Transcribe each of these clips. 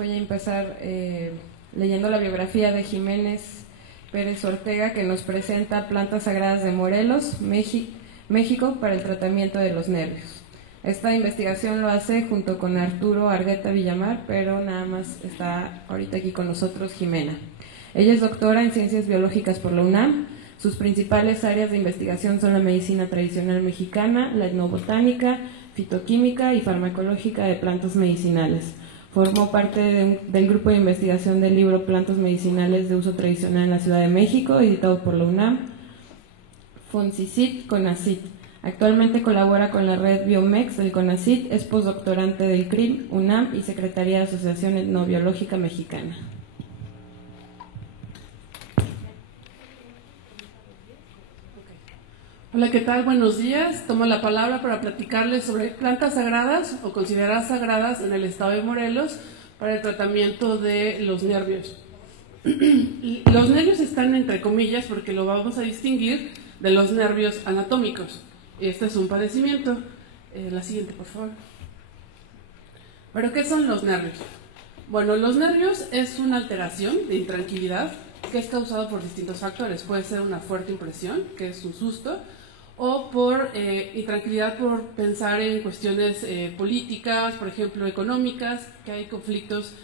voy a empezar leyendo la biografía de Jiménez Pérez Ortega, que nos presenta Plantas Sagradas de Morelos, México, para el tratamiento de los nervios. Esta investigación lo hace junto con Arturo Argueta Villamar, pero nada más está ahorita aquí con nosotros Jimena. Ella es doctora en Ciencias Biológicas por la UNAM. Sus principales áreas de investigación son la medicina tradicional mexicana, la etnobotánica, fitoquímica y farmacológica de plantas medicinales. Formó parte del grupo de investigación del libro Plantas Medicinales de Uso Tradicional en la Ciudad de México, editado por la UNAM, FONCICIT, CONACYT. Actualmente colabora con la red Biomex del CONACYT, es postdoctorante del CRIM, UNAM y Secretaría de Asociación Etnobiológica Mexicana. Hola, ¿qué tal? Buenos días. Tomo la palabra para platicarles sobre plantas sagradas o consideradas sagradas en el estado de Morelos para el tratamiento de los nervios. Los nervios están entre comillas porque lo vamos a distinguir de los nervios anatómicos. Este es un padecimiento. La siguiente, por favor. ¿Pero qué son los nervios? Bueno, los nervios es una alteración de intranquilidad que es causado por distintos factores. Puede ser una fuerte impresión, que es un susto, o por intranquilidad por pensar en cuestiones políticas, por ejemplo, económicas, que hay conflictos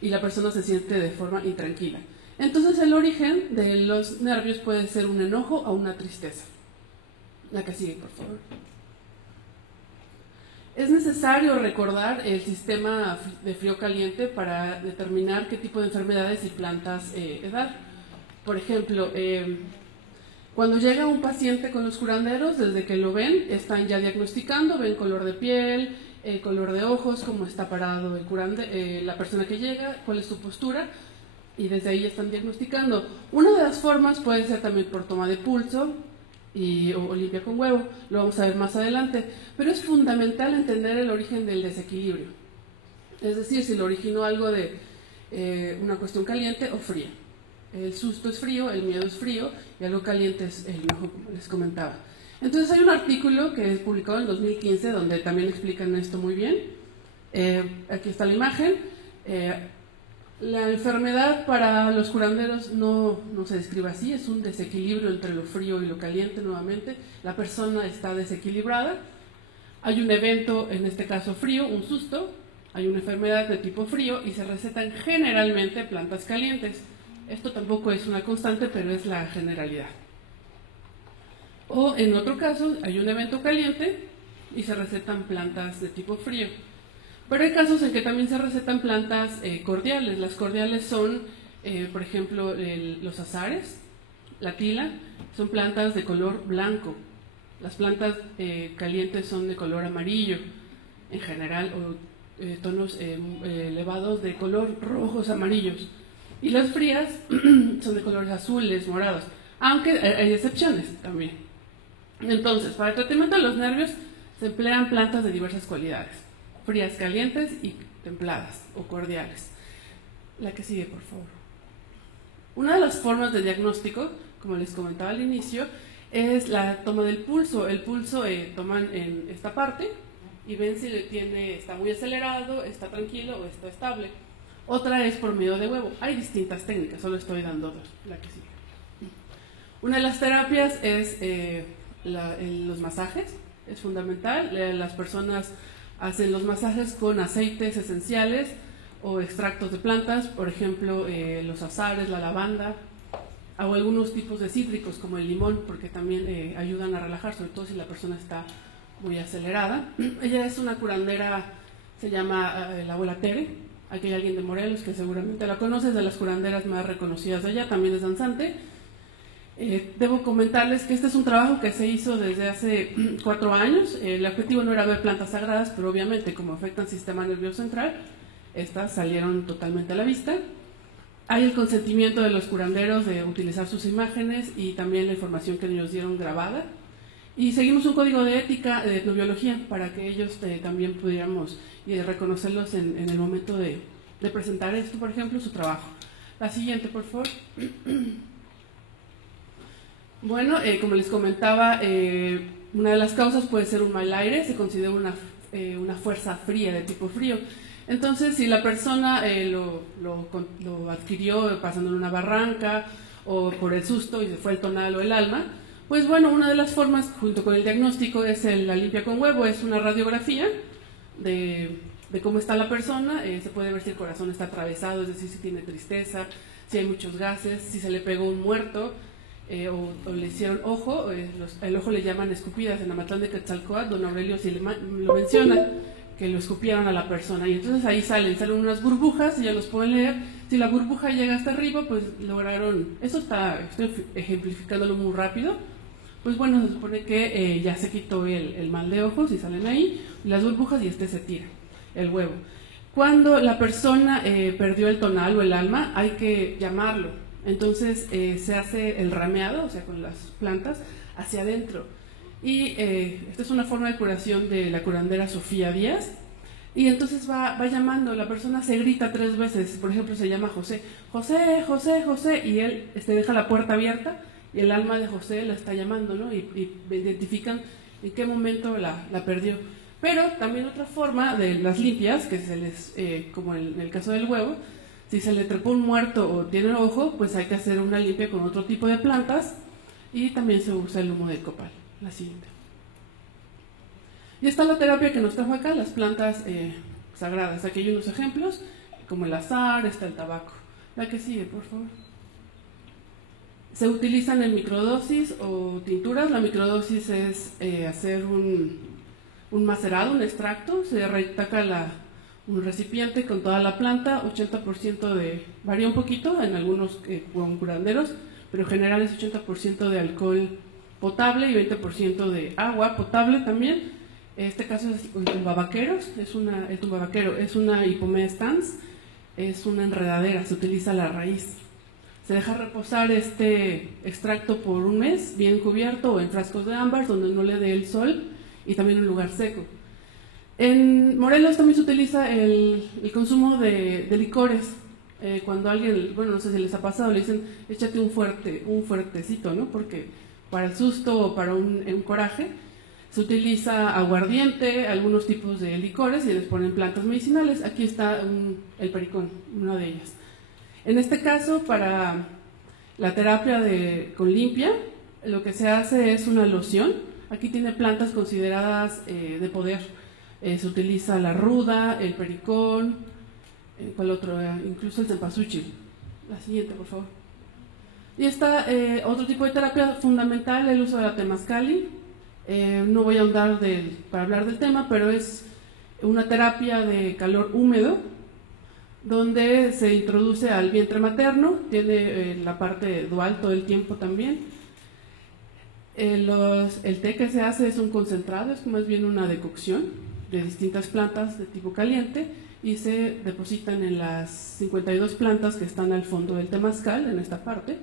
y la persona se siente de forma intranquila. Entonces, el origen de los nervios puede ser un enojo o una tristeza. La que sigue, por favor. Es necesario recordar el sistema de frío-caliente para determinar qué tipo de enfermedades y plantas dar. Por ejemplo, cuando llega un paciente con los curanderos, desde que lo ven, están ya diagnosticando, ven color de piel, color de ojos, cómo está parado la persona que llega, cuál es su postura, y desde ahí están diagnosticando. Una de las formas puede ser también por toma de pulso, o limpia con huevo, lo vamos a ver más adelante, pero es fundamental entender el origen del desequilibrio, es decir, si lo originó algo de una cuestión caliente o fría. El susto es frío, el miedo es frío y algo caliente es el enojo, como les comentaba. Entonces hay un artículo que es publicado en 2015 donde también explican esto muy bien. Aquí está la imagen. La enfermedad para los curanderos no se describe así, es un desequilibrio entre lo frío y lo caliente nuevamente. La persona está desequilibrada, hay un evento, en este caso frío, un susto, hay una enfermedad de tipo frío y se recetan generalmente plantas calientes. Esto tampoco es una constante, pero es la generalidad. O en otro caso, hay un evento caliente y se recetan plantas de tipo frío. Pero hay casos en que también se recetan plantas cordiales. Las cordiales son, por ejemplo, los azares, la tila, son plantas de color blanco. Las plantas calientes son de color amarillo, en general, o tonos elevados de color rojos, amarillos. Y las frías son de colores azules, morados, aunque hay excepciones también. Entonces, para el tratamiento de los nervios se emplean plantas de diversas cualidades. Frías, calientes y templadas o cordiales. La que sigue, por favor. Una de las formas de diagnóstico, como les comentaba al inicio, es la toma del pulso. El pulso toman en esta parte y ven si está muy acelerado, está tranquilo o está estable. Otra es por medio de huevo. Hay distintas técnicas, solo estoy dando dos. La que sigue. Una de las terapias es los masajes, es fundamental. Las personas hacen los masajes con aceites esenciales o extractos de plantas, por ejemplo, los azares, la lavanda, o algunos tipos de cítricos como el limón, porque también ayudan a relajar, sobre todo si la persona está muy acelerada. Ella es una curandera, se llama la abuela Tere. Aquí hay alguien de Morelos que seguramente la conoce, es de las curanderas más reconocidas de allá, también es danzante. Debo comentarles que este es un trabajo que se hizo desde hace 4 años. El objetivo no era ver plantas sagradas, pero obviamente como afectan el sistema nervioso central, estas salieron totalmente a la vista. Hay el consentimiento de los curanderos de utilizar sus imágenes y también la información que ellos dieron grabada. Y seguimos un código de ética de etnobiología para que ellos también pudiéramos reconocerlos en el momento de presentar esto, por ejemplo, su trabajo. La siguiente, por favor. Bueno, como les comentaba, una de las causas puede ser un mal aire, se considera una fuerza fría de tipo frío. Entonces, si la persona lo adquirió pasando en una barranca o por el susto y se fue el tonal o el alma, pues bueno, una de las formas, junto con el diagnóstico, es la limpia con huevo, es una radiografía de cómo está la persona, se puede ver si el corazón está atravesado, es decir, si tiene tristeza, si hay muchos gases, si se le pegó un muerto, o le hicieron ojo, el ojo le llaman escupidas, en Amatlán de Quetzalcóatl, don Aurelio sí lo menciona, que lo escupieron a la persona, y entonces ahí salen unas burbujas, y ya los pueden leer. Si la burbuja llega hasta arriba, pues lograron, estoy ejemplificándolo muy rápido, pues bueno, se supone que ya se quitó el mal de ojos, y salen ahí las burbujas, y se tira el huevo. Cuando la persona perdió el tonal o el alma, hay que llamarlo. Entonces se hace el rameado, o sea, con las plantas, hacia adentro. Y esta es una forma de curación de la curandera Sofía Díaz. Y entonces va llamando, la persona se grita 3 veces, por ejemplo, se llama José, José, José, José, y él deja la puerta abierta, y el alma de José la está llamando, ¿no? Y identifican en qué momento la perdió. Pero también otra forma de las limpias, que se les, como en el caso del huevo, si se le trepó un muerto o tiene ojo, pues hay que hacer una limpia con otro tipo de plantas, y también se usa el humo de copal. La siguiente. Y está la terapia que nos trajo acá, las plantas sagradas. Aquí hay unos ejemplos, como el azahar, está el tabaco. La que sigue, por favor. Se utilizan en microdosis o tinturas. La microdosis es hacer un macerado, un extracto. Se retaca un recipiente con toda la planta, 80% varía un poquito en algunos curanderos, pero en general es 80% de alcohol potable y 20% de agua potable también. En este caso es el tumbabaqueros, el tumbabaquero es una Hipomea stans, es una enredadera, se utiliza la raíz. Se deja reposar este extracto por un mes, bien cubierto o en frascos de ámbar, donde no le dé el sol, y también en un lugar seco. En Morelos también se utiliza el consumo de licores. Cuando alguien, bueno, no sé si les ha pasado, le dicen, échate un fuertecito, ¿no? Porque para el susto o para un coraje se utiliza aguardiente, algunos tipos de licores, y les ponen plantas medicinales. Aquí está el pericón, una de ellas. En este caso, para la terapia con limpia, lo que se hace es una loción. Aquí tiene plantas consideradas de poder. Se utiliza la ruda, el pericón, ¿cuál otro? Incluso el cempasúchil. La siguiente, por favor. Y está otro tipo de terapia fundamental, el uso de la temazcali. No voy a ahondar para hablar del tema, pero es una terapia de calor húmedo, donde se introduce al vientre materno, tiene la parte dual todo el tiempo también. El té que se hace es un concentrado, es más bien una decocción de distintas plantas de tipo caliente, y se depositan en las 52 plantas que están al fondo del temazcal, en esta parte,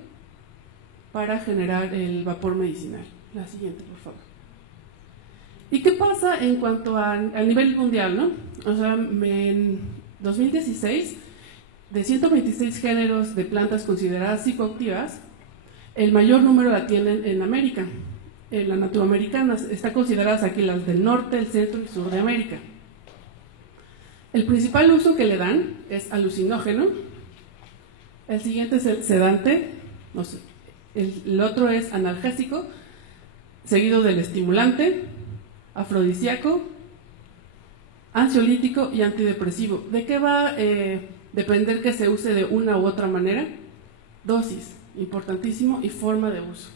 para generar el vapor medicinal. La siguiente, por favor. ¿Y qué pasa en cuanto a nivel mundial, no? O sea, en 2016, de 126 géneros de plantas consideradas psicoactivas, el mayor número la tienen en América. Las nativoamericanas están consideradas aquí las del norte, el centro y sur de América. El principal uso que le dan es alucinógeno. El siguiente es el sedante. No sé. El otro es analgésico, seguido del estimulante, afrodisíaco, ansiolítico y antidepresivo. ¿De qué va a depender que se use de una u otra manera? Dosis, importantísimo, y forma de uso.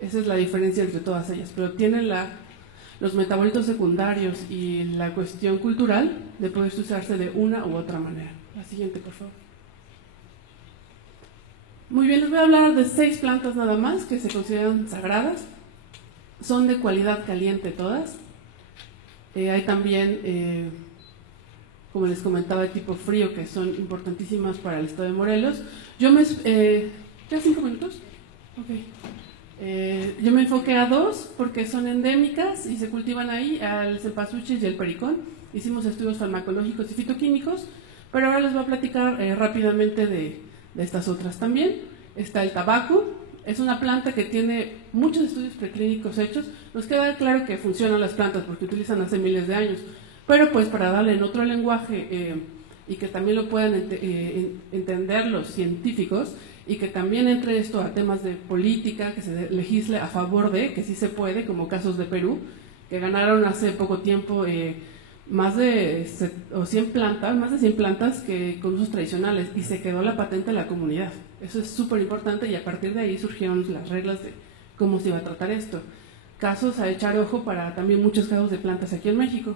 Esa es la diferencia entre todas ellas, pero tienen los metabolitos secundarios y la cuestión cultural de poder usarse de una u otra manera. La siguiente, por favor. Muy bien, les voy a hablar de 6 plantas nada más que se consideran sagradas. Son de cualidad caliente todas. Hay también, como les comentaba, de tipo frío, que son importantísimas para el estado de Morelos. ¿Ya 5 minutos? Ok. Yo me enfoqué a 2 porque son endémicas y se cultivan ahí, al cempasúchil y el pericón. Hicimos estudios farmacológicos y fitoquímicos, pero ahora les voy a platicar rápidamente de estas otras también. Está el tabaco, es una planta que tiene muchos estudios preclínicos hechos. Nos queda claro que funcionan las plantas porque utilizan hace miles de años, Pero pues para darle en otro lenguaje y que también lo puedan entender los científicos, y que también entre esto a temas de política, que se legisle a favor de, que sí se puede, como casos de Perú, que ganaron hace poco tiempo más de 100 plantas que, con usos tradicionales, y se quedó la patente en la comunidad. Eso es súper importante, y a partir de ahí surgieron las reglas de cómo se iba a tratar esto. Casos a echar ojo para también muchos casos de plantas aquí en México.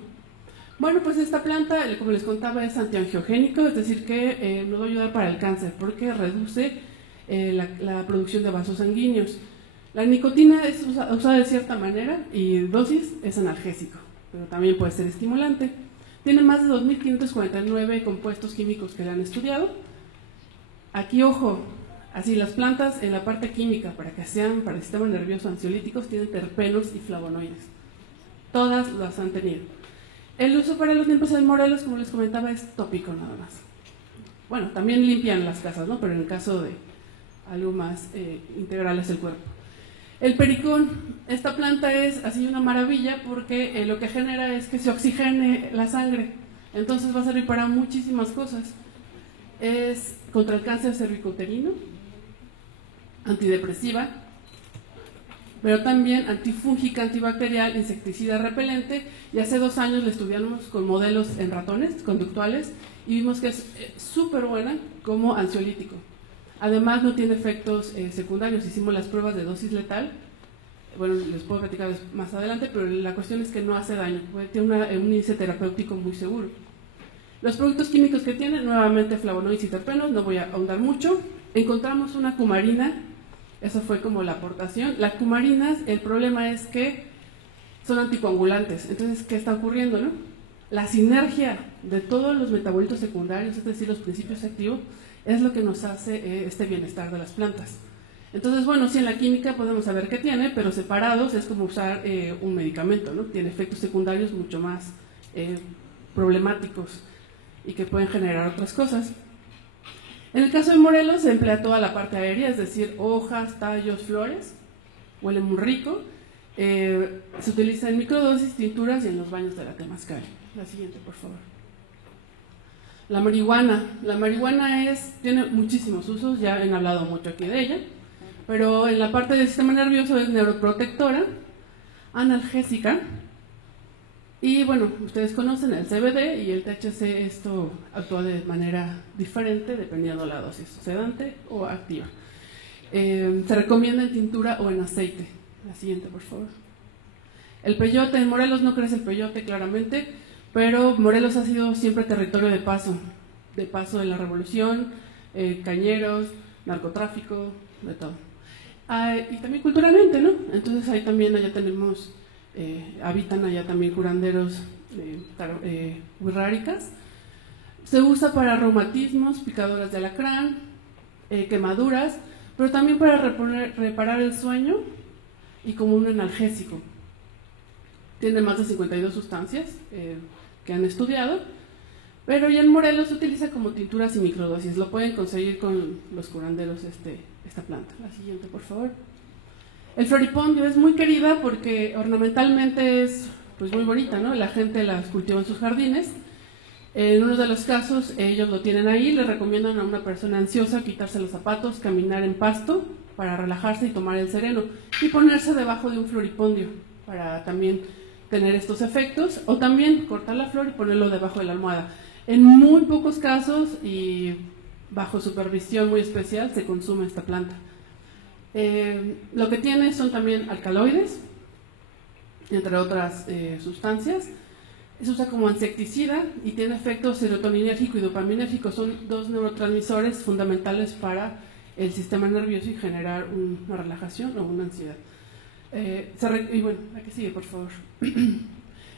Bueno, pues esta planta, como les contaba, es antiangiogénico, es decir que nos va a ayudar para el cáncer, porque reduce la producción de vasos sanguíneos. La nicotina es usada de cierta manera y dosis es analgésico, pero también puede ser estimulante. Tiene más de 2.549 compuestos químicos que le han estudiado. Aquí, ojo, así las plantas en la parte química, para que sean para el sistema nervioso ansiolíticos, tienen terpenos y flavonoides. Todas las han tenido. El uso para los limpios en Morelos, como les comentaba, es tópico nada más. Bueno, también limpian las casas, ¿no? Pero en el caso de algo más integral es el cuerpo. El pericón, esta planta es así una maravilla porque lo que genera es que se oxigene la sangre, entonces va a servir para muchísimas cosas. Es contra el cáncer cervicouterino, antidepresiva, pero también antifúngica, antibacterial, insecticida repelente, y hace 2 años la estudiamos con modelos en ratones conductuales y vimos que es súper buena como ansiolítico. Además no tiene efectos secundarios, hicimos las pruebas de dosis letal, bueno, les puedo platicar más adelante, pero la cuestión es que no hace daño, tiene un índice terapéutico muy seguro. Los productos químicos que tiene, nuevamente flavonoides y terpenos, no voy a ahondar mucho. Encontramos una cumarina, eso fue como la aportación. Las cumarinas, el problema es que son anticoagulantes, entonces, ¿qué está ocurriendo, no? La sinergia de todos los metabolitos secundarios, es decir, los principios activos, es lo que nos hace este bienestar de las plantas. Entonces, bueno, sí, en la química podemos saber qué tiene, pero separados es como usar un medicamento, ¿no? Tiene efectos secundarios mucho más problemáticos y que pueden generar otras cosas. En el caso de Morelos se emplea toda la parte aérea, es decir, hojas, tallos, flores, huele muy rico. Se utiliza en microdosis, tinturas y en los baños de la temazcal. La siguiente, por favor. La marihuana tiene muchísimos usos, ya han hablado mucho aquí de ella, pero en la parte del sistema nervioso es neuroprotectora, analgésica, y bueno, ustedes conocen el CBD y el THC, esto actúa de manera diferente dependiendo de la dosis, sedante o activa. Se recomienda en tintura o en aceite. La siguiente, por favor. El peyote, en Morelos no crece el peyote claramente, pero Morelos ha sido siempre territorio de paso de la revolución, cañeros, narcotráfico, de todo. Y también culturalmente, ¿no? Entonces ahí también, allá tenemos, habitan allá también curanderos wixárikas. Se usa para reumatismos, picaduras de alacrán, quemaduras, pero también para reparar el sueño y como un analgésico. Tiene más de 52 sustancias que han estudiado, pero ya en Morelos se utiliza como tinturas y microdosis. Lo pueden conseguir con los curanderos esta planta. La siguiente, por favor. El floripondio es muy querida porque ornamentalmente es pues muy bonita, ¿no? La gente las cultiva en sus jardines. En uno de los casos ellos lo tienen ahí, le recomiendan a una persona ansiosa quitarse los zapatos, caminar en pasto para relajarse y tomar el sereno y ponerse debajo de un floripondio para también tener estos efectos, o también cortar la flor y ponerlo debajo de la almohada. En muy pocos casos y bajo supervisión muy especial se consume esta planta. Lo que tiene son también alcaloides, entre otras sustancias. Se usa como insecticida y tiene efectos serotoninérgico y dopaminérgico. Son 2 neurotransmisores fundamentales para el sistema nervioso y generar una relajación o una ansiedad. Y bueno, la que sigue, por favor.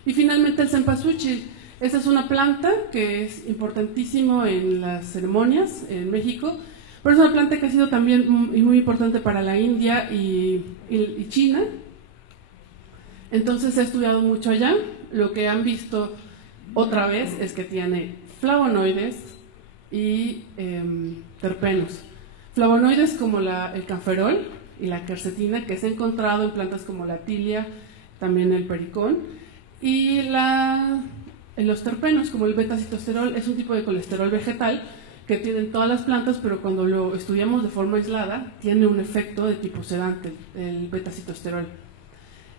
Y finalmente el cempasúchil. Esta es una planta que es importantísimo en las ceremonias en México, pero es una planta que ha sido también muy importante para la India y China. Entonces he estudiado mucho allá. Lo que han visto otra vez es que tiene flavonoides y terpenos. Flavonoides como el canferol y la quercetina, que se ha encontrado en plantas como la tilia, también el pericón, y los terpenos, como el beta-citosterol, es un tipo de colesterol vegetal que tienen todas las plantas, pero cuando lo estudiamos de forma aislada, tiene un efecto de tipo sedante, el beta-citosterol.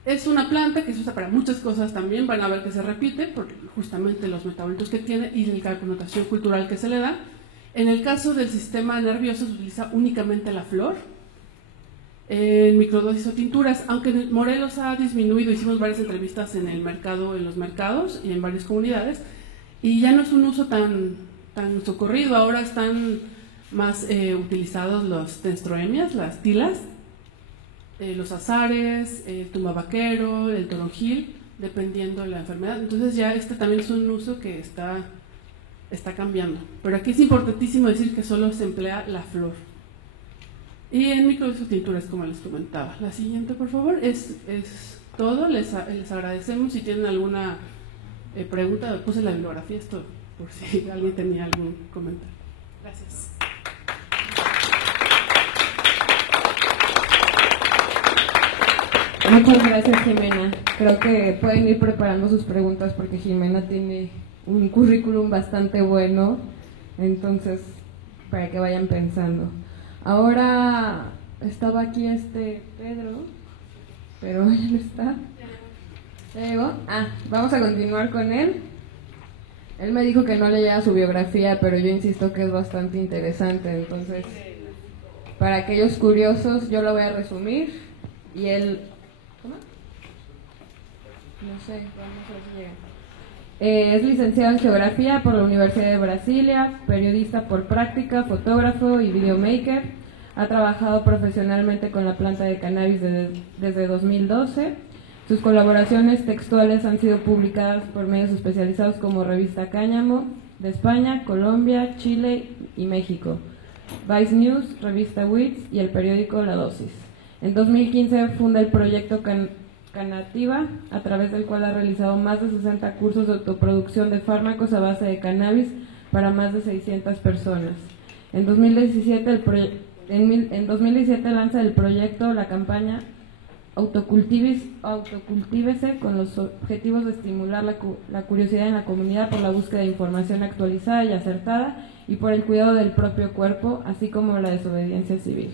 Es una planta que se usa para muchas cosas también, van a ver que se repite, por justamente los metabolitos que tiene y la connotación cultural que se le da. En el caso del sistema nervioso se utiliza únicamente la flor, en microdosis o tinturas, aunque en Morelos ha disminuido, hicimos varias entrevistas en el mercado, en los mercados y en varias comunidades, y ya no es un uso tan socorrido. Ahora están más utilizados los denstroemias, las tilas, los azares, el tumbabaquero, el toronjil, dependiendo de la enfermedad. Entonces ya también es un uso que está cambiando. Pero aquí es importantísimo decir que solo se emplea la flor. Y en microdosis o tinturas, como les comentaba. La siguiente, por favor, es todo. Les agradecemos. Si tienen alguna pregunta, puse la bibliografía, esto por si alguien tenía algún comentario. Gracias. Muchas gracias, Jimena. Creo que pueden ir preparando sus preguntas porque Jimena tiene un currículum bastante bueno, entonces para que vayan pensando. Ahora estaba aquí Pedro, pero ya no está. ¿Ya llegó? Vamos a continuar con él. Él me dijo que no leía su biografía, pero yo insisto que es bastante interesante, entonces para aquellos curiosos yo lo voy a resumir y él... ¿Cómo? No sé, vamos a ver si llega. Es licenciado en Geografía por la Universidad de Brasilia, periodista por práctica, fotógrafo y videomaker. Ha trabajado profesionalmente con la planta de cannabis desde 2012. Sus colaboraciones textuales han sido publicadas por medios especializados como Revista Cáñamo de España, Colombia, Chile y México, Vice News, Revista Wits y el periódico La Dosis. En 2015 funda el proyecto Cannativa, a través del cual ha realizado más de 60 cursos de autoproducción de fármacos a base de cannabis para más de 600 personas. En 2017, en 2017 lanza el proyecto la campaña Autocultívese, con los objetivos de estimular la curiosidad en la comunidad por la búsqueda de información actualizada y acertada y por el cuidado del propio cuerpo, así como la desobediencia civil.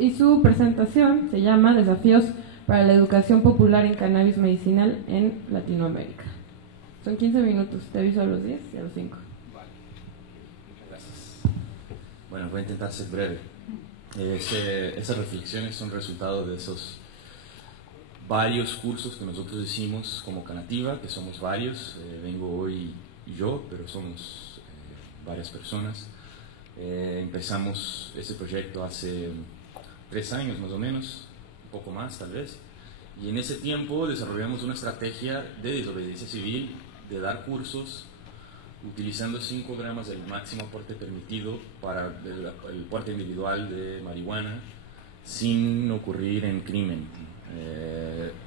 Y su presentación se llama Desafíos para la educación popular en cannabis medicinal en Latinoamérica. Son 15 minutos, te aviso a los 10 y a los 5. Vale, muchas gracias. Bueno, voy a intentar ser breve. Esas reflexiones son resultado de esos varios cursos que nosotros hicimos como Cannativa, que somos varios. Vengo hoy yo, pero somos varias personas. Empezamos este proyecto hace 3 años más o menos, un poco más tal vez, y en ese tiempo desarrollamos una estrategia de desobediencia civil, de dar cursos utilizando 5 gramos del máximo aporte permitido para el porte individual de marihuana sin ocurrir en crimen.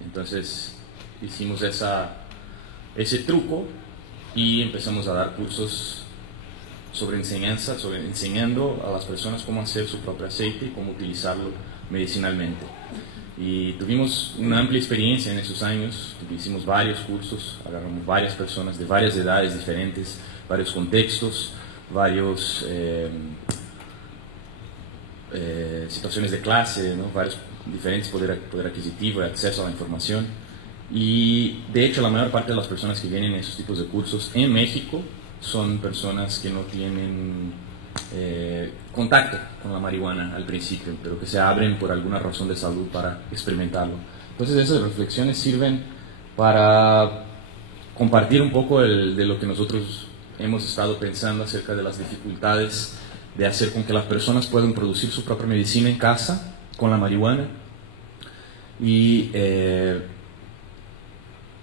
Entonces hicimos ese truco y empezamos a dar cursos enseñando a las personas cómo hacer su propio aceite y cómo utilizarlo medicinalmente. Y tuvimos una amplia experiencia en esos años, hicimos varios cursos, agarramos varias personas de varias edades diferentes, varios contextos, varios situaciones de clase, ¿no? Varios diferentes poder adquisitivo y acceso a la información. Y de hecho la mayor parte de las personas que vienen en esos tipos de cursos en México son personas que no tienen contacto con la marihuana al principio, pero que se abren por alguna razón de salud para experimentarlo. Entonces esas reflexiones sirven para compartir un poco de lo que nosotros hemos estado pensando acerca de las dificultades de hacer con que las personas puedan producir su propia medicina en casa con la marihuana y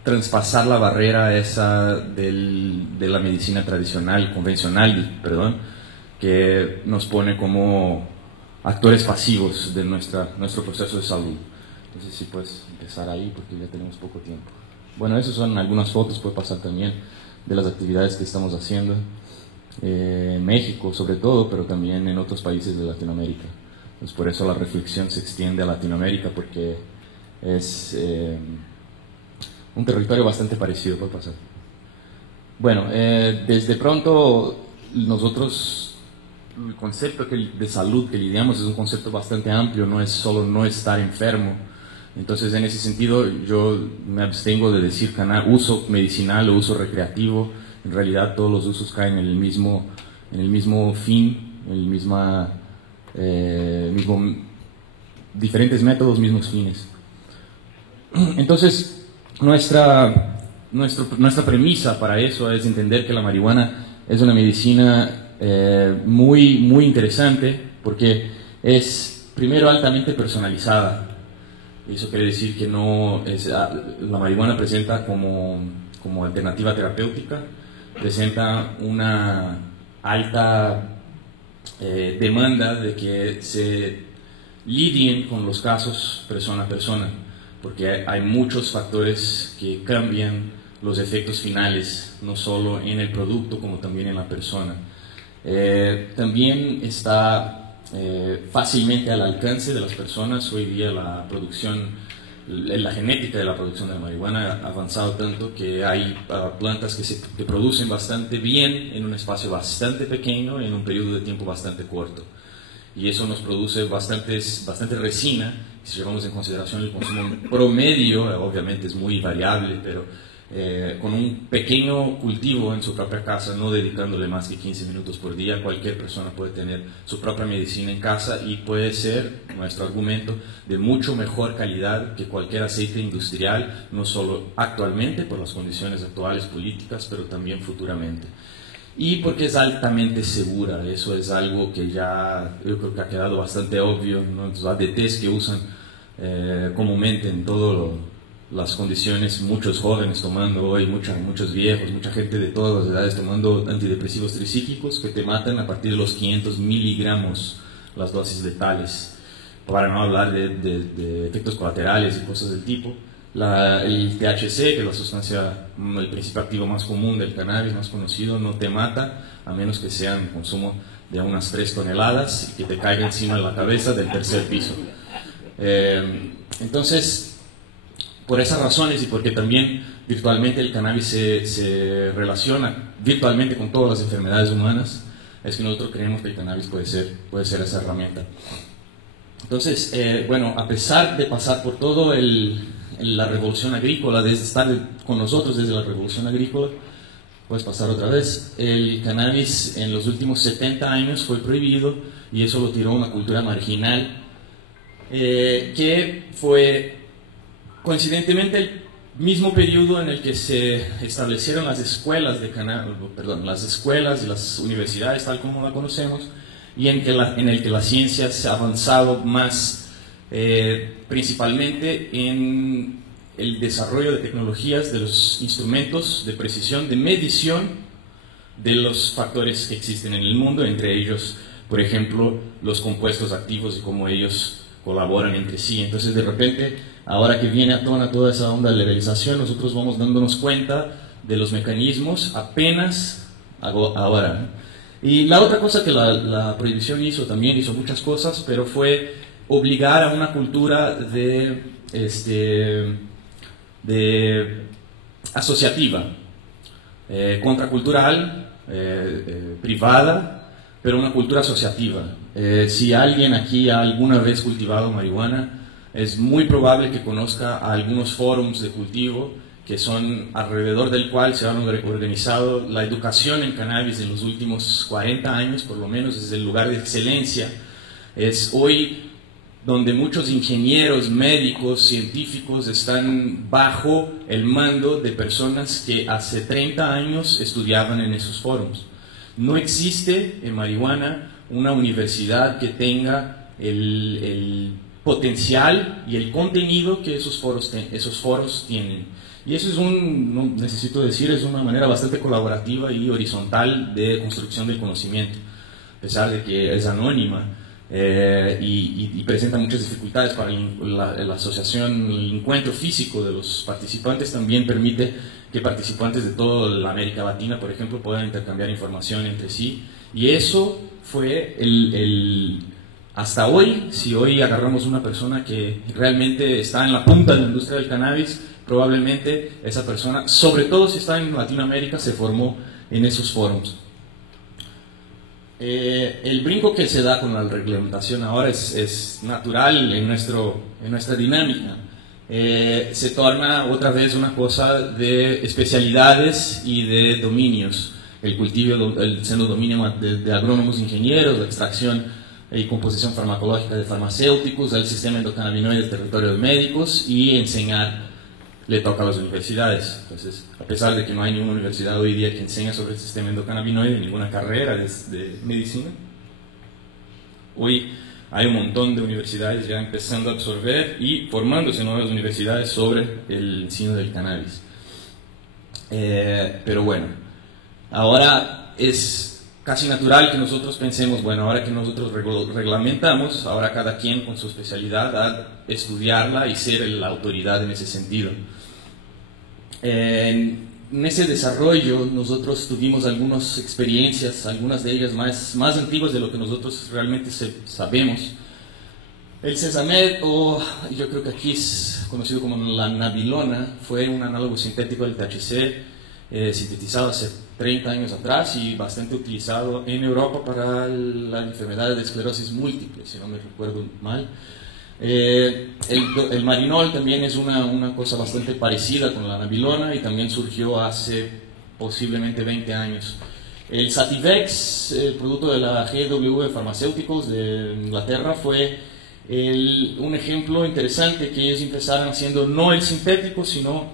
traspasar la barrera esa de la medicina tradicional, convencional, que nos pone como actores pasivos de nuestro proceso de salud. Entonces sí, puedes empezar ahí porque ya tenemos poco tiempo. Bueno, esas son algunas fotos, puede pasar también, de las actividades que estamos haciendo en México sobre todo, pero también en otros países de Latinoamérica. Entonces por eso la reflexión se extiende a Latinoamérica, porque es un territorio bastante parecido, puede pasar. Bueno, desde pronto nosotros, el concepto de salud que lidiamos es un concepto bastante amplio, no es solo no estar enfermo. Entonces, en ese sentido, yo me abstengo de decir uso medicinal o uso recreativo. En realidad, todos los usos caen en el mismo fin, en el mismo diferentes métodos, mismos fines. Entonces, nuestra premisa para eso es entender que la marihuana es una medicina muy, muy interesante porque es, primero, altamente personalizada. Eso quiere decir que la marihuana presenta como alternativa terapéutica, presenta una alta demanda de que se lidien con los casos persona a persona, porque hay muchos factores que cambian los efectos finales, no solo en el producto como también en la persona. También está fácilmente al alcance de las personas. Hoy día la genética de la producción de la marihuana ha avanzado tanto que hay plantas que producen bastante bien en un espacio bastante pequeño, en un periodo de tiempo bastante corto. Y eso nos produce bastante resina. Si llevamos en consideración el consumo promedio, obviamente es muy variable, pero con un pequeño cultivo en su propia casa, no dedicándole más que 15 minutos por día, cualquier persona puede tener su propia medicina en casa y puede ser, nuestro argumento, de mucho mejor calidad que cualquier aceite industrial, no solo actualmente por las condiciones actuales políticas, pero también futuramente. Y porque es altamente segura. Eso es algo que ya yo creo que ha quedado bastante obvio, ¿no? Los ADTs que usan comúnmente en todas las condiciones, muchos jóvenes tomando hoy, muchos viejos, mucha gente de todas las edades tomando antidepresivos tricíclicos que te matan a partir de los 500 miligramos, las dosis letales, para no hablar de efectos colaterales y cosas del tipo. El THC, que es la sustancia, el principio activo más común del cannabis, más conocido, no te mata a menos que sea en consumo de unas 3 toneladas y que te caiga encima de la cabeza del tercer piso. Entonces, por esas razones y porque también virtualmente el cannabis se relaciona virtualmente con todas las enfermedades humanas, es que nosotros creemos que el cannabis puede ser esa herramienta. Entonces, bueno, a pesar de pasar por todo la revolución agrícola, de estar con nosotros desde la revolución agrícola, puedes pasar otra vez, el cannabis en los últimos 70 años fue prohibido y eso lo tiró a una cultura marginal que fue coincidentemente el mismo periodo en el que se establecieron las escuelas las escuelas y las universidades tal como la conocemos, y en el que la ciencia se ha avanzado más, principalmente en el desarrollo de tecnologías, de los instrumentos de precisión, de medición de los factores que existen en el mundo, entre ellos, por ejemplo, los compuestos activos y cómo ellos colaboran entre sí. Entonces, de repente, ahora que viene a toda esa onda de legalización, nosotros vamos dándonos cuenta de los mecanismos apenas ahora. Y la otra cosa que la prohibición hizo muchas cosas, pero fue obligar a una cultura asociativa, contracultural, privada, pero una cultura asociativa. Si alguien aquí ha alguna vez cultivado marihuana, es muy probable que conozca a algunos fórums de cultivo que son alrededor del cual se han organizado la educación en cannabis en los últimos 40 años, por lo menos es el lugar de excelencia. Es hoy donde muchos ingenieros, médicos, científicos están bajo el mando de personas que hace 30 años estudiaban en esos fórums. No existe en marihuana una universidad que tenga el potencial y el contenido que esos foros tienen. Y eso no necesito decir, es una manera bastante colaborativa y horizontal de construcción del conocimiento, a pesar de que es anónima y presenta muchas dificultades para la asociación. El encuentro físico de los participantes también permite que participantes de toda la América Latina, por ejemplo, puedan intercambiar información entre sí, y eso fue hasta hoy, si hoy agarramos una persona que realmente está en la punta de la industria del cannabis, probablemente esa persona, sobre todo si está en Latinoamérica, se formó en esos foros. El brinco que se da con la reglamentación ahora es natural en nuestra dinámica. Se torna otra vez una cosa de especialidades y de dominios. El cultivo, siendo dominio de agrónomos, ingenieros, la extracción y composición farmacológica de farmacéuticos, el sistema endocannabinoide del territorio de médicos, y enseñar le toca a las universidades. Entonces, a pesar de que no hay ninguna universidad hoy día que enseñe sobre el sistema endocannabinoide, ninguna carrera de medicina, hoy hay un montón de universidades ya empezando a absorber y formándose nuevas universidades sobre el ensino del cannabis. Pero bueno, ahora es casi natural que nosotros pensemos, bueno, ahora que nosotros reglamentamos, ahora cada quien con su especialidad a estudiarla y ser la autoridad en ese sentido. En ese desarrollo nosotros tuvimos algunas experiencias, algunas de ellas más antiguas de lo que nosotros realmente sabemos. El Sesamed, o yo creo que aquí es conocido como la nabilona, fue un análogo sintético del THC, sintetizado hace 30 años atrás y bastante utilizado en Europa para la enfermedad de esclerosis múltiple, si no me recuerdo mal. El marinol también es una cosa bastante parecida con la nabilona y también surgió hace posiblemente 20 años. El Sativex, el producto de la GW Pharmaceuticals de Inglaterra, fue un ejemplo interesante que ellos empezaron haciendo no el sintético, sino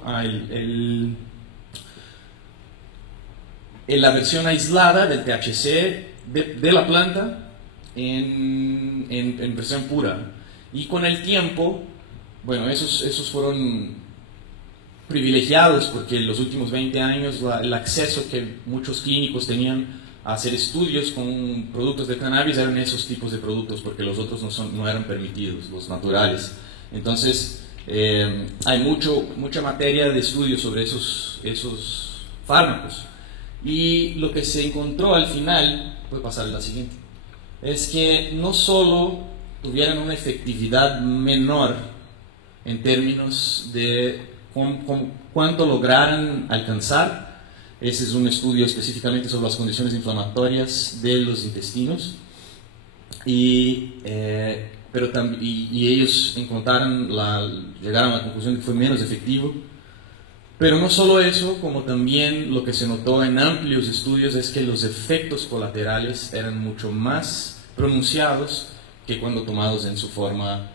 la versión aislada del THC de la planta en versión pura. Y con el tiempo, bueno, esos fueron privilegiados porque en los últimos 20 años el acceso que muchos clínicos tenían a hacer estudios con productos de cannabis eran esos tipos de productos, porque los otros no eran permitidos, los naturales. Entonces, hay mucha materia de estudio sobre esos fármacos. Y lo que se encontró al final, puede pasar a la siguiente, es que no solo tuvieran una efectividad menor en términos de cuánto lograran alcanzar. Ese es un estudio específicamente sobre las condiciones inflamatorias de los intestinos, y ellos llegaron a la conclusión de que fue menos efectivo. Pero no solo eso, como también lo que se notó en amplios estudios es que los efectos colaterales eran mucho más pronunciados que cuando tomados en su forma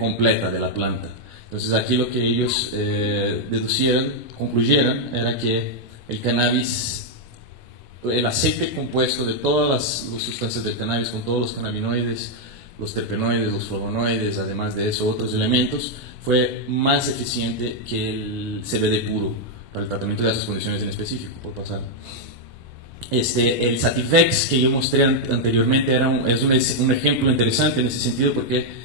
completa de la planta. Entonces aquí lo que ellos concluyeron era que el cannabis, el aceite compuesto de todas las sustancias del cannabis, con todos los cannabinoides, los terpenoides, los flavonoides, además de eso otros elementos, fue más eficiente que el CBD puro para el tratamiento de esas condiciones en específico, por pasar. El Sativex que yo mostré anteriormente es un ejemplo interesante en ese sentido, porque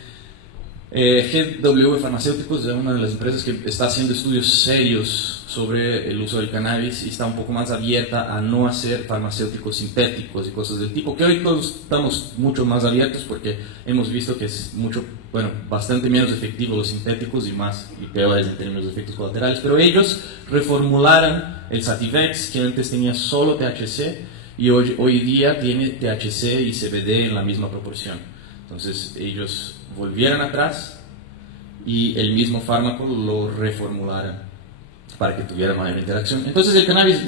GW Farmacéuticos es una de las empresas que está haciendo estudios serios sobre el uso del cannabis y está un poco más abierta a no hacer farmacéuticos sintéticos y cosas del tipo, que hoy todos estamos mucho más abiertos porque hemos visto que es bastante menos efectivo los sintéticos y peores en términos de efectos colaterales. Pero ellos reformularon el Sativex, que antes tenía solo THC, y hoy día tiene THC y CBD en la misma proporción. Entonces ellos volvieran atrás y el mismo fármaco lo reformularan para que tuviera mayor interacción. Entonces el cannabis,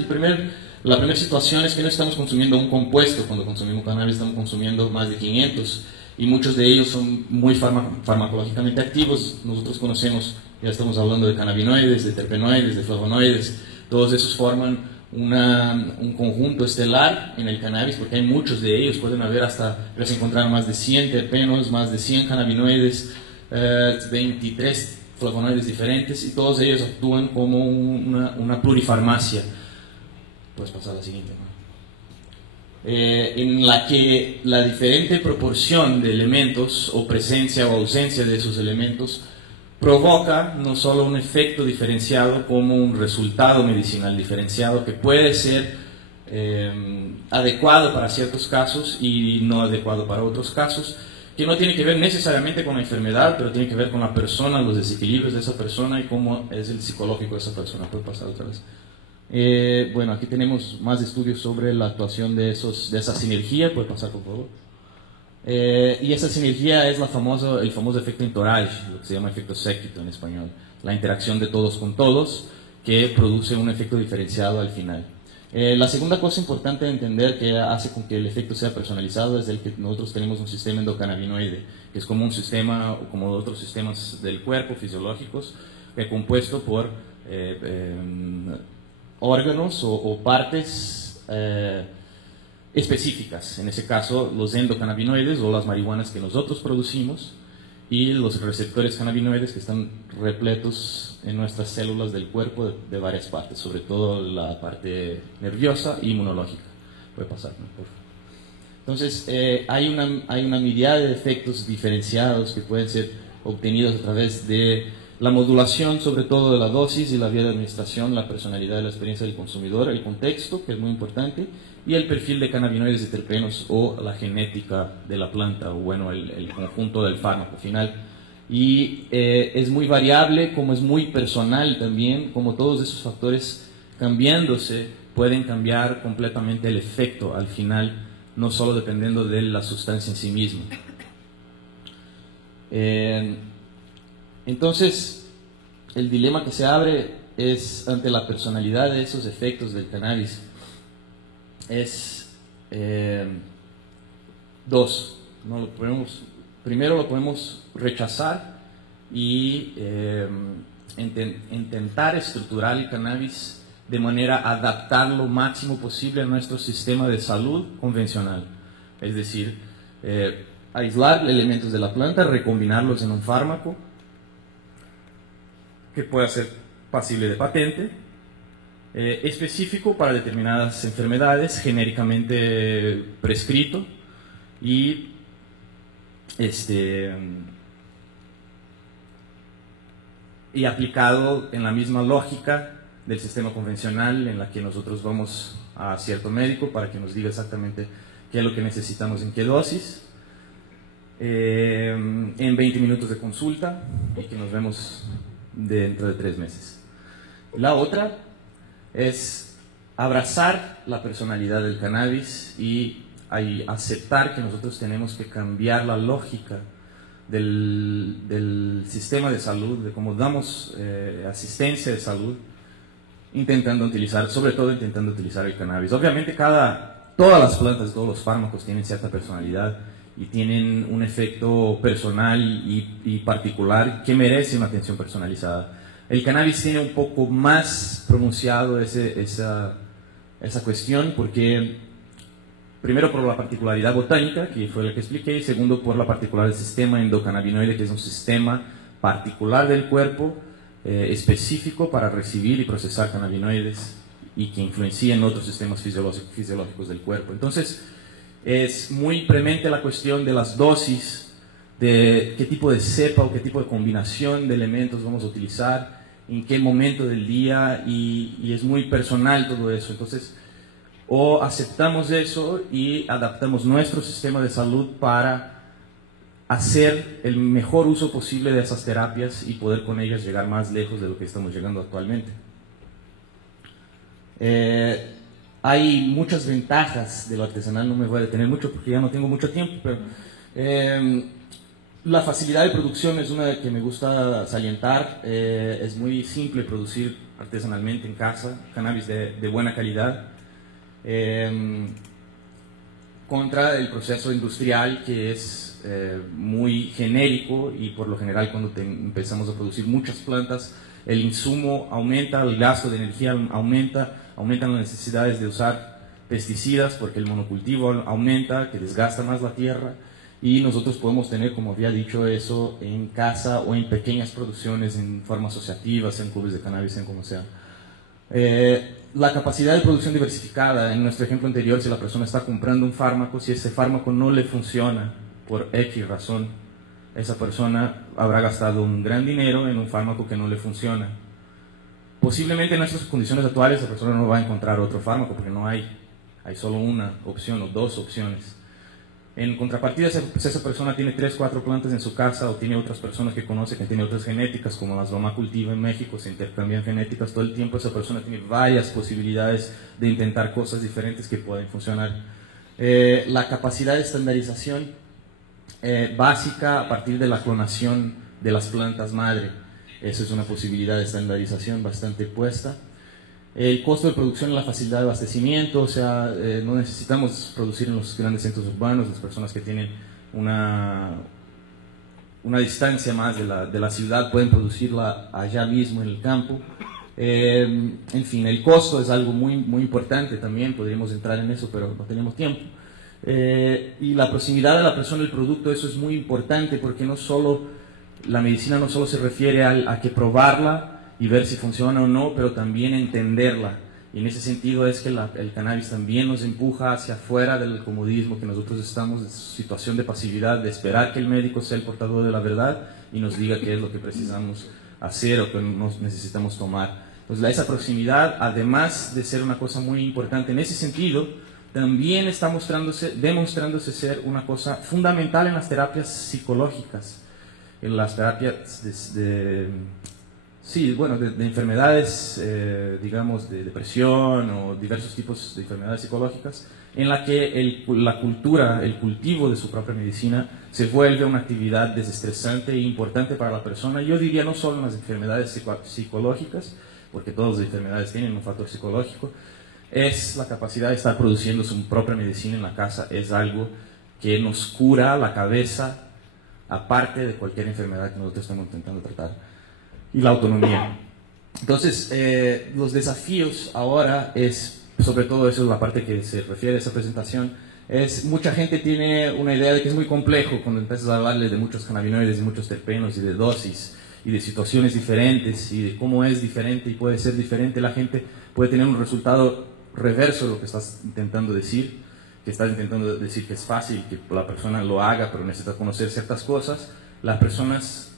la primera situación es que no estamos consumiendo un compuesto. Cuando consumimos cannabis estamos consumiendo más de 500, y muchos de ellos son muy farmacológicamente activos. Nosotros conocemos, ya estamos hablando de cannabinoides, de terpenoides, de flavonoides. Todos esos forman un conjunto estelar en el cannabis, porque hay muchos de ellos. Pueden haber se encontraron más de 100 terpenos, más de 100 cannabinoides, 23 flavonoides diferentes, y todos ellos actúan como una plurifarmacia. Puedes pasar a la siguiente, ¿no? En la que la diferente proporción de elementos o presencia o ausencia de esos elementos provoca no solo un efecto diferenciado, como un resultado medicinal diferenciado que puede ser adecuado para ciertos casos y no adecuado para otros casos, que no tiene que ver necesariamente con la enfermedad, pero tiene que ver con la persona, los desequilibrios de esa persona y cómo es el psicológico de esa persona. ¿Puede pasar otra vez? Bueno, aquí tenemos más estudios sobre la actuación de esa sinergia. ¿Puede pasar, por favor? Y esa sinergia es el famoso efecto entourage, lo que se llama efecto séquito en español, la interacción de todos con todos, que produce un efecto diferenciado al final. La segunda cosa importante de entender que hace con que el efecto sea personalizado es el que nosotros tenemos un sistema endocannabinoide, que es como un sistema, o como otros sistemas del cuerpo fisiológicos, compuesto por órganos o partes específicas. En ese caso, los endocannabinoides o las marihuanas que nosotros producimos y los receptores cannabinoides que están repletos en nuestras células del cuerpo de varias partes, sobre todo la parte nerviosa e inmunológica. Puede pasar, ¿no? Por favor. Entonces, hay una mirada de efectos diferenciados que pueden ser obtenidos a través de la modulación, sobre todo de la dosis y la vía de administración, la personalidad de la experiencia del consumidor, el contexto, que es muy importante, y el perfil de cannabinoides y terpenos o la genética de la planta, o bueno, el conjunto del fármaco final. Y es muy variable, como es muy personal también, como todos esos factores cambiándose pueden cambiar completamente el efecto al final, no solo dependiendo de la sustancia en sí misma. Entonces, el dilema que se abre es ante la personalidad de esos efectos del cannabis. Es dos. Primero lo podemos rechazar y intentar estructurar el cannabis de manera a adaptar lo máximo posible a nuestro sistema de salud convencional. Es decir, aislar elementos de la planta, recombinarlos en un fármaco que pueda ser pasible de patente, específico para determinadas enfermedades, genéricamente prescrito y aplicado en la misma lógica del sistema convencional, en la que nosotros vamos a cierto médico para que nos diga exactamente qué es lo que necesitamos en qué dosis, en 20 minutos de consulta, y que nos vemos dentro de 3 meses. La otra es abrazar la personalidad del cannabis y aceptar que nosotros tenemos que cambiar la lógica del sistema de salud, de cómo damos asistencia de salud, sobre todo intentando utilizar el cannabis. Obviamente todas las plantas, todos los fármacos tienen cierta personalidad y tienen un efecto personal y particular que merece una atención personalizada. El cannabis tiene un poco más pronunciado esa cuestión porque, primero, por la particularidad botánica, que fue la que expliqué, y segundo, por la particularidad del sistema endocannabinoide, que es un sistema particular del cuerpo, específico para recibir y procesar cannabinoides y que influencia en otros sistemas fisiológicos del cuerpo. Entonces, es muy premente la cuestión de las dosis, de qué tipo de cepa o qué tipo de combinación de elementos vamos a utilizar, en qué momento del día, y es muy personal todo eso. Entonces, o aceptamos eso y adaptamos nuestro sistema de salud para hacer el mejor uso posible de esas terapias y poder con ellas llegar más lejos de lo que estamos llegando actualmente. Hay muchas ventajas de lo artesanal, no me voy a detener mucho porque ya no tengo mucho tiempo, pero la facilidad de producción es una que me gusta salientar. Es muy simple producir artesanalmente en casa cannabis de buena calidad, contra el proceso industrial, que es muy genérico, y por lo general cuando empezamos a producir muchas plantas, el insumo aumenta, el gasto de energía aumentan las necesidades de usar pesticidas porque el monocultivo aumenta, que desgasta más la tierra, y nosotros podemos tener, como había dicho, eso en casa o en pequeñas producciones, en formas asociativas, en clubes de cannabis, en como sea. La capacidad de producción diversificada, en nuestro ejemplo anterior, si la persona está comprando un fármaco, si ese fármaco no le funciona por X razón, esa persona habrá gastado un gran dinero en un fármaco que no le funciona. Posiblemente en nuestras condiciones actuales la persona no va a encontrar otro fármaco porque no hay solo una opción o dos opciones. En contrapartida, si esa persona tiene 3, 4 plantas en su casa o tiene otras personas que conoce que tienen otras genéticas, como las mamá cultiva en México, se intercambian genéticas todo el tiempo, esa persona tiene varias posibilidades de intentar cosas diferentes que pueden funcionar. La capacidad de estandarización básica a partir de la clonación de las plantas madre, eso es una posibilidad de estandarización bastante puesta. El costo de producción y la facilidad de abastecimiento, o sea, no necesitamos producir en los grandes centros urbanos, las personas que tienen una distancia más de la ciudad pueden producirla allá mismo en el campo. En fin, el costo es algo muy, muy importante también, podríamos entrar en eso, pero no tenemos tiempo. Y la proximidad de la persona y el producto, eso es muy importante porque no solo, la medicina no solo se refiere a que probarla y ver si funciona o no, pero también entenderla. Y en ese sentido es que el cannabis también nos empuja hacia afuera del comodismo que nosotros estamos, de situación de pasividad, de esperar que el médico sea el portador de la verdad y nos diga qué es lo que precisamos hacer o que nos necesitamos tomar. Entonces, esa proximidad, además de ser una cosa muy importante en ese sentido, también está demostrándose ser una cosa fundamental en las terapias psicológicas, en las terapias de enfermedades, digamos, de depresión o diversos tipos de enfermedades psicológicas, en la que la cultura, el cultivo de su propia medicina se vuelve una actividad desestresante e importante para la persona. Yo diría no solo en las enfermedades psicológicas, porque todas las enfermedades tienen un factor psicológico, es la capacidad de estar produciendo su propia medicina en la casa, es algo que nos cura la cabeza, aparte de cualquier enfermedad que nosotros estamos intentando tratar. Y la autonomía. Entonces, los desafíos ahora es, sobre todo eso es la parte que se refiere a esa presentación, es mucha gente tiene una idea de que es muy complejo cuando empiezas a hablarle de muchos cannabinoides, de muchos terpenos y de dosis y de situaciones diferentes y de cómo es diferente y puede ser diferente. La gente puede tener un resultado reverso de lo que estás intentando decir, que es fácil, que la persona lo haga, pero necesita conocer ciertas cosas. Las personas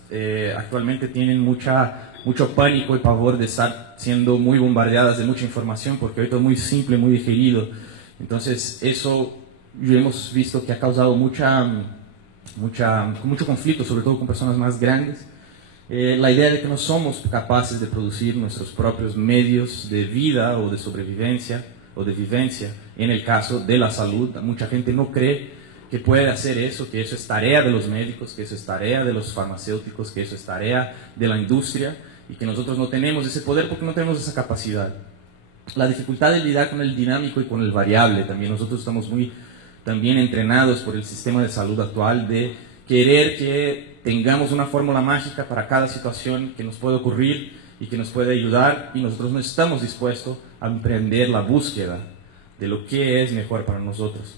actualmente tienen mucho pánico y pavor de estar siendo muy bombardeadas de mucha información, porque ahorita es muy simple, muy digerido. Entonces, eso hemos visto que ha causado mucho conflicto, sobre todo con personas más grandes. La idea de que no somos capaces de producir nuestros propios medios de vida o de sobrevivencia o de vivencia, en el caso de la salud. Mucha gente no cree que puede hacer eso, que eso es tarea de los médicos, que eso es tarea de los farmacéuticos, que eso es tarea de la industria y que nosotros no tenemos ese poder porque no tenemos esa capacidad. La dificultad de lidiar con el dinámico y con el variable también. Nosotros estamos muy también entrenados por el sistema de salud actual de querer que tengamos una fórmula mágica para cada situación que nos puede ocurrir y que nos puede ayudar, y nosotros no estamos dispuestos a emprender la búsqueda de lo que es mejor para nosotros.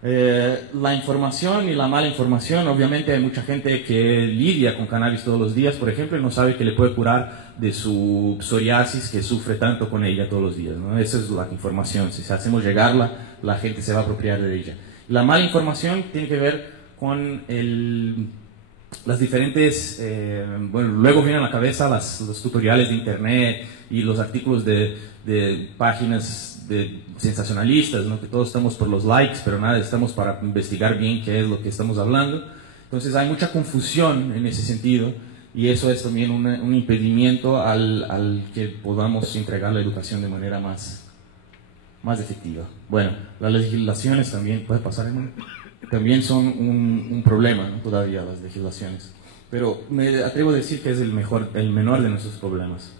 La información y la mala información, obviamente hay mucha gente que lidia con cannabis todos los días, por ejemplo, y no sabe que le puede curar de su psoriasis, que sufre tanto con ella todos los días, ¿no? Esa es la información. Si hacemos llegarla, la gente se va a apropiar de ella. La mala información tiene que ver con las diferentes, luego vienen a la cabeza los tutoriales de internet y los artículos de páginas sensacionalistas, ¿no? Que todos estamos por los likes, pero nada, estamos para investigar bien qué es lo que estamos hablando. Entonces hay mucha confusión en ese sentido, y eso es también un impedimento al que podamos entregar la educación de manera más efectiva. Bueno, las legislaciones también, puede pasar, hermano, también son un problema, ¿no? Todavía las legislaciones, pero me atrevo a decir que es el menor de nuestros problemas.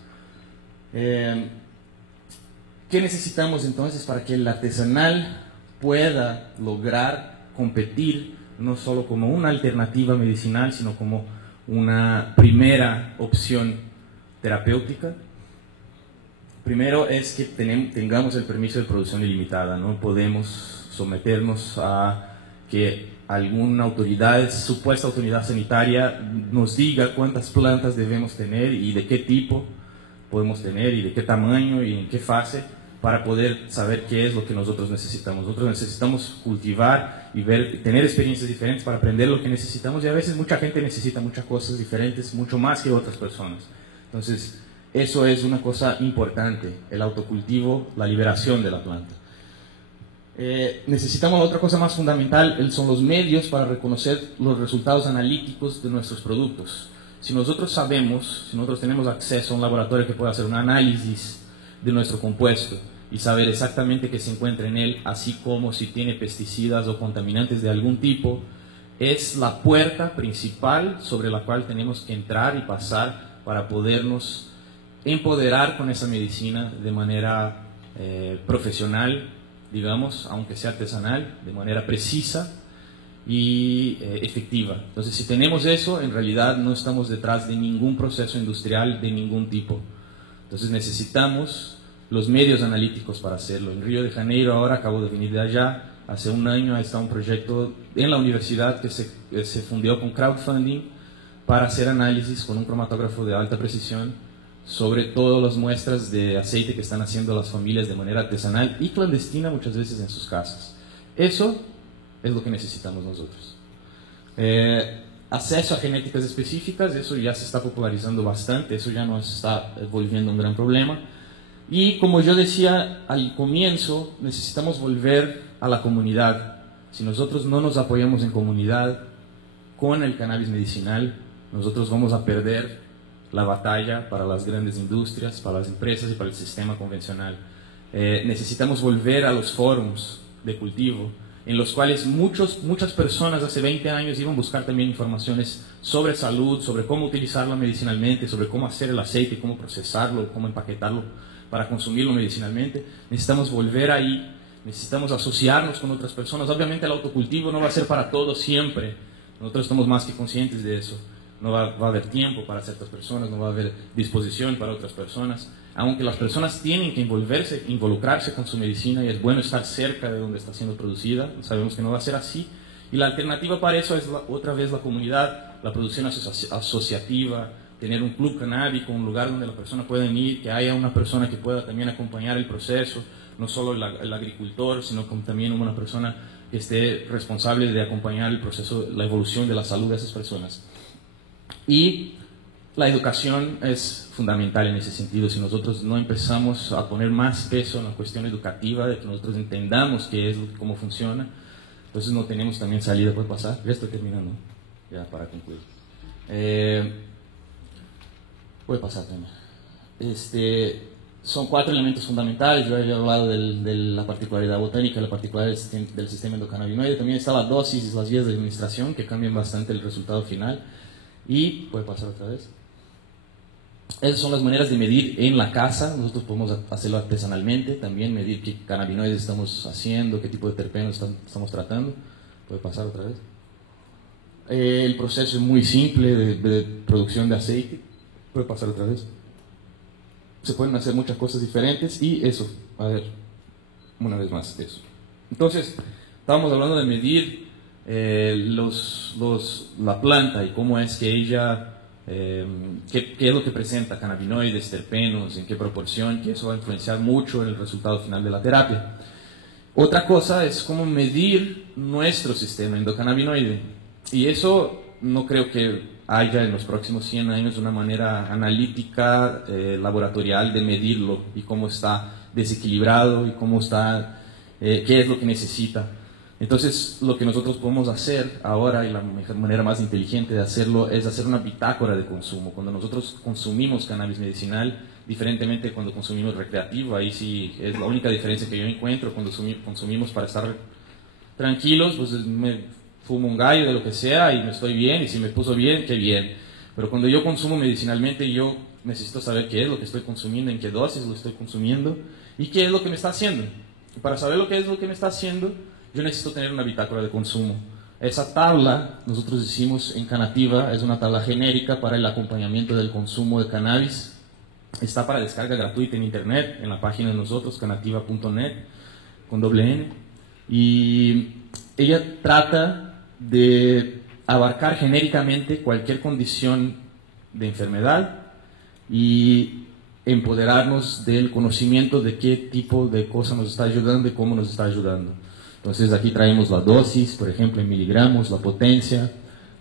¿Qué necesitamos entonces para que el artesanal pueda lograr competir no solo como una alternativa medicinal, sino como una primera opción terapéutica? Primero es que tengamos el permiso de producción ilimitada. No podemos someternos a que alguna autoridad, supuesta autoridad sanitaria, nos diga cuántas plantas debemos tener y de qué tipo podemos tener y de qué tamaño y en qué fase, para poder saber qué es lo que nosotros necesitamos. Nosotros necesitamos cultivar y tener experiencias diferentes para aprender lo que necesitamos, y a veces mucha gente necesita muchas cosas diferentes, mucho más que otras personas. Entonces, eso es una cosa importante, el autocultivo, la liberación de la planta. Necesitamos otra cosa más fundamental, son los medios para reconocer los resultados analíticos de nuestros productos. Si nosotros sabemos, si nosotros tenemos acceso a un laboratorio que pueda hacer un análisis de nuestro compuesto y saber exactamente qué se encuentra en él, así como si tiene pesticidas o contaminantes de algún tipo, es la puerta principal sobre la cual tenemos que entrar y pasar para podernos empoderar con esa medicina de manera profesional, digamos, aunque sea artesanal, de manera precisa y efectiva. Entonces, si tenemos eso, en realidad no estamos detrás de ningún proceso industrial de ningún tipo. Entonces necesitamos los medios analíticos para hacerlo. En Río de Janeiro, ahora acabo de venir de allá, hace un año está un proyecto en la universidad que se fundió con crowdfunding para hacer análisis con un cromatógrafo de alta precisión sobre todas las muestras de aceite que están haciendo las familias de manera artesanal y clandestina muchas veces en sus casas. Eso es lo que necesitamos nosotros. Acceso a genéticas específicas, eso ya se está popularizando bastante, eso ya nos está volviendo un gran problema. Y como yo decía al comienzo, necesitamos volver a la comunidad. Si nosotros no nos apoyamos en comunidad con el cannabis medicinal, nosotros vamos a perder la batalla para las grandes industrias, para las empresas y para el sistema convencional. Necesitamos volver a los foros de cultivo, en los cuales muchas personas hace 20 años iban a buscar también informaciones sobre salud, sobre cómo utilizarlo medicinalmente, sobre cómo hacer el aceite, cómo procesarlo, cómo empaquetarlo para consumirlo medicinalmente. Necesitamos volver ahí, necesitamos asociarnos con otras personas. Obviamente el autocultivo no va a ser para todos siempre, nosotros estamos más que conscientes de eso. No va a haber tiempo para ciertas personas, no va a haber disposición para otras personas, aunque las personas tienen que involucrarse con su medicina y es bueno estar cerca de donde está siendo producida. Sabemos que no va a ser así y la alternativa para eso es otra vez la comunidad, la producción asociativa, tener un club canábico, un lugar donde la persona pueda ir, que haya una persona que pueda también acompañar el proceso, no solo el agricultor, sino como también una persona que esté responsable de acompañar el proceso, la evolución de la salud de esas personas. Y la educación es fundamental en ese sentido. Si nosotros no empezamos a poner más peso en la cuestión educativa, de que nosotros entendamos qué es, cómo funciona, entonces no tenemos también salida. ¿Puede pasar? Ya estoy terminando, ya para concluir. Puede pasar también. Son 4 elementos fundamentales. Yo había hablado de la particularidad botánica, la particularidad del sistema endocannabinoide. También está la dosis y las vías de administración, que cambian bastante el resultado final. Y, puede pasar otra vez. Esas son las maneras de medir en la casa. Nosotros podemos hacerlo artesanalmente, también medir qué cannabinoides estamos haciendo, qué tipo de terpenos estamos tratando. Puede pasar otra vez. El proceso es muy simple de producción de aceite. Puede pasar otra vez. Se pueden hacer muchas cosas diferentes y eso, a ver, una vez más, eso. Entonces, estábamos hablando de medir la planta y cómo es que ella, qué es lo que presenta, cannabinoides, terpenos, en qué proporción, que eso va a influenciar mucho en el resultado final de la terapia. Otra cosa es cómo medir nuestro sistema endocannabinoide. Y eso no creo que haya en los próximos 100 años una manera analítica, laboratorial de medirlo y cómo está desequilibrado y cómo está, qué es lo que necesita. Entonces, lo que nosotros podemos hacer ahora, y la manera más inteligente de hacerlo, es hacer una bitácora de consumo. Cuando nosotros consumimos cannabis medicinal, diferentemente cuando consumimos recreativo, ahí sí es la única diferencia que yo encuentro. Cuando consumimos para estar tranquilos, pues me fumo un gallo de lo que sea y me estoy bien, y si me puso bien, qué bien. Pero cuando yo consumo medicinalmente, yo necesito saber qué es lo que estoy consumiendo, en qué dosis lo estoy consumiendo y qué es lo que me está haciendo. Y para saber lo que es lo que me está haciendo, yo necesito tener una bitácora de consumo. Esa tabla, nosotros decimos en Canativa, es una tabla genérica para el acompañamiento del consumo de cannabis. Está para descarga gratuita en internet, en la página de nosotros, canativa.net, con $N. Y ella trata de abarcar genéricamente cualquier condición de enfermedad y empoderarnos del conocimiento de qué tipo de cosa nos está ayudando y cómo nos está ayudando. Entonces aquí traemos la dosis, por ejemplo en miligramos, la potencia,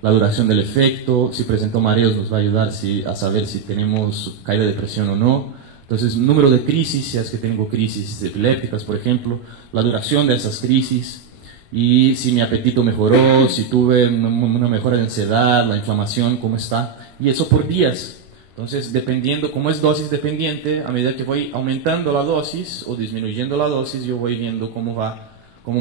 la duración del efecto. Si presentó mareos nos va a ayudar a saber si tenemos caída de presión o no. Entonces, número de crisis, si es que tengo crisis epilépticas, por ejemplo, la duración de esas crisis, y si mi apetito mejoró, si tuve una mejora de ansiedad, la inflamación, cómo está, y eso por días. Entonces, dependiendo, como es dosis dependiente, a medida que voy aumentando la dosis o disminuyendo la dosis, yo voy viendo cómo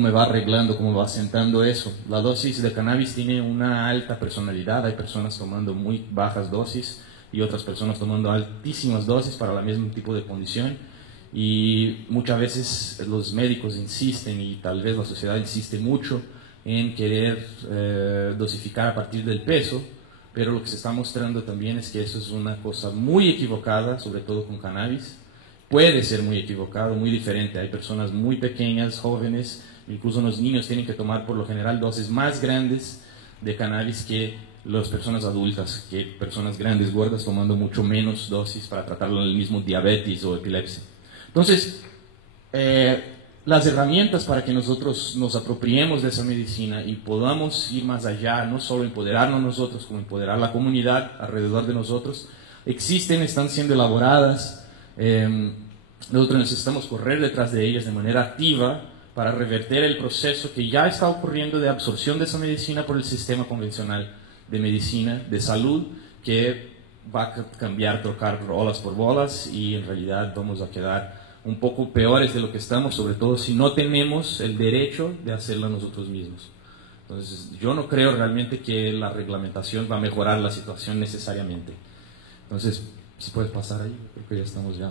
me va arreglando, cómo va asentando eso. La dosis de cannabis tiene una alta personalidad, hay personas tomando muy bajas dosis y otras personas tomando altísimas dosis para el mismo tipo de condición. Y muchas veces los médicos insisten, y tal vez la sociedad insiste mucho, en querer dosificar a partir del peso, pero lo que se está mostrando también es que eso es una cosa muy equivocada, sobre todo con cannabis. Puede ser muy equivocado, muy diferente. Hay personas muy pequeñas, jóvenes, incluso los niños tienen que tomar por lo general dosis más grandes de cannabis que las personas adultas, que personas grandes, gordas, tomando mucho menos dosis para tratar el mismo diabetes o epilepsia. Entonces, las herramientas para que nosotros nos apropiemos de esa medicina y podamos ir más allá, no solo empoderarnos nosotros, como empoderar la comunidad alrededor de nosotros, existen, están siendo elaboradas. Nosotros necesitamos correr detrás de ellas de manera activa para reverter el proceso que ya está ocurriendo de absorción de esa medicina por el sistema convencional de medicina, de salud, que va a cambiar, trocar bolas por bolas, y en realidad vamos a quedar un poco peores de lo que estamos, sobre todo si no tenemos el derecho de hacerlo nosotros mismos. Entonces, yo no creo realmente que la reglamentación va a mejorar la situación necesariamente. Entonces, si puedes pasar ahí, creo que ya estamos ya.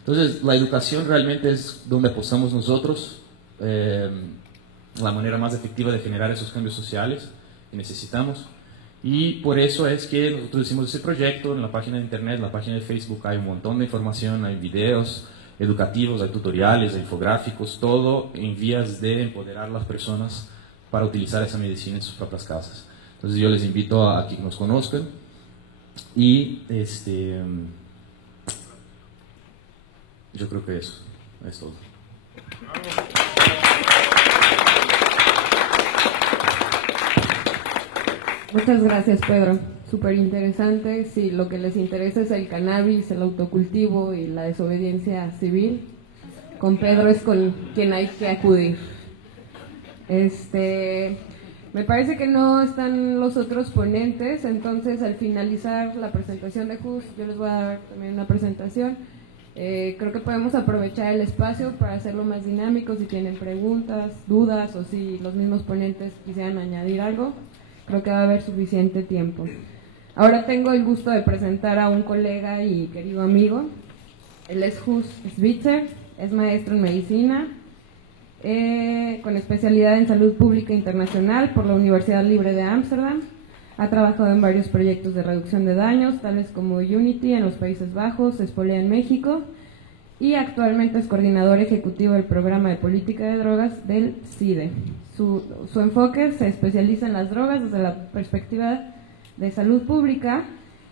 Entonces, la educación realmente es donde apostamos nosotros, la manera más efectiva de generar esos cambios sociales que necesitamos. Y por eso es que nosotros hicimos ese proyecto. En la página de internet, en la página de Facebook, hay un montón de información, hay videos educativos, hay tutoriales, hay infográficos, todo en vías de empoderar a las personas para utilizar esa medicina en sus propias casas. Entonces yo les invito a que nos conozcan, y yo creo que eso es todo. Muchas gracias, Pedro. Súper interesante. Si lo que les interesa es el cannabis, el autocultivo y la desobediencia civil, con Pedro es con quien hay que acudir. Me parece que no están los otros ponentes, entonces al finalizar la presentación de Jus, yo les voy a dar también una presentación. Creo que podemos aprovechar el espacio para hacerlo más dinámico, si tienen preguntas, dudas, o si los mismos ponentes quisieran añadir algo. Creo que va a haber suficiente tiempo. Ahora tengo el gusto de presentar a un colega y querido amigo. Él es Jus Switzer, es maestro en medicina, con especialidad en salud pública internacional por la Universidad Libre de Ámsterdam. Ha trabajado en varios proyectos de reducción de daños, tales como Unity en los Países Bajos, Espolea en México, y actualmente es coordinador ejecutivo del programa de política de drogas del CIDE. Su enfoque se especializa en las drogas desde la perspectiva de salud pública,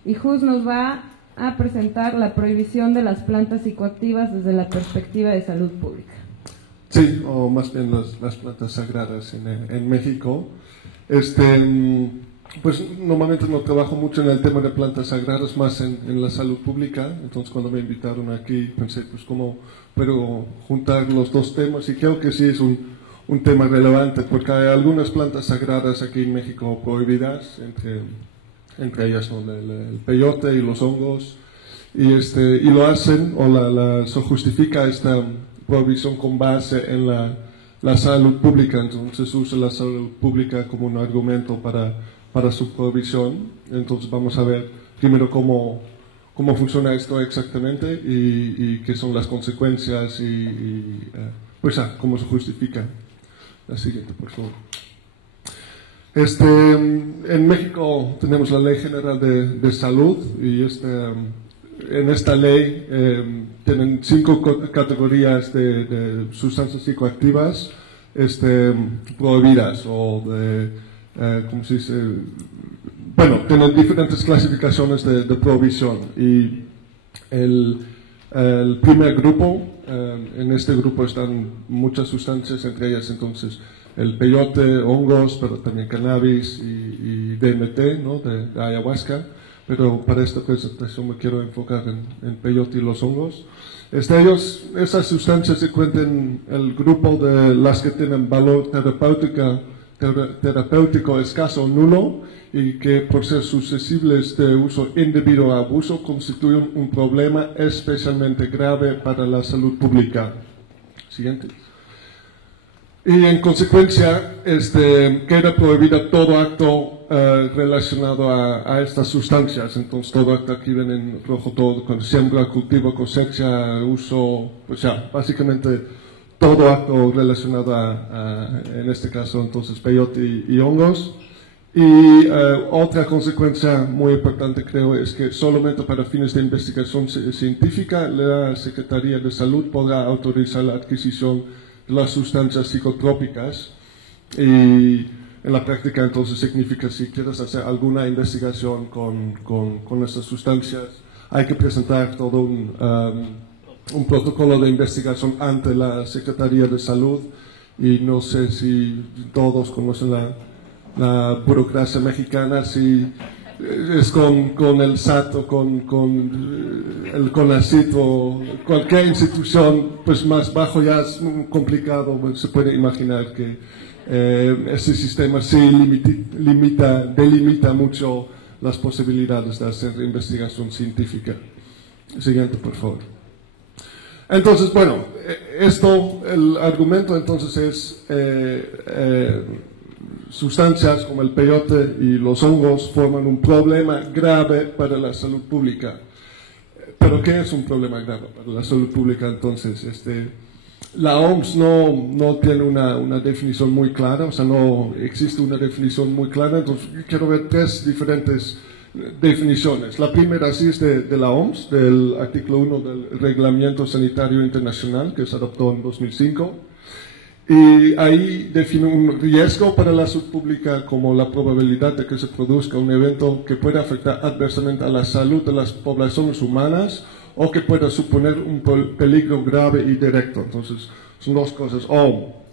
y Jus nos va a presentar la prohibición de las plantas psicoactivas desde la perspectiva de salud pública. Sí, o más bien las plantas sagradas en México. Pues normalmente no trabajo mucho en el tema de plantas sagradas, más en la salud pública. Entonces cuando me invitaron aquí pensé, pues cómo puedo juntar los dos temas, y creo que sí es un tema relevante, porque hay algunas plantas sagradas aquí en México prohibidas, entre ellas son el peyote y los hongos, y lo hacen, o se justifica esta prohibición con base en la salud pública. Entonces usa la salud pública como un argumento para su prohibición. Entonces vamos a ver primero cómo funciona esto exactamente, y qué son las consecuencias, pues cómo se justifica. La siguiente, por favor. En México tenemos la Ley General de Salud, y en esta ley tienen 5 categorías de sustancias psicoactivas prohibidas, o ¿cómo se dice? Bueno, tienen diferentes clasificaciones de prohibición, y el primer grupo, en este grupo están muchas sustancias, entre ellas entonces el peyote, hongos, pero también cannabis y DMT, ¿no? de ayahuasca. pero para esta presentación me quiero enfocar en peyote y los hongos. Esas sustancias se cuentan en el grupo de las que tienen valor terapéutico escaso o nulo y que por ser susceptibles de uso indebido o abuso constituyen un problema especialmente grave para la salud pública. Siguiente. Y en consecuencia queda prohibido todo acto relacionado a estas sustancias. Entonces todo acto aquí ven en rojo, todo con siembra, cultivo, cosecha, uso, pues ya, básicamente todo acto relacionado en este caso entonces peyote y hongos. Y otra consecuencia muy importante creo es que solamente para fines de investigación científica la Secretaría de Salud podrá autorizar la adquisición de las sustancias psicotrópicas y en la práctica entonces significa si quieres hacer alguna investigación con estas sustancias hay que presentar todo un protocolo de investigación ante la Secretaría de Salud y no sé si todos conocen la burocracia mexicana, si es con el SAT o con el CONACYT o cualquier institución pues más bajo ya es muy complicado, se puede imaginar que ese sistema sí delimita mucho las posibilidades de hacer investigación científica. Siguiente, por favor. Entonces, bueno, el argumento entonces es sustancias como el peyote y los hongos forman un problema grave para la salud pública. ¿Pero qué es un problema grave para la salud pública entonces? La OMS no tiene una definición muy clara, o sea, no existe una definición muy clara, entonces quiero ver tres diferentes definiciones. La primera sí es de la OMS, del artículo 1 del Reglamento Sanitario Internacional, que se adoptó en 2005. Y ahí define un riesgo para la salud pública como la probabilidad de que se produzca un evento que pueda afectar adversamente a la salud de las poblaciones humanas o que pueda suponer un peligro grave y directo. Entonces, son dos cosas. O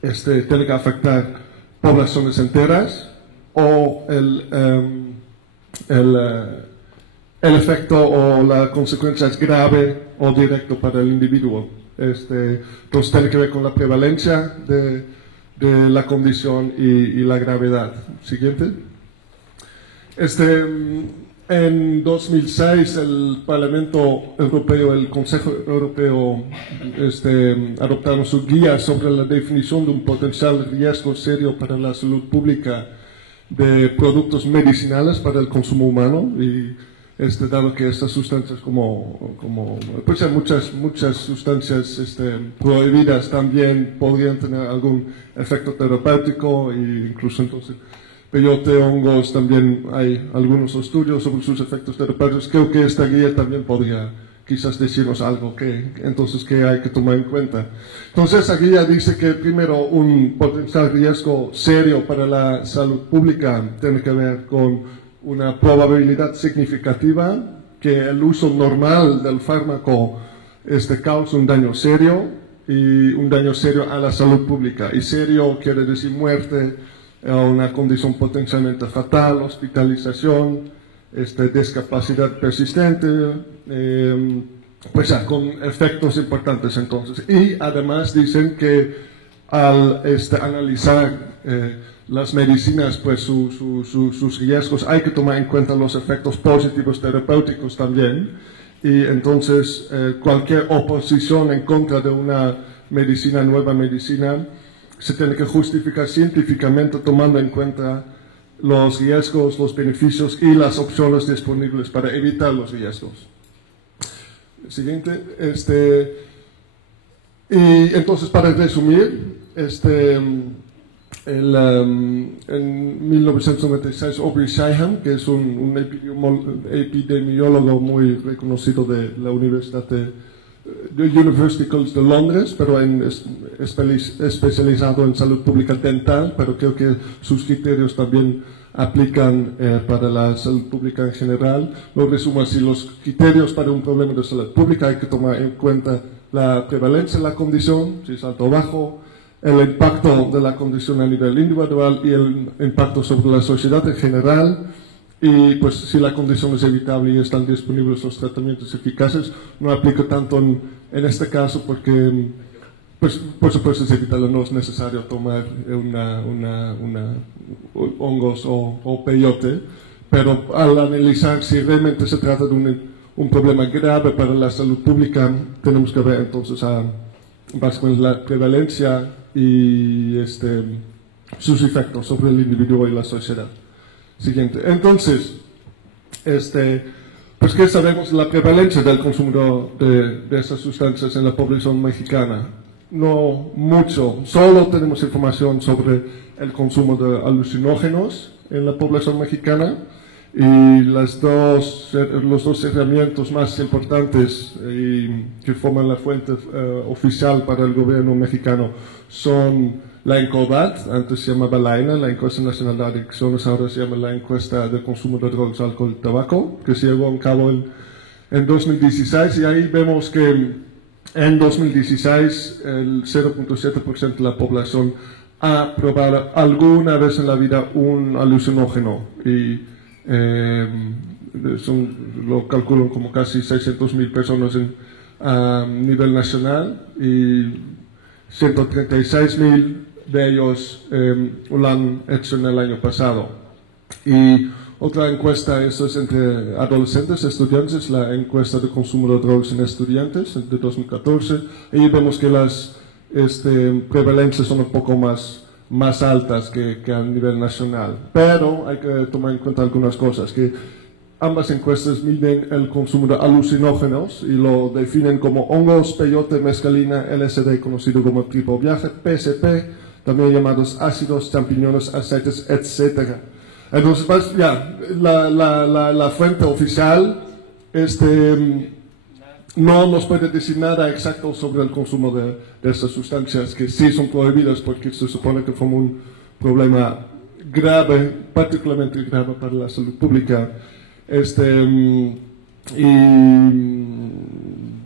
tiene que afectar poblaciones enteras o el efecto o la consecuencia es grave o directo para el individuo. Entonces tiene que ver con la prevalencia de la condición y la gravedad. Siguiente. En 2006 el Parlamento Europeo, el Consejo Europeo adoptaron su guía sobre la definición de un potencial riesgo serio para la salud pública de productos medicinales para el consumo humano y dado que estas sustancias pues hay muchas sustancias prohibidas también podrían tener algún efecto terapéutico e incluso entonces peyote, hongos, también hay algunos estudios sobre sus efectos terapéuticos. Creo que esta guía también podría quizás decirnos algo que hay que tomar en cuenta. Entonces esa guía dice que primero un potencial riesgo serio para la salud pública tiene que ver con una probabilidad significativa que el uso normal del fármaco causa un daño serio y un daño serio a la salud pública. Y serio quiere decir muerte, una condición potencialmente fatal, hospitalización, discapacidad persistente, pues ya, con efectos importantes entonces. Y además dicen que al analizar las medicinas, pues sus riesgos, hay que tomar en cuenta los efectos positivos terapéuticos también. Y entonces cualquier oposición en contra de una nueva medicina, se tiene que justificar científicamente tomando en cuenta los riesgos, los beneficios y las opciones disponibles para evitar los riesgos. Siguiente. Y entonces, para resumir, en 1996, Aubrey Shiham, que es un epidemiólogo muy reconocido de la Universidad de University College de Londres, pero especializado en salud pública dental, pero creo que sus criterios también aplican para la salud pública en general. Lo resumo así: los criterios para un problema de salud pública hay que tomar en cuenta la prevalencia de la condición, si es alto o bajo, el impacto de la condición a nivel individual y el impacto sobre la sociedad en general, y pues si la condición es evitable y están disponibles los tratamientos eficaces, no aplica tanto en este caso porque, pues, por supuesto, es evitable, no es necesario tomar hongos o peyote, pero al analizar si realmente se trata de un problema grave para la salud pública, tenemos que ver entonces básicamente la prevalencia y sus efectos sobre el individuo y la sociedad. Siguiente. Entonces, pues ¿qué sabemos de la prevalencia del consumo de esas sustancias en la población mexicana? No mucho, solo tenemos información sobre el consumo de alucinógenos en la población mexicana y los dos herramientas más importantes que forman la fuente oficial para el gobierno mexicano son la ENCOBAT, antes se llamaba la ENA, la Encuesta Nacional de Adicciones, ahora se llama la Encuesta de Consumo de Drogas, Alcohol y Tabaco, que se llevó a cabo en 2016, y ahí vemos que en 2016 el 0.7% de la población ha probado alguna vez en la vida un alucinógeno, y lo calculan como casi 600.000 personas a nivel nacional, y 136.000 de ellos lo han hecho en el año pasado. Y otra encuesta, esto es entre adolescentes, estudiantes, la encuesta de consumo de drogas en estudiantes de 2014. Ahí vemos que las prevalencias son un poco más altas que a nivel nacional. Pero hay que tomar en cuenta algunas cosas, que ambas encuestas miden el consumo de alucinógenos y lo definen como hongos, peyote, mescalina, LSD, conocido como triple viaje, PCP, también llamados ácidos, champiñones, aceites, etc. Entonces, ya, la fuente oficial no nos puede decir nada exacto sobre el consumo de estas sustancias, que sí son prohibidas porque se supone que forman un problema grave, particularmente grave para la salud pública.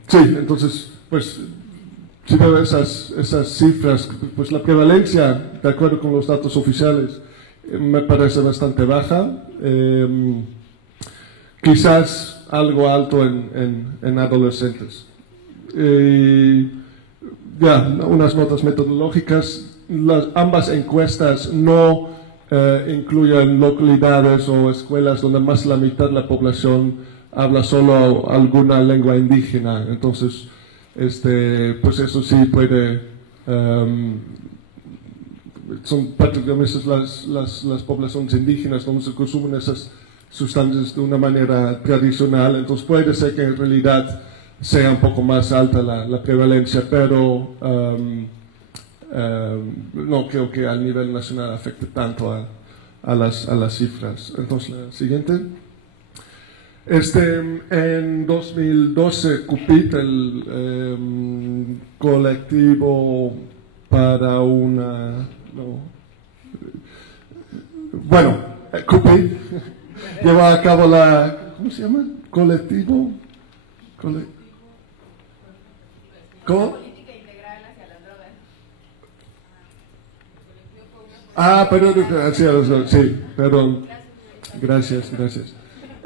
Sí, entonces, pues, si veo esas cifras, pues la prevalencia, de acuerdo con los datos oficiales, me parece bastante baja. Quizás algo alto en adolescentes. Ya, unas notas metodológicas. Ambas encuestas no incluyen localidades o escuelas donde más de la mitad de la población habla solo alguna lengua indígena. Entonces, pues eso sí puede, son particularmente las poblaciones indígenas donde se consumen esas sustancias de una manera tradicional. Entonces puede ser que en realidad sea un poco más alta la prevalencia, pero no creo que a nivel nacional afecte tanto a las cifras. Entonces, la siguiente. En 2012, CUPIT, el colectivo para una... No, bueno, CUPIT lleva a cabo ¿cómo se llama? Colectivo... ¿Cómo? Perdón, sí, perdón. Gracias.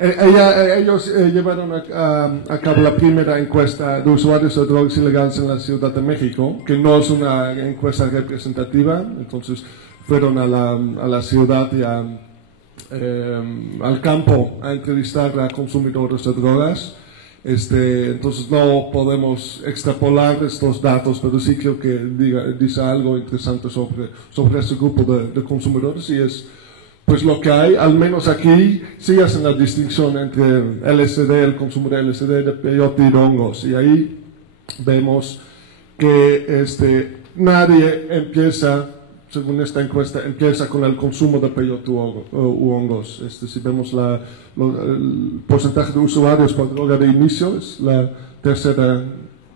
Ellos llevaron a cabo la primera encuesta de usuarios de drogas ilegales en la Ciudad de México, que no es una encuesta representativa. Entonces fueron a la ciudad y al campo a entrevistar a consumidores de drogas. Entonces no podemos extrapolar estos datos, pero sí creo que dice algo interesante sobre este grupo de consumidores, y es pues lo que hay, al menos aquí, sí hacen la distinción entre LSD, el consumo de LSD, de peyote y de hongos, y ahí vemos que nadie empieza, según esta encuesta, empieza con el consumo de peyote u hongos. Si vemos el porcentaje de usuarios por droga de inicio, es la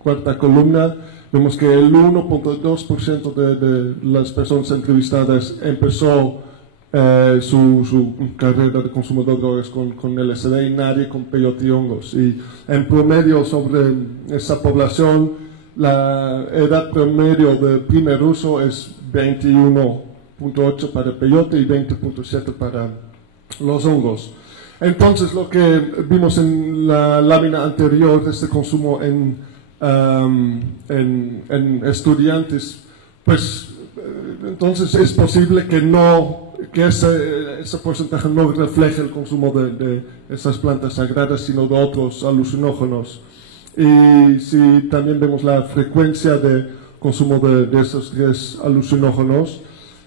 cuarta columna, vemos que el 1.2% de las personas entrevistadas empezó su carrera de consumo de drogas con LSD, y nadie con peyote y hongos. Y en promedio sobre esa población, la edad promedio de primer uso es 21.8 para el peyote y 20.7 para los hongos. Entonces, lo que vimos en la lámina anterior de este consumo en estudiantes, pues entonces es posible que ese porcentaje no refleje el consumo de esas plantas sagradas, sino de otros alucinógenos. Y si también vemos la frecuencia de consumo de esos 3 alucinógenos,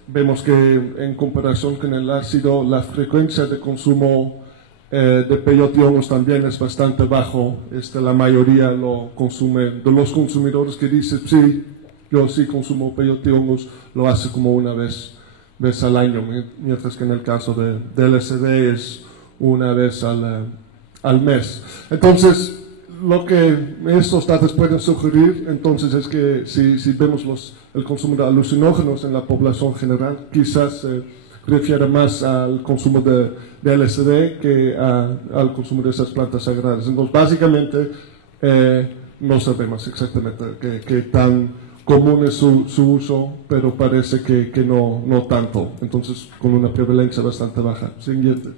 vemos que en comparación con el ácido, la frecuencia de consumo de peyote y hongos también es bastante bajo. La mayoría lo consume, de los consumidores que dicen, sí, yo sí consumo peyote y hongos, lo hace como una vez al año, mientras que en el caso de LSD es una vez al mes. Entonces, lo que estos datos pueden sugerir entonces es que si vemos el consumo de alucinógenos en la población general, quizás se refiere más al consumo de LSD que al consumo de esas plantas sagradas. Entonces, básicamente, no sabemos exactamente qué tan común es su uso, pero parece que no tanto. Entonces, con una prevalencia bastante baja. Siguiente.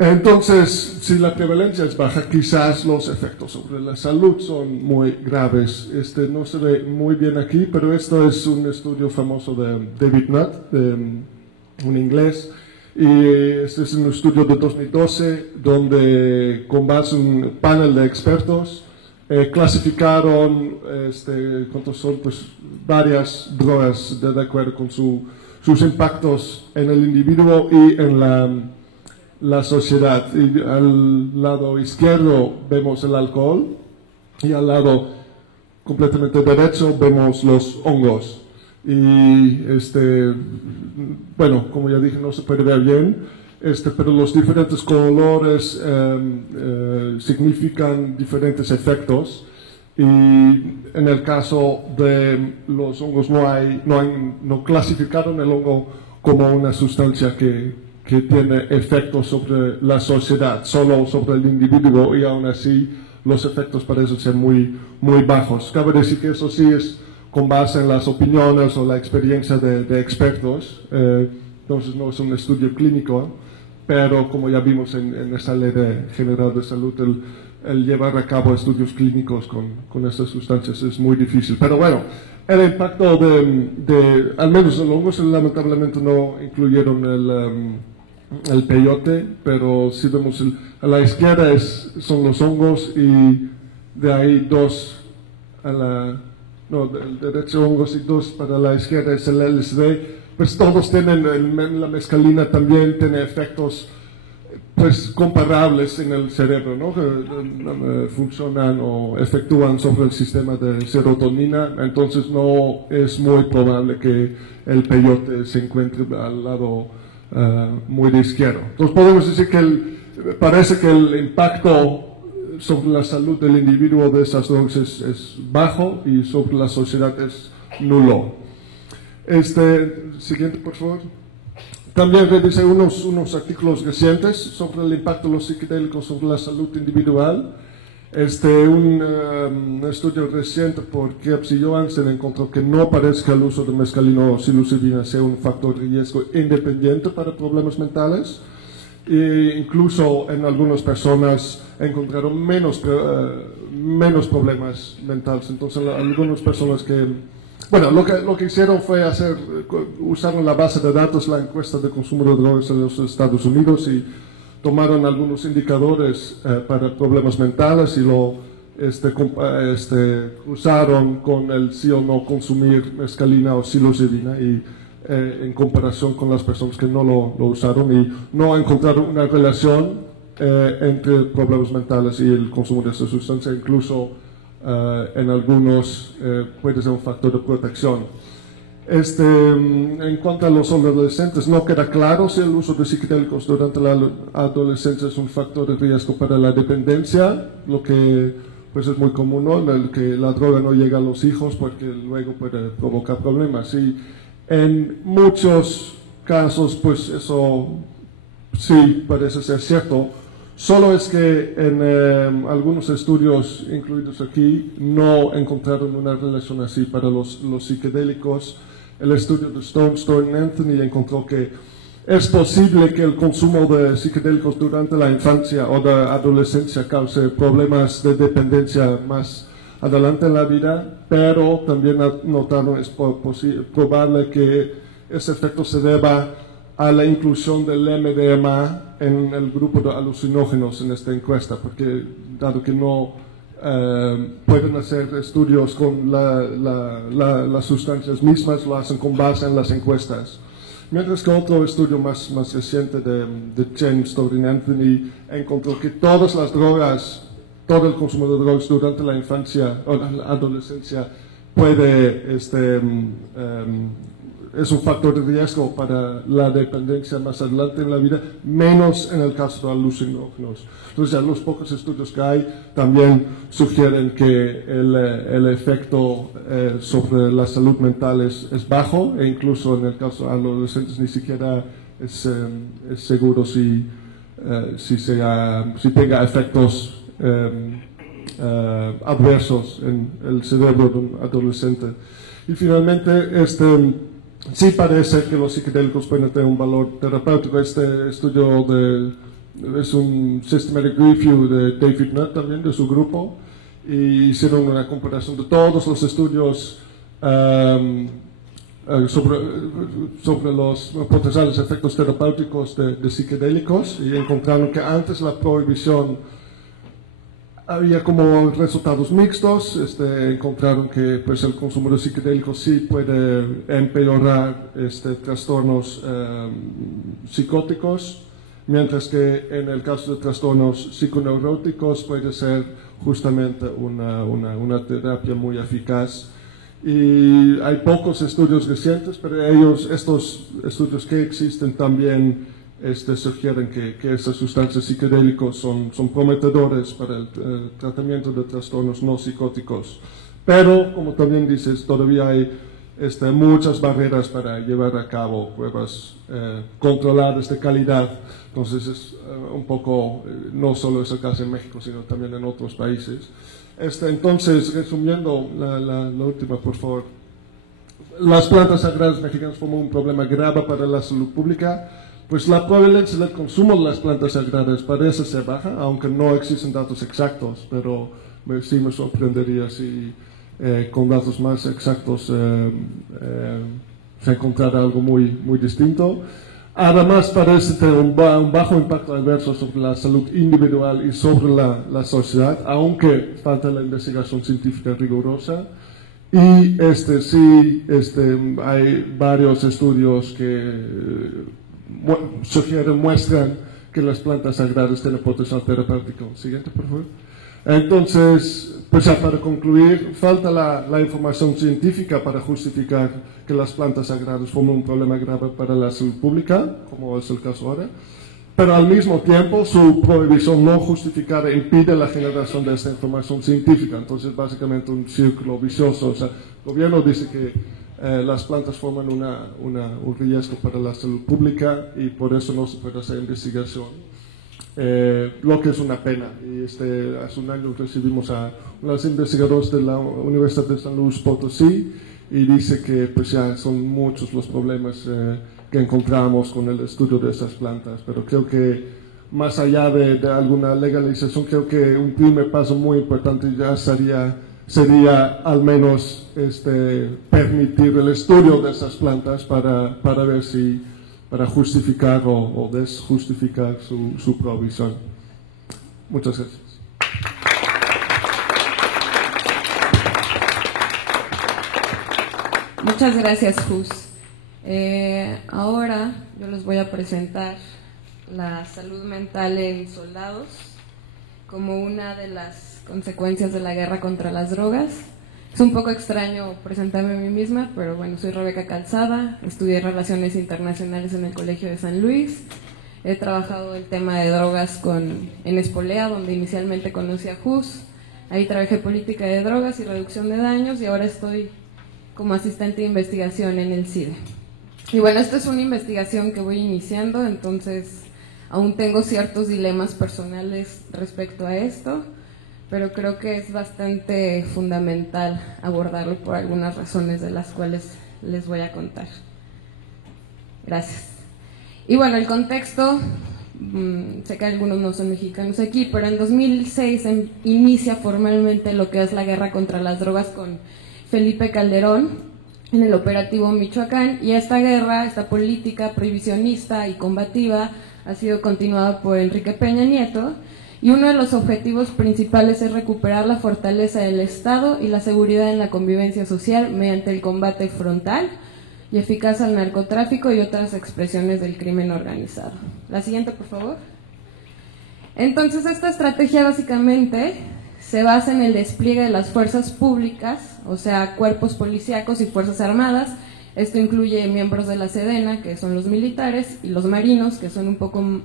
Entonces, si la prevalencia es baja, quizás los efectos sobre la salud son muy graves. No se ve muy bien aquí, pero esto es un estudio famoso de David Nutt, un inglés, y este es un estudio de 2012 donde con base en un panel de expertos clasificaron ¿cuántos son? Pues varias drogas de acuerdo con sus impactos en el individuo y en la sociedad. Y al lado izquierdo vemos el alcohol y al lado completamente derecho vemos los hongos. Y bueno, como ya dije, no se puede ver bien, pero los diferentes colores significan diferentes efectos. Y en el caso de los hongos no clasificaron el hongo como una sustancia que tiene efectos sobre la sociedad, solo sobre el individuo, y aún así los efectos parecen ser muy, muy bajos. Cabe decir que eso sí es con base en las opiniones o la experiencia de expertos, entonces no es un estudio clínico, pero como ya vimos en esa ley general de salud, el llevar a cabo estudios clínicos con estas sustancias es muy difícil. Pero bueno, el impacto al menos el hongos, lamentablemente no incluyeron el peyote, pero si vemos a la izquierda son los hongos y de ahí del derecho hongos y 2 para la izquierda es el LSD. Pues todos tienen, la mescalina también tiene efectos pues comparables en el cerebro, ¿no? Funcionan o efectúan sobre el sistema de serotonina, entonces no es muy probable que el peyote se encuentre al lado muy de izquierda. Entonces podemos decir que parece que el impacto sobre la salud del individuo de esas drogas es bajo y sobre la sociedad es nulo. Siguiente, por favor. También revisé unos artículos recientes sobre el impacto de los psicodélicos sobre la salud individual. Un estudio reciente por Krebs y Johansen encontró que no parece que el uso de mescalina o psilocibina sea un factor de riesgo independiente para problemas mentales. E incluso en algunas personas encontraron menos problemas mentales. Entonces, algunas personas bueno, lo que hicieron fue usaron la base de datos, la encuesta de consumo de drogas en los Estados Unidos, y tomaron algunos indicadores para problemas mentales y lo cruzaron con el sí o no consumir mescalina o psilocibina, y en comparación con las personas que no lo usaron, y no encontraron una relación entre problemas mentales y el consumo de esta sustancia. Incluso en algunos puede ser un factor de protección. En cuanto a los adolescentes, no queda claro si el uso de psicodélicos durante la adolescencia es un factor de riesgo para la dependencia, lo que pues es muy común, ¿no? El que la droga no llega a los hijos porque luego puede provocar problemas. Y en muchos casos, pues eso sí parece ser cierto. Solo es que en algunos estudios incluidos aquí no encontraron una relación así para los psicodélicos. El estudio de Stone y Anthony encontró que es posible que el consumo de psicodélicos durante la infancia o la adolescencia cause problemas de dependencia más adelante en la vida, pero también notaron es probable que ese efecto se deba a la inclusión del MDMA en el grupo de alucinógenos en esta encuesta, porque dado que no pueden hacer estudios con las sustancias mismas, lo hacen con base en las encuestas. Mientras que otro estudio más reciente de James Tobin Anthony encontró que todas las drogas, todo el consumo de drogas durante la infancia o la adolescencia puede, es un factor de riesgo para la dependencia más adelante en la vida, menos en el caso de alucinógenos. Entonces, ya los pocos estudios que hay también sugieren que el efecto sobre la salud mental es bajo, e incluso en el caso de adolescentes ni siquiera es seguro si tenga efectos adversos en el cerebro de un adolescente. Y finalmente, sí parece que los psicodélicos pueden tener un valor terapéutico. Este estudio es un systematic review de David Nutt también, de su grupo, y hicieron una comparación de todos los estudios sobre los potenciales efectos terapéuticos de psicodélicos, y encontraron que antes la prohibición había como resultados mixtos. Encontraron que pues, el consumo de psicodélicos sí puede empeorar trastornos psicóticos, mientras que en el caso de trastornos psiconeuróticos puede ser justamente una terapia muy eficaz. Y hay pocos estudios recientes, pero estos estudios que existen también sugieren que esas sustancias psicodélicos son prometedores para el tratamiento de trastornos no psicóticos. Pero, como también dices, todavía hay muchas barreras para llevar a cabo pruebas controladas de calidad. Entonces, es un poco, no solo es el caso en México, sino también en otros países. Entonces, resumiendo, la última, por favor. Las plantas sagradas mexicanas forman un problema grave para la salud pública. Pues la prevalencia del consumo de las plantas sagradas parece ser baja, aunque no existen datos exactos, pero sí me sorprendería si con datos más exactos se encontrara algo muy distinto. Además, parece tener un bajo impacto adverso sobre la salud individual y sobre la sociedad, aunque falta la investigación científica rigurosa. Y hay varios estudios que muestran que las plantas sagradas tienen potencial terapéutico. Siguiente, por favor. Entonces, pues ya para concluir, falta la información científica para justificar que las plantas sagradas forman un problema grave para la salud pública, como es el caso ahora, pero al mismo tiempo su prohibición no justificada impide la generación de esta información científica. Entonces, básicamente un círculo vicioso. O sea, el gobierno dice que las plantas forman un riesgo para la salud pública y por eso no se puede hacer investigación, lo que es una pena. Y hace un año recibimos a los investigadores de la Universidad de San Luis Potosí y dice que pues ya son muchos los problemas que encontramos con el estudio de estas plantas, pero creo que más allá de alguna legalización, creo que un primer paso muy importante ya sería al menos permitir el estudio de esas plantas para ver si, para justificar o desjustificar su prohibición. Muchas gracias. Muchas gracias, Jus. Ahora yo les voy a presentar la salud mental en soldados como una de las consecuencias de la guerra contra las drogas. Es un poco extraño presentarme a mí misma, pero bueno, soy Rebeca Calzada, estudié Relaciones Internacionales en el Colegio de San Luis, he trabajado el tema de drogas en Espolea, donde inicialmente conocí a Jus, ahí trabajé política de drogas y reducción de daños y ahora estoy como asistente de investigación en el CIDE. Y bueno, esta es una investigación que voy iniciando, entonces aún tengo ciertos dilemas personales respecto a esto, pero creo que es bastante fundamental abordarlo por algunas razones de las cuales les voy a contar. Gracias. Y bueno, el contexto, sé que algunos no son mexicanos aquí, pero en 2006 inicia formalmente lo que es la guerra contra las drogas con Felipe Calderón en el operativo Michoacán, y esta guerra, esta política prohibicionista y combativa ha sido continuada por Enrique Peña Nieto, y uno de los objetivos principales es recuperar la fortaleza del Estado y la seguridad en la convivencia social mediante el combate frontal y eficaz al narcotráfico y otras expresiones del crimen organizado. La siguiente, por favor. Entonces, esta estrategia básicamente se basa en el despliegue de las fuerzas públicas, o sea, cuerpos policíacos y fuerzas armadas. Esto incluye miembros de la Sedena, que son los militares, y los marinos, que son un poco,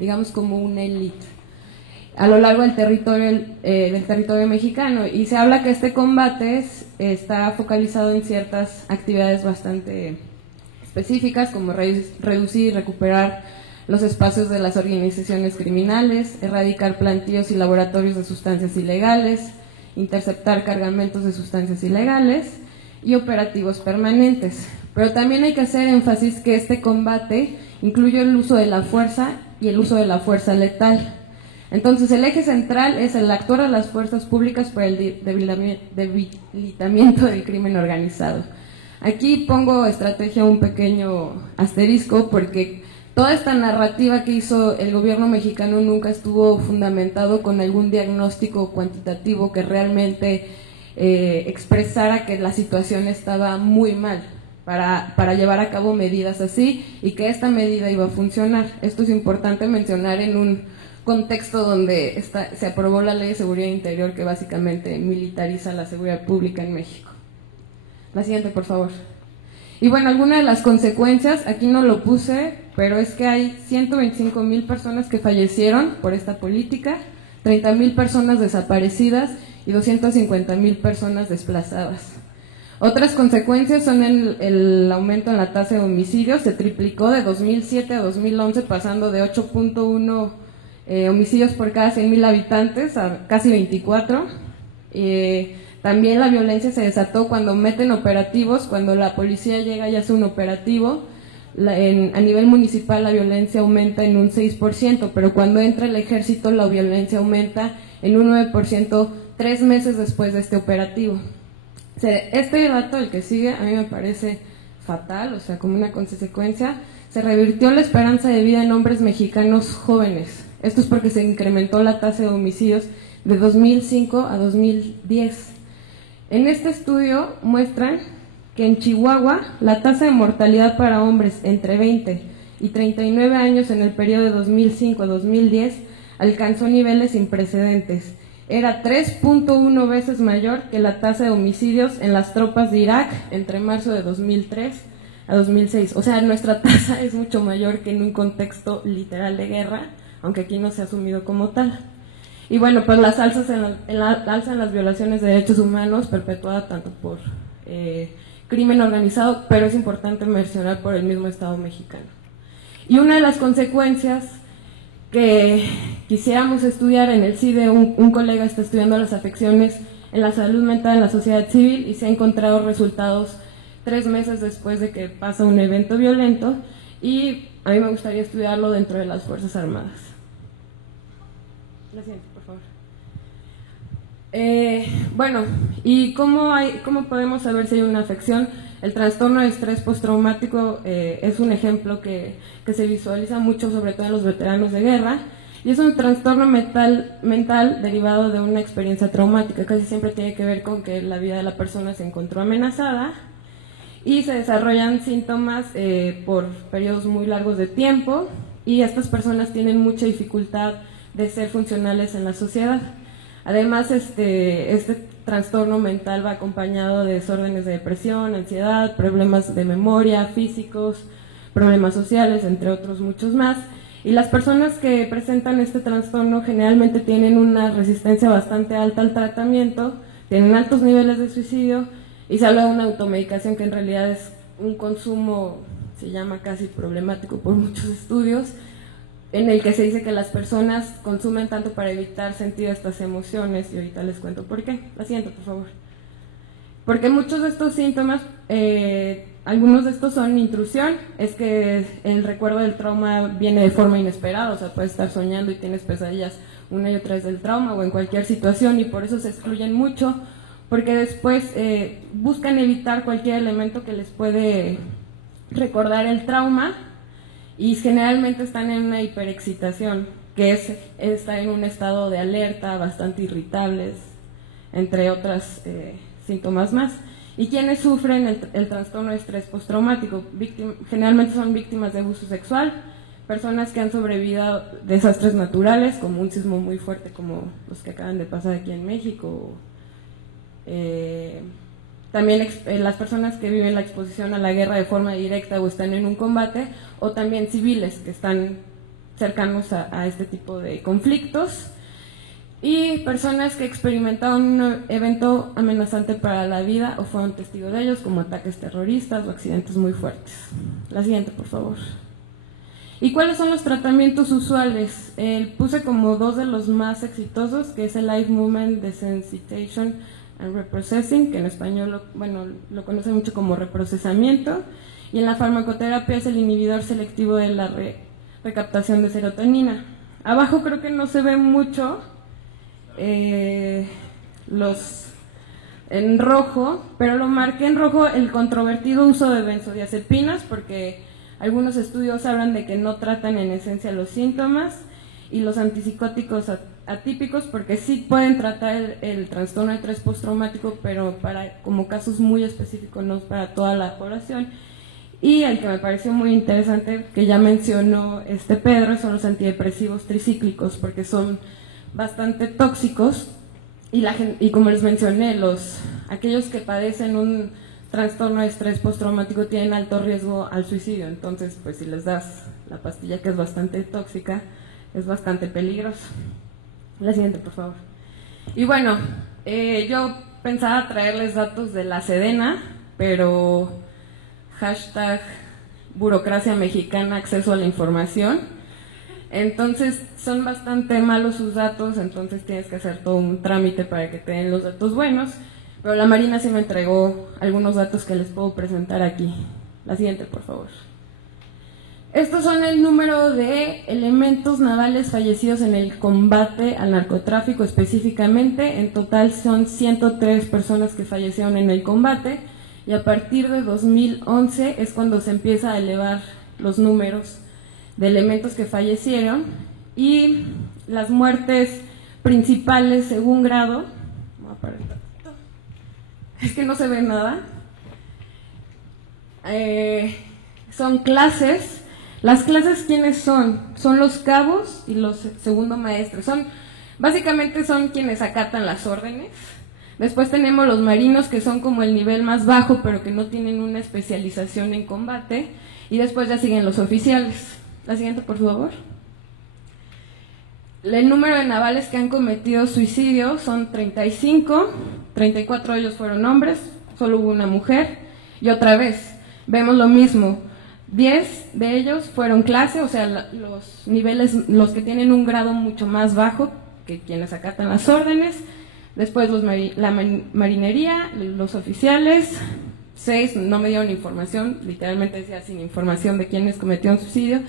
digamos, como una élite a lo largo del territorio mexicano. Y se habla que este combate está focalizado en ciertas actividades bastante específicas, como reducir y recuperar los espacios de las organizaciones criminales, erradicar plantíos y laboratorios de sustancias ilegales, interceptar cargamentos de sustancias ilegales y operativos permanentes. Pero también hay que hacer énfasis que este combate incluye el uso de la fuerza y el uso de la fuerza letal. Entonces, el eje central es el actuar a las fuerzas públicas para el debilitamiento del crimen organizado. Aquí pongo estrategia un pequeño asterisco, porque toda esta narrativa que hizo el gobierno mexicano nunca estuvo fundamentado con algún diagnóstico cuantitativo que realmente expresara que la situación estaba muy mal para llevar a cabo medidas así, y que esta medida iba a funcionar. Esto es importante mencionar en un contexto donde se aprobó la Ley de Seguridad Interior, que básicamente militariza la seguridad pública en México. La siguiente, por favor. Y bueno, algunas de las consecuencias, aquí no lo puse, pero es que hay 125,000 personas que fallecieron por esta política, 30,000 personas desaparecidas y 250,000 personas desplazadas. Otras consecuencias son el aumento en la tasa de homicidios. Se triplicó de 2007 a 2011, pasando de 8.1 homicidios por cada 100,000 habitantes a casi 24. También la violencia se desató cuando meten operativos, cuando la policía llega y hace un operativo. A nivel municipal la violencia aumenta en un 6%, pero cuando entra el ejército la violencia aumenta en un 9% 3 meses después de este operativo. Este dato, el que sigue, a mí me parece fatal, o sea, como una consecuencia, se revirtió la esperanza de vida en hombres mexicanos jóvenes. Esto es porque se incrementó la tasa de homicidios de 2005 a 2010. En este estudio muestran que en Chihuahua la tasa de mortalidad para hombres entre 20 y 39 años en el periodo de 2005 a 2010 alcanzó niveles sin precedentes. Era 3.1 veces mayor que la tasa de homicidios en las tropas de Irak entre marzo de 2003 a 2006. O sea, nuestra tasa es mucho mayor que en un contexto literal de guerra, aunque aquí no se ha asumido como tal. Y bueno, pues las alzas en las violaciones de derechos humanos perpetuada tanto por crimen organizado, pero es importante mencionar por el mismo Estado mexicano. Y una de las consecuencias que quisiéramos estudiar en el CIDE, un colega está estudiando las afecciones en la salud mental en la sociedad civil y se ha encontrado resultados 3 meses después de que pasa un evento violento, y a mí me gustaría estudiarlo dentro de las Fuerzas Armadas. La siguiente, por favor. Bueno, ¿y cómo podemos saber si hay una afección? El trastorno de estrés postraumático es un ejemplo que se visualiza mucho, sobre todo en los veteranos de guerra, y es un trastorno mental derivado de una experiencia traumática. Casi siempre tiene que ver con que la vida de la persona se encontró amenazada, y se desarrollan síntomas por periodos muy largos de tiempo, y estas personas tienen mucha dificultad de ser funcionales en la sociedad. Además, este trastorno mental va acompañado de desórdenes de depresión, ansiedad, problemas de memoria, físicos, problemas sociales, entre otros muchos más. Y las personas que presentan este trastorno generalmente tienen una resistencia bastante alta al tratamiento, tienen altos niveles de suicidio, y se habla de una automedicación que en realidad es un consumo, se llama casi problemático por muchos estudios, en el que se dice que las personas consumen tanto para evitar sentir estas emociones, y ahorita les cuento por qué. La siguiente, por favor. Porque muchos de estos síntomas algunos de estos son intrusión, es que el recuerdo del trauma viene de forma inesperada, o sea, puedes estar soñando y tienes pesadillas una y otra vez del trauma o en cualquier situación, y por eso se excluyen mucho, porque después buscan evitar cualquier elemento que les puede recordar el trauma, y generalmente están en una hiperexcitación, que es estar en un estado de alerta, bastante irritables, entre otros síntomas más. ¿Y quienes sufren el trastorno de estrés postraumático? Generalmente son víctimas de abuso sexual, personas que han sobrevivido a desastres naturales, como un sismo muy fuerte como los que acaban de pasar aquí en México. También las personas que viven la exposición a la guerra de forma directa o están en un combate, o también civiles que están cercanos a este tipo de conflictos, y personas que experimentaron un evento amenazante para la vida o fueron testigos de ellos, como ataques terroristas o accidentes muy fuertes. La siguiente, por favor. ¿Y cuáles son los tratamientos usuales? Puse como dos de los más exitosos, que es el Live Movement Desensitization and Reprocessing, que en español lo conocen mucho como reprocesamiento, y en la farmacoterapia es el inhibidor selectivo de la recaptación de serotonina. Abajo creo que no se ve mucho los en rojo, pero lo marqué en rojo el controvertido uso de benzodiazepinas, porque algunos estudios hablan de que no tratan en esencia los síntomas, y los antipsicóticos atípicos, porque sí pueden tratar el trastorno de estrés postraumático, pero como casos muy específicos, no para toda la población. Y el que me pareció muy interesante, que ya mencionó Pedro, son los antidepresivos tricíclicos, porque son bastante tóxicos, y como les mencioné, aquellos que padecen un trastorno de estrés postraumático tienen alto riesgo al suicidio. Entonces, pues si les das la pastilla, que es bastante tóxica, es bastante peligroso. La siguiente, por favor. Y bueno, yo pensaba traerles datos de la Sedena, pero hashtag burocracia mexicana, acceso a la información. Entonces son bastante malos sus datos, entonces tienes que hacer todo un trámite para que te den los datos buenos, pero la Marina sí me entregó algunos datos que les puedo presentar aquí. La siguiente, por favor. Estos son el número de elementos navales fallecidos en el combate al narcotráfico específicamente. En total son 103 personas que fallecieron en el combate, y a partir de 2011 es cuando se empieza a elevar los números de elementos que fallecieron, y las muertes principales según grado, es que no se ve nada, son clases. Las clases, ¿quiénes son? Son los cabos y los segundo maestros. Básicamente son quienes acatan las órdenes. Después tenemos los marinos, que son como el nivel más bajo, pero que no tienen una especialización en combate. Y después ya siguen los oficiales. La siguiente, por favor. El número de navales que han cometido suicidio son 35, 34 de ellos fueron hombres, solo hubo una mujer. Y otra vez, vemos lo mismo. 10 de ellos fueron clase, o sea, los niveles, los que tienen un grado mucho más bajo que quienes acatan las órdenes. Después la marinería, los oficiales. 6 no me dieron información, literalmente decía sin información de quiénes cometieron suicidio.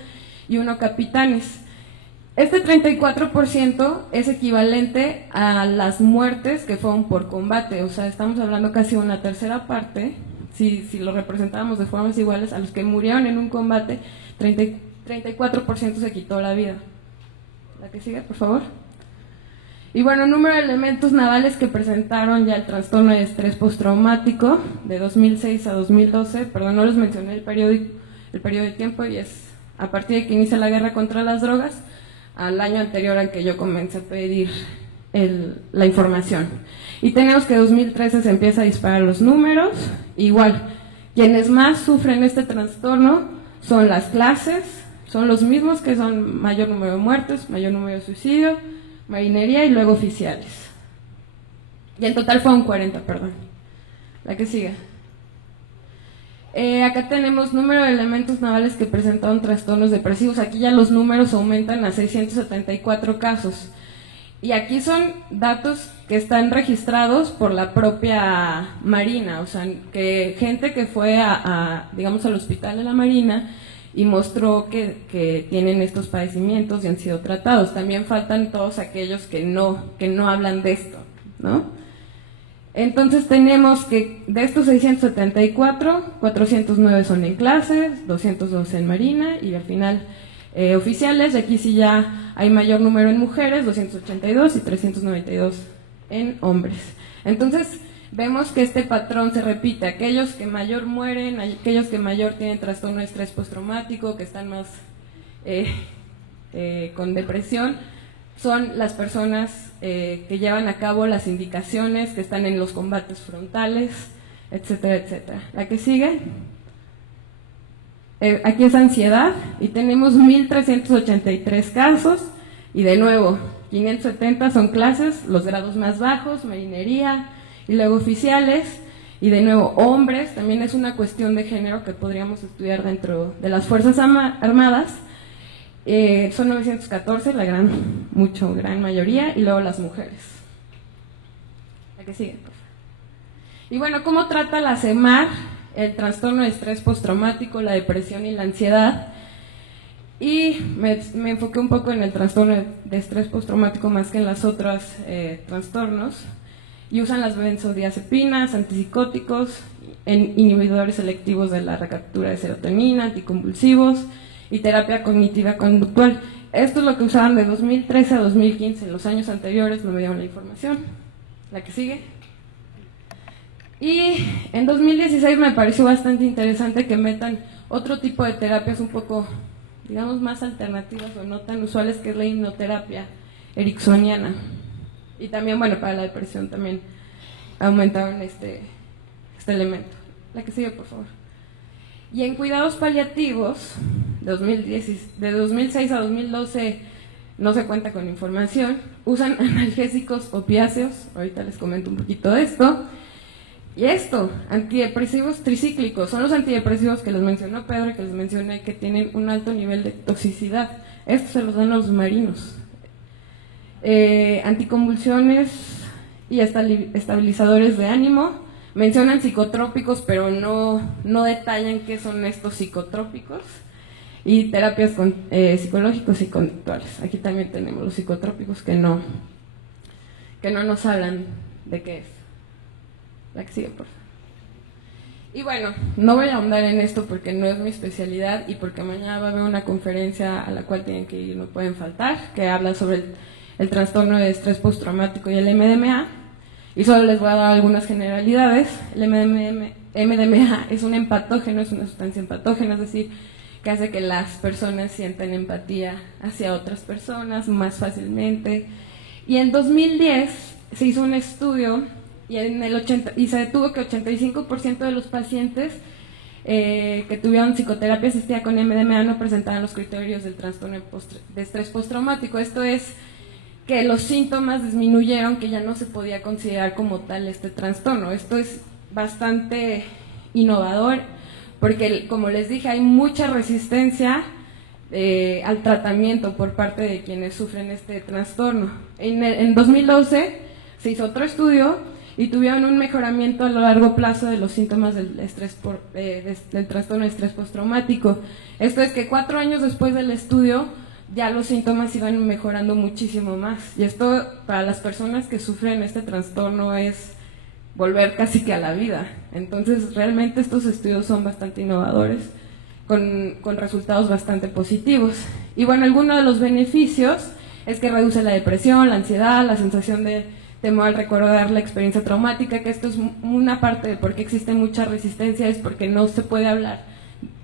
Y 1 capitanes. Este 34% es equivalente a las muertes que fueron por combate, o sea, estamos hablando casi una tercera parte. Si lo representáramos de formas iguales, a los que murieron en un combate, 34% se quitó la vida. La que sigue, por favor. Y bueno, número de elementos navales que presentaron ya el trastorno de estrés postraumático de 2006 a 2012. Perdón, no les mencioné el periodo de tiempo, y es a partir de que inicia la guerra contra las drogas al año anterior al que yo comencé a pedir la información. Y tenemos que en 2013 se empieza a disparar los números. Igual, quienes más sufren este trastorno son las clases, son los mismos que son mayor número de muertes, mayor número de suicidio, marinería y luego oficiales. Y en total fueron 40, perdón. La que sigue. Acá tenemos número de elementos navales que presentaron trastornos depresivos. Aquí ya los números aumentan a 674 casos. Y aquí son datos que están registrados por la propia Marina, o sea, que gente que fue digamos, al hospital de la Marina y mostró que tienen estos padecimientos y han sido tratados. También faltan todos aquellos que no hablan de esto, ¿no? Entonces tenemos que de estos 674, 409 son en clases, 212 en Marina y al final oficiales, y aquí sí ya hay mayor número en mujeres, 282 y 392 en hombres. Entonces vemos que este patrón se repite, aquellos que mayor mueren, aquellos que mayor tienen trastorno de estrés postraumático, que están más con depresión, son las personas que llevan a cabo las indicaciones, que están en los combates frontales, etcétera, etcétera. La que sigue. Aquí es ansiedad y tenemos 1.383 casos y de nuevo 570 son clases, los grados más bajos, marinería y luego oficiales y de nuevo hombres, también es una cuestión de género que podríamos estudiar dentro de las Fuerzas Armadas, son 914, la gran mayoría, y luego las mujeres. La que sigue, por favor. Y bueno, ¿cómo trata la CEMAR el trastorno de estrés postraumático, la depresión y la ansiedad? Y me enfoqué un poco en el trastorno de estrés postraumático más que en los otros trastornos, y usan las benzodiazepinas, antipsicóticos, inhibidores selectivos de la recaptura de serotonina, anticonvulsivos y terapia cognitiva conductual. Esto es lo que usaban de 2013 a 2015, en los años anteriores no me dieron la información. La que sigue. Y en 2016 me pareció bastante interesante que metan otro tipo de terapias un poco, digamos, más alternativas o no tan usuales, que es la hipnoterapia ericksoniana. Y también, bueno, para la depresión también aumentaron este elemento. La que sigue, por favor. Y en cuidados paliativos, de 2006 a 2012 no se cuenta con información, usan analgésicos opiáceos, ahorita les comento un poquito de esto. Y esto, antidepresivos tricíclicos, son los antidepresivos que les mencionó Pedro y que les mencioné que tienen un alto nivel de toxicidad. Estos se los dan a los marinos. Anticonvulsiones y estabilizadores de ánimo. Mencionan psicotrópicos, pero no detallan qué son estos psicotrópicos. Y terapias psicológicos y conductuales. Aquí también tenemos los psicotrópicos que no nos hablan de qué es. La que sigue, por favor. Y bueno, no voy a ahondar en esto porque no es mi especialidad y porque mañana va a haber una conferencia a la cual tienen que ir, no pueden faltar, que habla sobre el trastorno de estrés postraumático y el MDMA. Y solo les voy a dar algunas generalidades. El MDMA es un empatógeno, es una sustancia empatógena, es decir, que hace que las personas sientan empatía hacia otras personas más fácilmente. Y en 2010 se hizo un estudio y se detuvo que 85% de los pacientes que tuvieron psicoterapia asistida con MDMA no presentaban los criterios del trastorno de estrés postraumático. Esto es que los síntomas disminuyeron, que ya no se podía considerar como tal este trastorno. Esto es bastante innovador porque, como les dije, hay mucha resistencia al tratamiento por parte de quienes sufren este trastorno. En 2012 se hizo otro estudio y tuvieron un mejoramiento a lo largo plazo de los síntomas del trastorno de estrés postraumático. Esto es que 4 años después del estudio ya los síntomas iban mejorando muchísimo más. Y esto para las personas que sufren este trastorno es volver casi que a la vida. Entonces realmente estos estudios son bastante innovadores, con resultados bastante positivos. Y bueno, alguno de los beneficios es que reduce la depresión, la ansiedad, la sensación de temor al recordar la experiencia traumática, que esto es una parte de por qué existe mucha resistencia, es porque no se puede hablar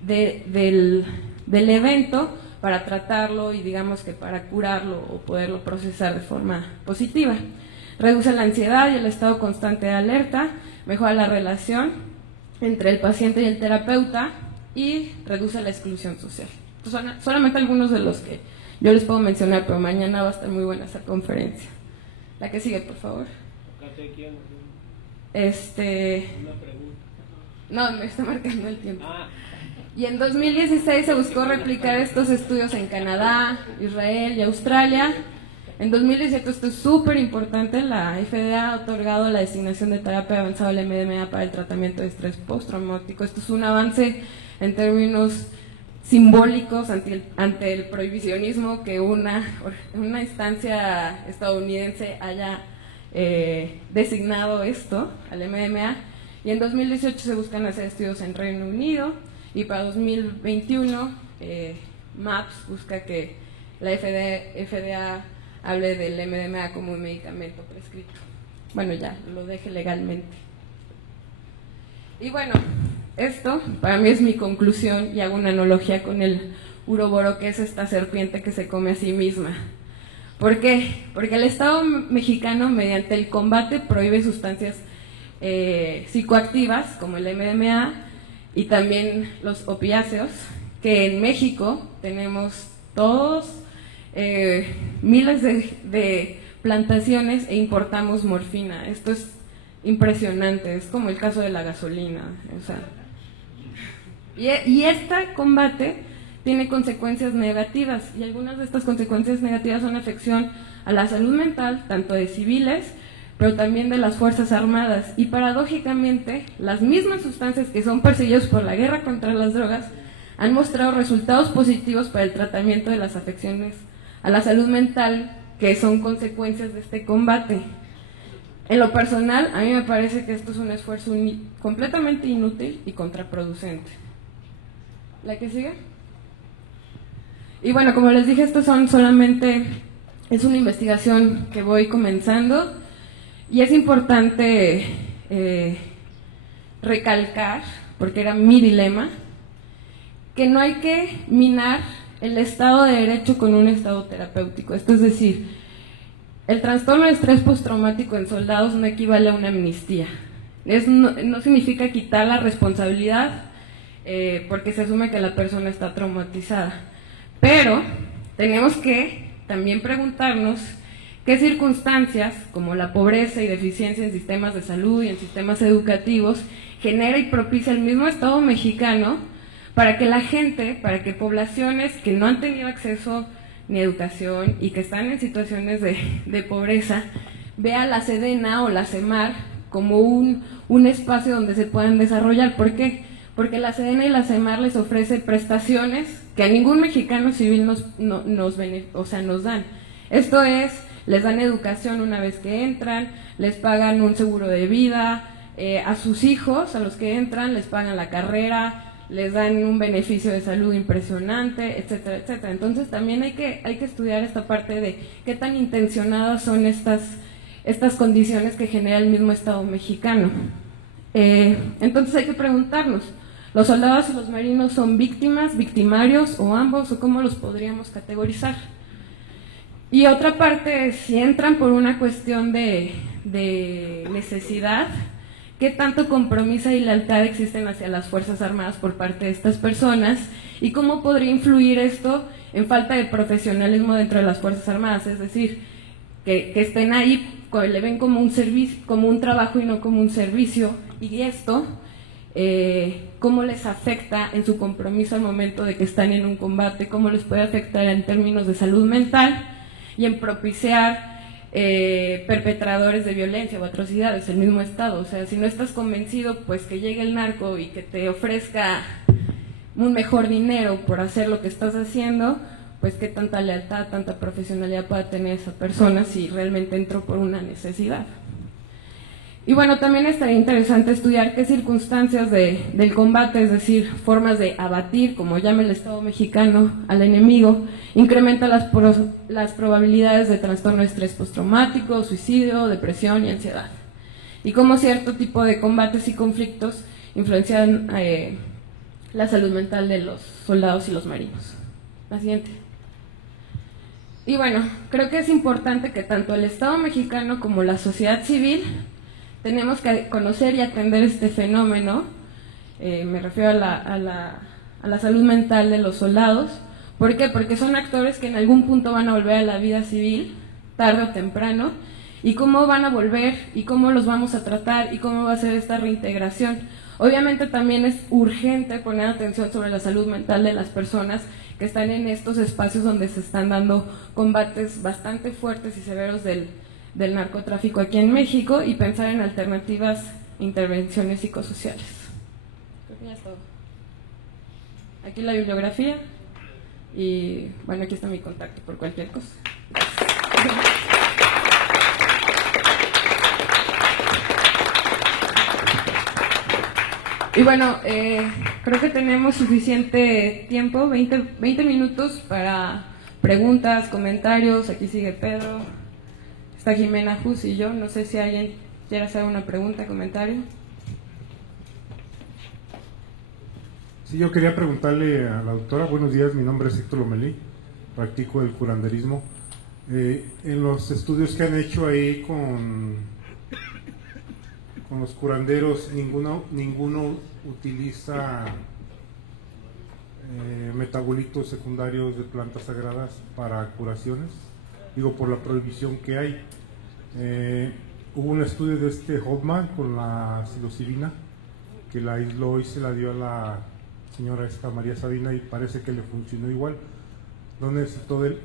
del evento para tratarlo y digamos que para curarlo o poderlo procesar de forma positiva. Reduce la ansiedad y el estado constante de alerta, mejora la relación entre el paciente y el terapeuta y reduce la exclusión social. Son solamente algunos de los que yo les puedo mencionar, pero mañana va a estar muy buena esa conferencia. La que sigue, por favor. Una pregunta. No, me está marcando el tiempo. Y en 2016 se buscó replicar estos estudios en Canadá, Israel y Australia. En 2017, esto es súper importante, la FDA ha otorgado la designación de terapia avanzada al MDMA para el tratamiento de estrés postraumático. Esto es un avance en términos simbólicos ante el prohibicionismo que una instancia estadounidense haya designado esto al MDMA. Y en 2018 se buscan hacer estudios en Reino Unido, y para 2021 MAPS busca que la FDA hable del MDMA como un medicamento prescrito. Bueno, ya lo deje legalmente. Y bueno, esto para mí es mi conclusión, y hago una analogía con el uroboro, que es esta serpiente que se come a sí misma. ¿Por qué? Porque el Estado mexicano, mediante el combate, prohíbe sustancias psicoactivas como el MDMA y también los opiáceos, que en México tenemos todos miles de plantaciones e importamos morfina. Esto es impresionante, es como el caso de la gasolina. O sea, y este combate tiene consecuencias negativas, y algunas de estas consecuencias negativas son afección a la salud mental, tanto de civiles, pero también de las Fuerzas Armadas. Y paradójicamente, las mismas sustancias que son perseguidas por la guerra contra las drogas han mostrado resultados positivos para el tratamiento de las afecciones a la salud mental, que son consecuencias de este combate. En lo personal, a mí me parece que esto es un esfuerzo completamente inútil y contraproducente. ¿La que sigue? Y bueno, como les dije, esto es una investigación que voy comenzando, y es importante recalcar, porque era mi dilema, que no hay que minar el Estado de Derecho con un Estado terapéutico. Esto es decir, el trastorno de estrés postraumático en soldados no equivale a una amnistía. No significa quitar la responsabilidad porque se asume que la persona está traumatizada. Pero tenemos que también preguntarnos qué circunstancias, como la pobreza y deficiencia en sistemas de salud y en sistemas educativos, genera y propicia el mismo Estado mexicano para que poblaciones que no han tenido acceso ni a educación y que están en situaciones de pobreza, vea la Sedena o la CEMAR como un espacio donde se puedan desarrollar. ¿Por qué? Porque la Sedena y la CEMAR les ofrece prestaciones que a ningún mexicano civil nos dan. Esto es, les dan educación una vez que entran, les pagan un seguro de vida, a sus hijos, a los que entran, les pagan la carrera, les dan un beneficio de salud impresionante, etcétera, etcétera. Entonces también hay que estudiar esta parte de qué tan intencionadas son estas condiciones que genera el mismo Estado mexicano. Entonces hay que preguntarnos, ¿los soldados y los marinos son víctimas, victimarios o ambos, o cómo los podríamos categorizar? Y otra parte es, si entran por una cuestión de necesidad, ¿qué tanto compromiso y lealtad existen hacia las Fuerzas Armadas por parte de estas personas? ¿Y cómo podría influir esto en falta de profesionalismo dentro de las Fuerzas Armadas? Es decir, que estén ahí, le ven como un servicio, como un trabajo y no como un servicio. Y esto, ¿cómo les afecta en su compromiso al momento de que están en un combate? ¿Cómo les puede afectar en términos de salud mental y en propiciar perpetradores de violencia o atrocidades, el mismo Estado? O sea, si no estás convencido, pues que llegue el narco y que te ofrezca un mejor dinero por hacer lo que estás haciendo, pues qué tanta lealtad, tanta profesionalidad pueda tener esa persona si realmente entró por una necesidad. Y bueno, también estaría interesante estudiar qué circunstancias del combate, es decir, formas de abatir, como llama el Estado mexicano, al enemigo, incrementa las probabilidades de trastorno de estrés postraumático, suicidio, depresión y ansiedad. Y cómo cierto tipo de combates y conflictos influencian la salud mental de los soldados y los marinos. La siguiente. Y bueno, creo que es importante que tanto el Estado mexicano como la sociedad civil tenemos que conocer y atender este fenómeno. Me refiero a la salud mental de los soldados. ¿Por qué? Porque son actores que en algún punto van a volver a la vida civil, tarde o temprano, y cómo van a volver, y cómo los vamos a tratar, y cómo va a ser esta reintegración. Obviamente también es urgente poner atención sobre la salud mental de las personas que están en estos espacios donde se están dando combates bastante fuertes y severos del narcotráfico aquí en México, y pensar en alternativas, intervenciones psicosociales. Creo que ya es todo. Aquí la bibliografía y bueno, aquí está mi contacto por cualquier cosa. Gracias. Y bueno, creo que tenemos suficiente tiempo, 20 minutos para preguntas, comentarios. Aquí sigue Pedro, está Jimena Jus y yo. No sé si alguien quiere hacer una pregunta, comentario. Sí, yo quería preguntarle a la doctora. Buenos días, mi nombre es Héctor Lomelí, practico el curanderismo. En los estudios que han hecho ahí con los curanderos, ninguno utiliza metabolitos secundarios de plantas sagradas para curaciones, digo por la prohibición que hay. Hubo un estudio de Hoffman con la psilocibina, que la aisló y se la dio a la señora María Sabina, y parece que le funcionó igual. No necesitó de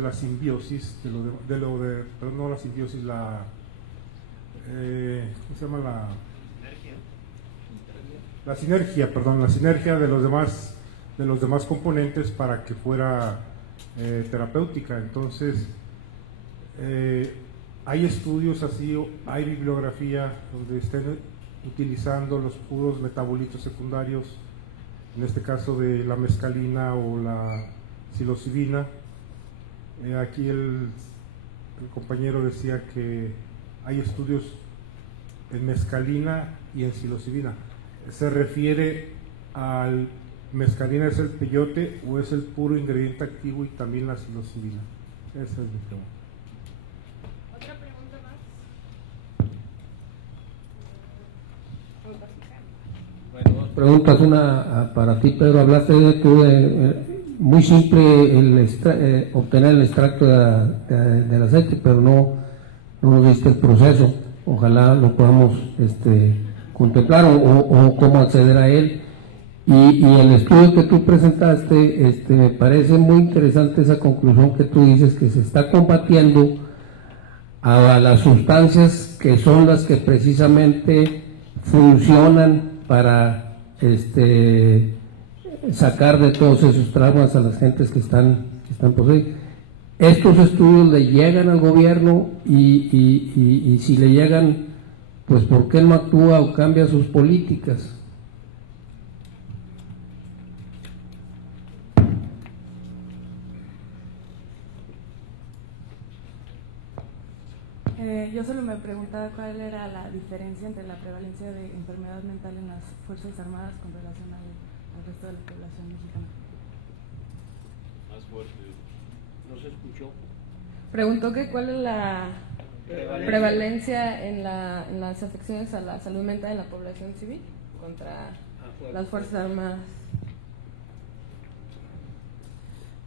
la simbiosis, perdón, no la simbiosis, ¿cómo se llama? La sinergia de los demás componentes para que fuera terapéutica. Entonces, hay estudios así, hay bibliografía donde estén utilizando los puros metabolitos secundarios, en este caso de la mescalina o la psilocibina. Aquí el compañero decía que hay estudios en mescalina y en psilocibina. ¿Se refiere al mescalina es el peyote o es el puro ingrediente activo y también la psilocibina? Esa es mi pregunta. ¿Otra pregunta más? Bueno, dos preguntas. Una para ti, Pedro. Hablaste muy simple obtener el extracto del aceite, pero no nos diste el proceso. Ojalá lo podamos contemplar o cómo acceder a él. Y el estudio que tú presentaste, me parece muy interesante esa conclusión que tú dices, que se está combatiendo a las sustancias que son las que precisamente funcionan para sacar de todos esos traumas a las gentes que están poseídas. Estos estudios le llegan al gobierno y si le llegan, pues ¿por qué no actúa o cambia sus políticas? Yo solo me preguntaba cuál era la diferencia entre la prevalencia de enfermedad mental en las Fuerzas Armadas con relación al resto de la población mexicana. Más fuerte. No se escuchó. Preguntó que cuál es la prevalencia en las afecciones a la salud mental de la población civil contra las Fuerzas Armadas.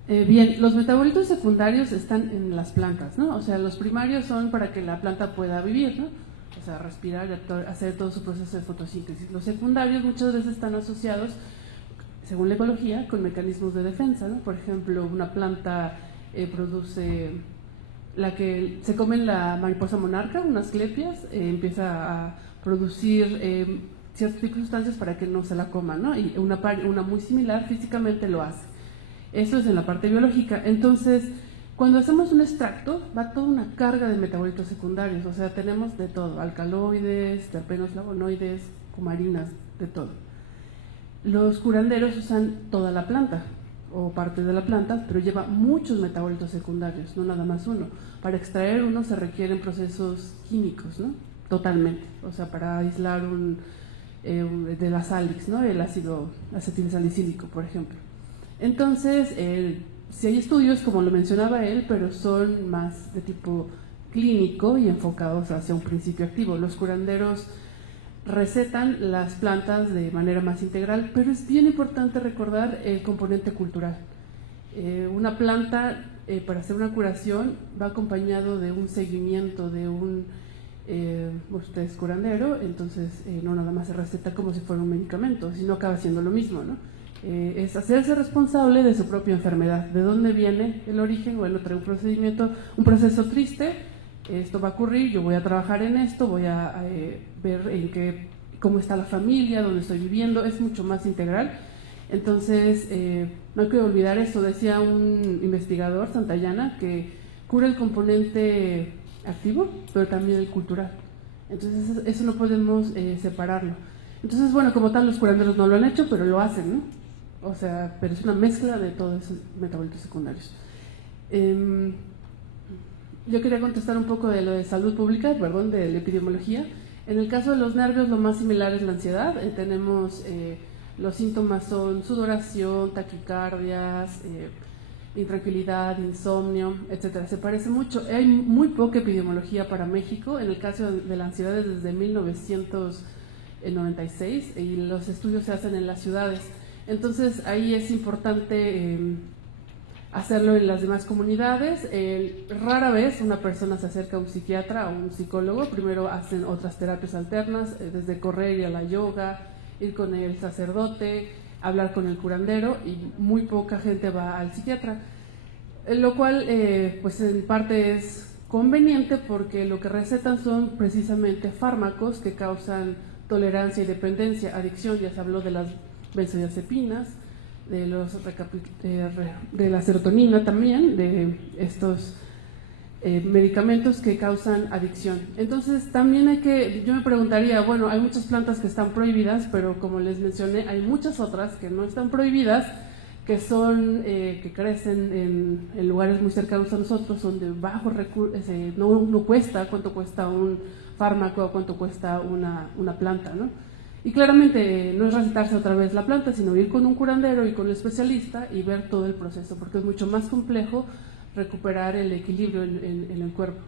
Bien, los metabolitos secundarios están en las plantas, ¿no? O sea, los primarios son para que la planta pueda vivir, ¿no? O sea, respirar, hacer todo su proceso de fotosíntesis. Los secundarios muchas veces están asociados, según la ecología, con mecanismos de defensa, ¿no? Por ejemplo, una planta produce la que se come la mariposa monarca, unas clepias, empieza a producir ciertos tipos de sustancias para que no se la coman, ¿no? Y una muy similar físicamente lo hace. Eso es en la parte biológica. Entonces, cuando hacemos un extracto, va toda una carga de metabolitos secundarios. O sea, tenemos de todo: alcaloides, terpenos, flavonoides, cumarinas, de todo. Los curanderos usan toda la planta o parte de la planta, pero lleva muchos metabolitos secundarios, no nada más uno. Para extraer uno se requieren procesos químicos, ¿no? Totalmente. O sea, para aislar de la salix, ¿no? El ácido acetilsalicílico, por ejemplo. Entonces, si hay estudios, como lo mencionaba él, pero son más de tipo clínico y enfocados hacia un principio activo. Los curanderos recetan las plantas de manera más integral, pero es bien importante recordar el componente cultural. Una planta, para hacer una curación, va acompañado de un seguimiento, de un usted es curandero, entonces no nada más se receta como si fuera un medicamento, sino acaba siendo lo mismo, ¿no? Es hacerse responsable de su propia enfermedad, de dónde viene el origen. Bueno, trae un proceso triste, esto va a ocurrir, yo voy a trabajar en esto, voy a ver cómo está la familia, dónde estoy viviendo, es mucho más integral. Entonces, no hay que olvidar eso, decía un investigador, Santayana, que cura el componente activo, pero también el cultural. Entonces, eso no podemos separarlo. Entonces, bueno, como tal, los curanderos no lo han hecho, pero lo hacen, ¿no? O sea, pero es una mezcla de todos esos metabolitos secundarios. Yo quería contestar un poco de lo de salud pública, perdón, de la epidemiología. En el caso de los nervios, lo más similar es la ansiedad. Tenemos, los síntomas son sudoración, taquicardias, intranquilidad, insomnio, etcétera. Se parece mucho. Hay muy poca epidemiología para México. En el caso de la ansiedad es desde 1996 y los estudios se hacen en las ciudades. Entonces ahí es importante hacerlo en las demás comunidades. Rara vez una persona se acerca a un psiquiatra o un psicólogo. Primero hacen otras terapias alternas, desde correr, ir a la yoga, ir con el sacerdote, hablar con el curandero, y muy poca gente va al psiquiatra, lo cual pues en parte es conveniente porque lo que recetan son precisamente fármacos que causan tolerancia y dependencia, adicción. Ya se habló de las benzodiazepinas, de la serotonina también, de estos medicamentos que causan adicción. Entonces también yo me preguntaría, bueno, hay muchas plantas que están prohibidas, pero como les mencioné, hay muchas otras que no están prohibidas, que son que crecen en lugares muy cercanos a nosotros, son de bajo recursos, no cuesta cuánto cuesta un fármaco o cuánto cuesta una planta, ¿no? Y claramente no es recetarse otra vez la planta, sino ir con un curandero y con un especialista y ver todo el proceso, porque es mucho más complejo recuperar el equilibrio en el cuerpo.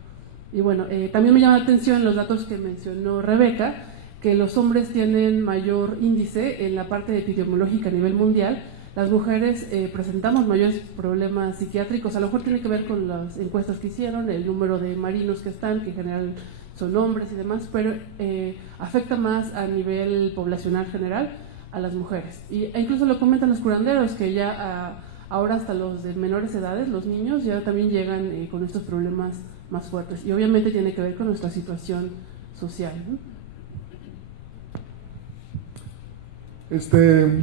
Y bueno, también me llama la atención los datos que mencionó Rebeca, que los hombres tienen mayor índice en la parte epidemiológica a nivel mundial. Las mujeres presentamos mayores problemas psiquiátricos, a lo mejor tiene que ver con las encuestas que hicieron, el número de marinos que están, que en general son hombres y demás, pero afecta más a nivel poblacional general a las mujeres. E incluso lo comentan los curanderos, que ya ahora hasta los de menores edades, los niños, ya también llegan con estos problemas más fuertes. Y obviamente tiene que ver con nuestra situación social, ¿no?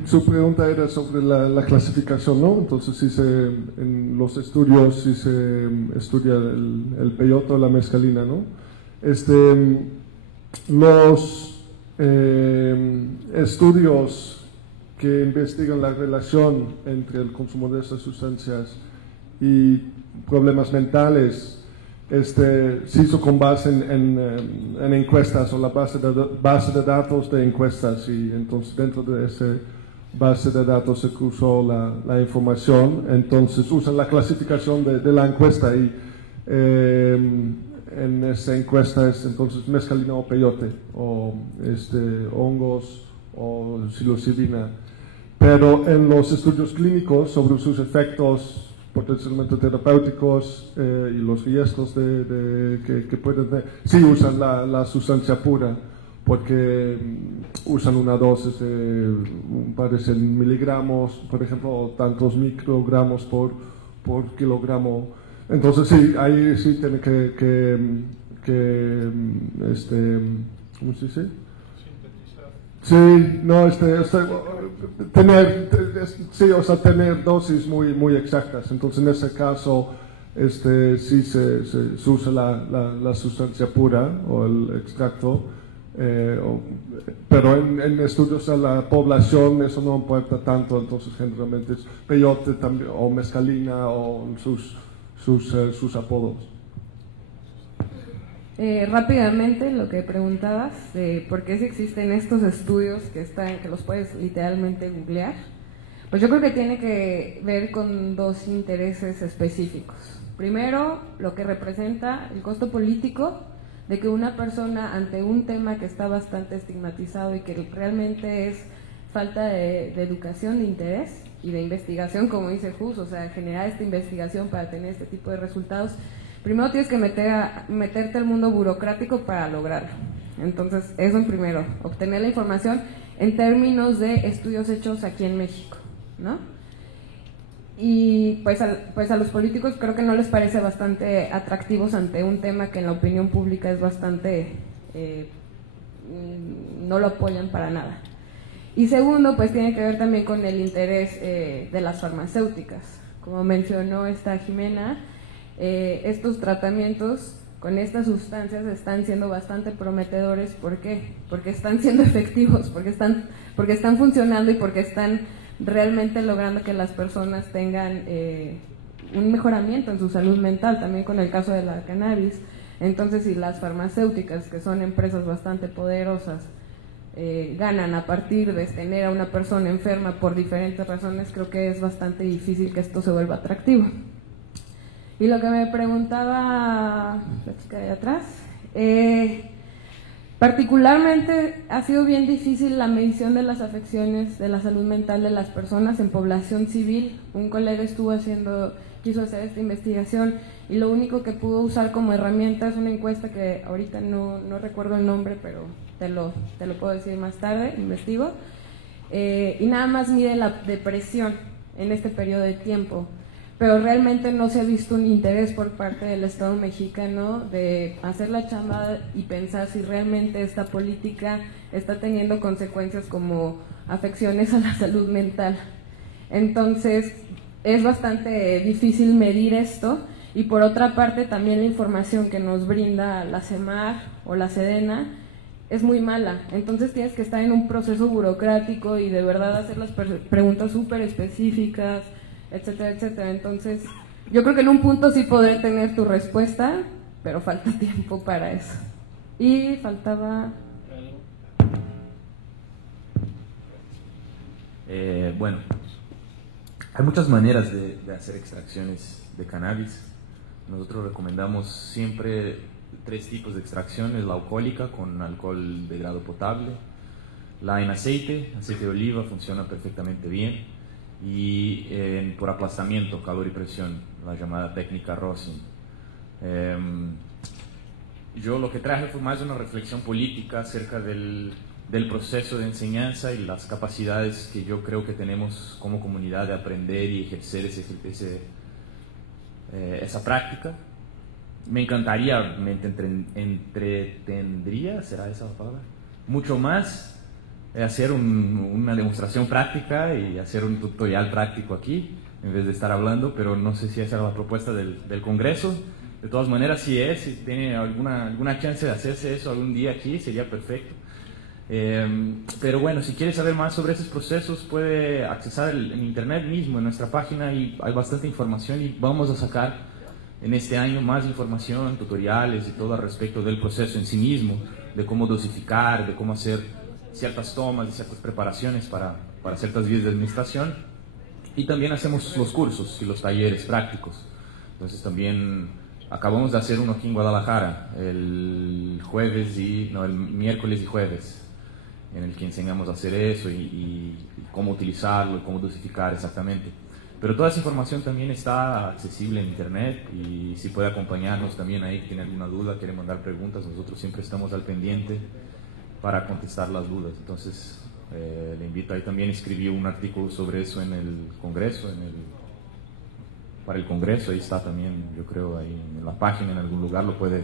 Su pregunta era sobre la clasificación, ¿no? Entonces, en los estudios, si se estudia el peyote o la mescalina, ¿no? Los estudios que investigan la relación entre el consumo de estas sustancias y problemas mentales se hizo con base en encuestas o la base de datos de encuestas, y entonces dentro de esa base de datos se cruzó la información. Entonces usan la clasificación de la encuesta, y en esa encuesta es entonces mescalina o peyote, o hongos o psilocibina. Pero en los estudios clínicos sobre sus efectos potencialmente terapéuticos y los riesgos que pueden tener, sí usan la sustancia pura, porque usan una dosis de parece miligramos, por ejemplo, o tantos microgramos por kilogramo. Entonces sí, ahí sí tiene que ¿cómo se dice? Sí, no, tener dosis muy exactas. Entonces, en ese caso, sí se usa la sustancia pura o el extracto, pero en estudios a la población eso no importa tanto. Entonces, generalmente es peyote también, o mescalina, o sus apodos. Rápidamente, lo que preguntabas, ¿por qué si existen estos estudios que los puedes literalmente googlear? Pues yo creo que tiene que ver con dos intereses específicos. Primero, lo que representa el costo político de que una persona, ante un tema que está bastante estigmatizado y que realmente es falta de educación, de interés y de investigación, como dice Jus, o sea, generar esta investigación para tener este tipo de resultados, primero tienes que meterte al mundo burocrático para lograrlo. Entonces, eso en primero, obtener la información en términos de estudios hechos aquí en México, ¿no? Y pues a los políticos creo que no les parece bastante atractivos ante un tema que en la opinión pública es bastante, no lo apoyan para nada. Y segundo, pues tiene que ver también con el interés de las farmacéuticas. Como mencionó esta Jimena, estos tratamientos con estas sustancias están siendo bastante prometedores. ¿Por qué? Porque están siendo efectivos, porque están funcionando y porque están realmente logrando que las personas tengan un mejoramiento en su salud mental, también con el caso de la cannabis. Entonces, si las farmacéuticas, que son empresas bastante poderosas, ganan a partir de tener a una persona enferma por diferentes razones, creo que es bastante difícil que esto se vuelva atractivo. Y lo que me preguntaba la chica de atrás, particularmente ha sido bien difícil la medición de las afecciones de la salud mental de las personas en población civil. Un colega quiso hacer esta investigación y lo único que pudo usar como herramienta es una encuesta que ahorita no recuerdo el nombre, pero te lo puedo decir más tarde, investigo, y nada más mide la depresión en este periodo de tiempo. Pero realmente no se ha visto un interés por parte del Estado mexicano de hacer la chamba y pensar si realmente esta política está teniendo consecuencias como afecciones a la salud mental. Entonces, es bastante difícil medir esto, y por otra parte también la información que nos brinda la CEMAR o la SEDENA es muy mala. Entonces tienes que estar en un proceso burocrático y de verdad hacer las preguntas súper específicas, etcétera, etcétera. Entonces, yo creo que en un punto sí podré tener tu respuesta, pero falta tiempo para eso. Y faltaba... Bueno, hay muchas maneras de hacer extracciones de cannabis. Nosotros recomendamos siempre 3 tipos de extracciones: la alcohólica con alcohol de grado potable, la en aceite de oliva funciona perfectamente bien, y por aplastamiento, calor y presión, la llamada técnica Rosin. Yo lo que traje fue más una reflexión política acerca del proceso de enseñanza y las capacidades que yo creo que tenemos como comunidad de aprender y ejercer esa práctica. Me encantaría, me entretendría, ¿será esa la palabra? Mucho más hacer una demostración práctica y hacer un tutorial práctico aquí, en vez de estar hablando, pero no sé si esa era la propuesta del Congreso. De todas maneras, si tiene alguna chance de hacerse eso algún día aquí, sería perfecto. Pero bueno, si quiere saber más sobre esos procesos, puede accesar en internet mismo, en nuestra página, y hay bastante información, y vamos a sacar en este año más información, tutoriales y todo al respecto del proceso en sí mismo, de cómo dosificar, de cómo hacer ciertas tomas y ciertas preparaciones para ciertas vías de administración. Y también hacemos los cursos y los talleres prácticos. Entonces también acabamos de hacer uno aquí en Guadalajara el miércoles y jueves, en el que enseñamos a hacer eso y cómo utilizarlo y cómo dosificar exactamente. Pero toda esa información también está accesible en internet, y si puede acompañarnos también ahí, tiene alguna duda, quiere mandar preguntas, nosotros siempre estamos al pendiente para contestar las dudas. Entonces le invito. Ahí también escribí un artículo sobre eso en el Congreso, para el Congreso, ahí está también, yo creo, ahí en la página, en algún lugar lo puede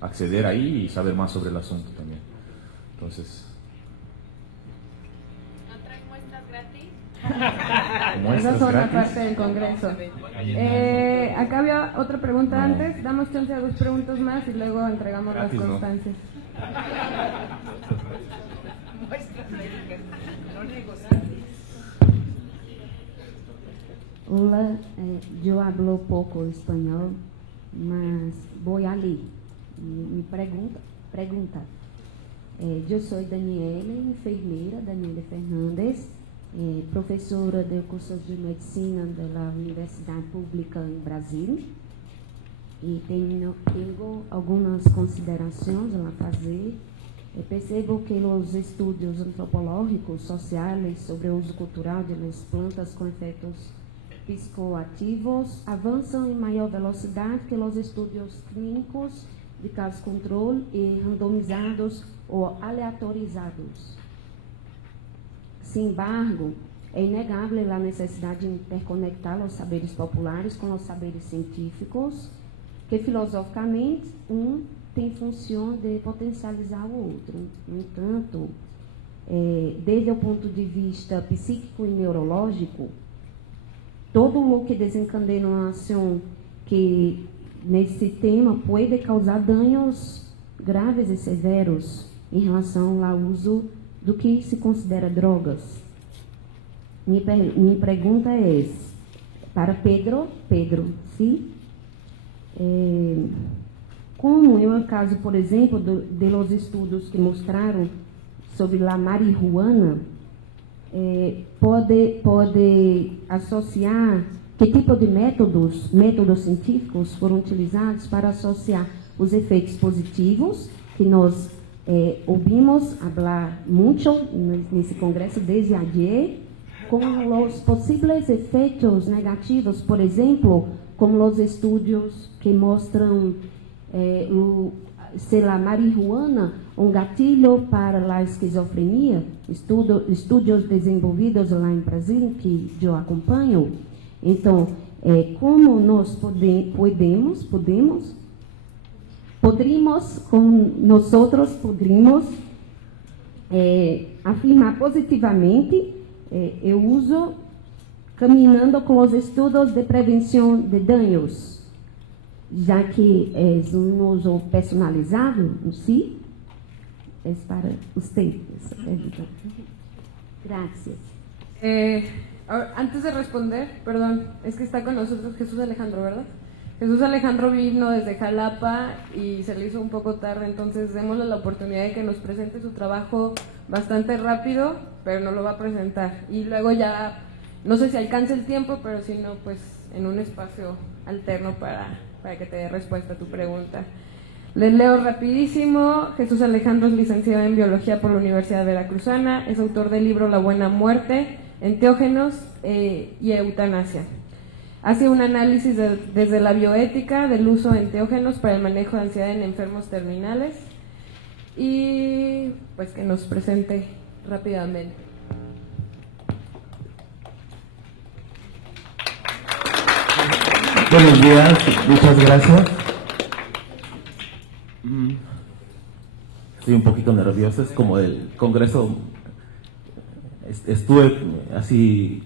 acceder ahí y saber más sobre el asunto también. Entonces, ¿no traen muestras gratis? Esas son la parte del Congreso. Acá había otra pregunta antes. Damos chance a 2 preguntas más y luego entregamos gratis, las constancias. Hola, yo hablo poco español, mas voy a leer. Mi pregunta. Eu sou Daniela, enfermeira, Daniela Fernandes, professora do curso de medicina da Universidade Pública em Brasília, e tenho algumas considerações a fazer. Percebo que os estudos antropológicos sociais sobre o uso cultural de plantas com efeitos psicoativos avançam em maior velocidade que os estudos clínicos de caso controle e randomizados ou aleatorizados. Sin embargo, é inegável a necessidade de interconectar os saberes populares com os saberes científicos, que filosoficamente tem função de potencializar o outro. No entanto, desde o ponto de vista psíquico e neurológico, todo o que desencadena uma ação que nesse tema pode causar danos graves e severos em relação ao uso do que se considera drogas. Minha pergunta é para Pedro, sim? Como é o caso, por exemplo, dos estudos que mostraram sobre a marihuana, pode associar que tipo de métodos científicos foram utilizados para associar os efeitos positivos que nós ouvimos falar muito nesse congresso desde ayer, com os possíveis efeitos negativos, por exemplo, como os estudos que mostram se a marihuana gatilho para a esquizofrenia, estudos desenvolvidos lá em Brasília, que eu acompanho. Então, como nós poderíamos afirmar positivamente o uso caminhando com os estudos de prevenção de danos, já que é um uso personalizado, sim? É para você essa pergunta. Gracias. Antes de responder, perdón, es que está con nosotros Jesús Alejandro, ¿verdad? Jesús Alejandro vino desde Jalapa y se le hizo un poco tarde, entonces démosle la oportunidad de que nos presente su trabajo bastante rápido, pero no lo va a presentar. Y luego ya, no sé si alcance el tiempo, pero si no, pues en un espacio alterno para que te dé respuesta a tu pregunta. Les leo rapidísimo. Jesús Alejandro es licenciado en Biología por la Universidad Veracruzana, es autor del libro La Buena Muerte, Enteógenos y Eutanasia. Hace un análisis desde la bioética del uso de enteógenos para el manejo de ansiedad en enfermos terminales y pues que nos presente rápidamente. Buenos días, muchas gracias. Estoy un poquito nervioso, es como el congreso. Estuve así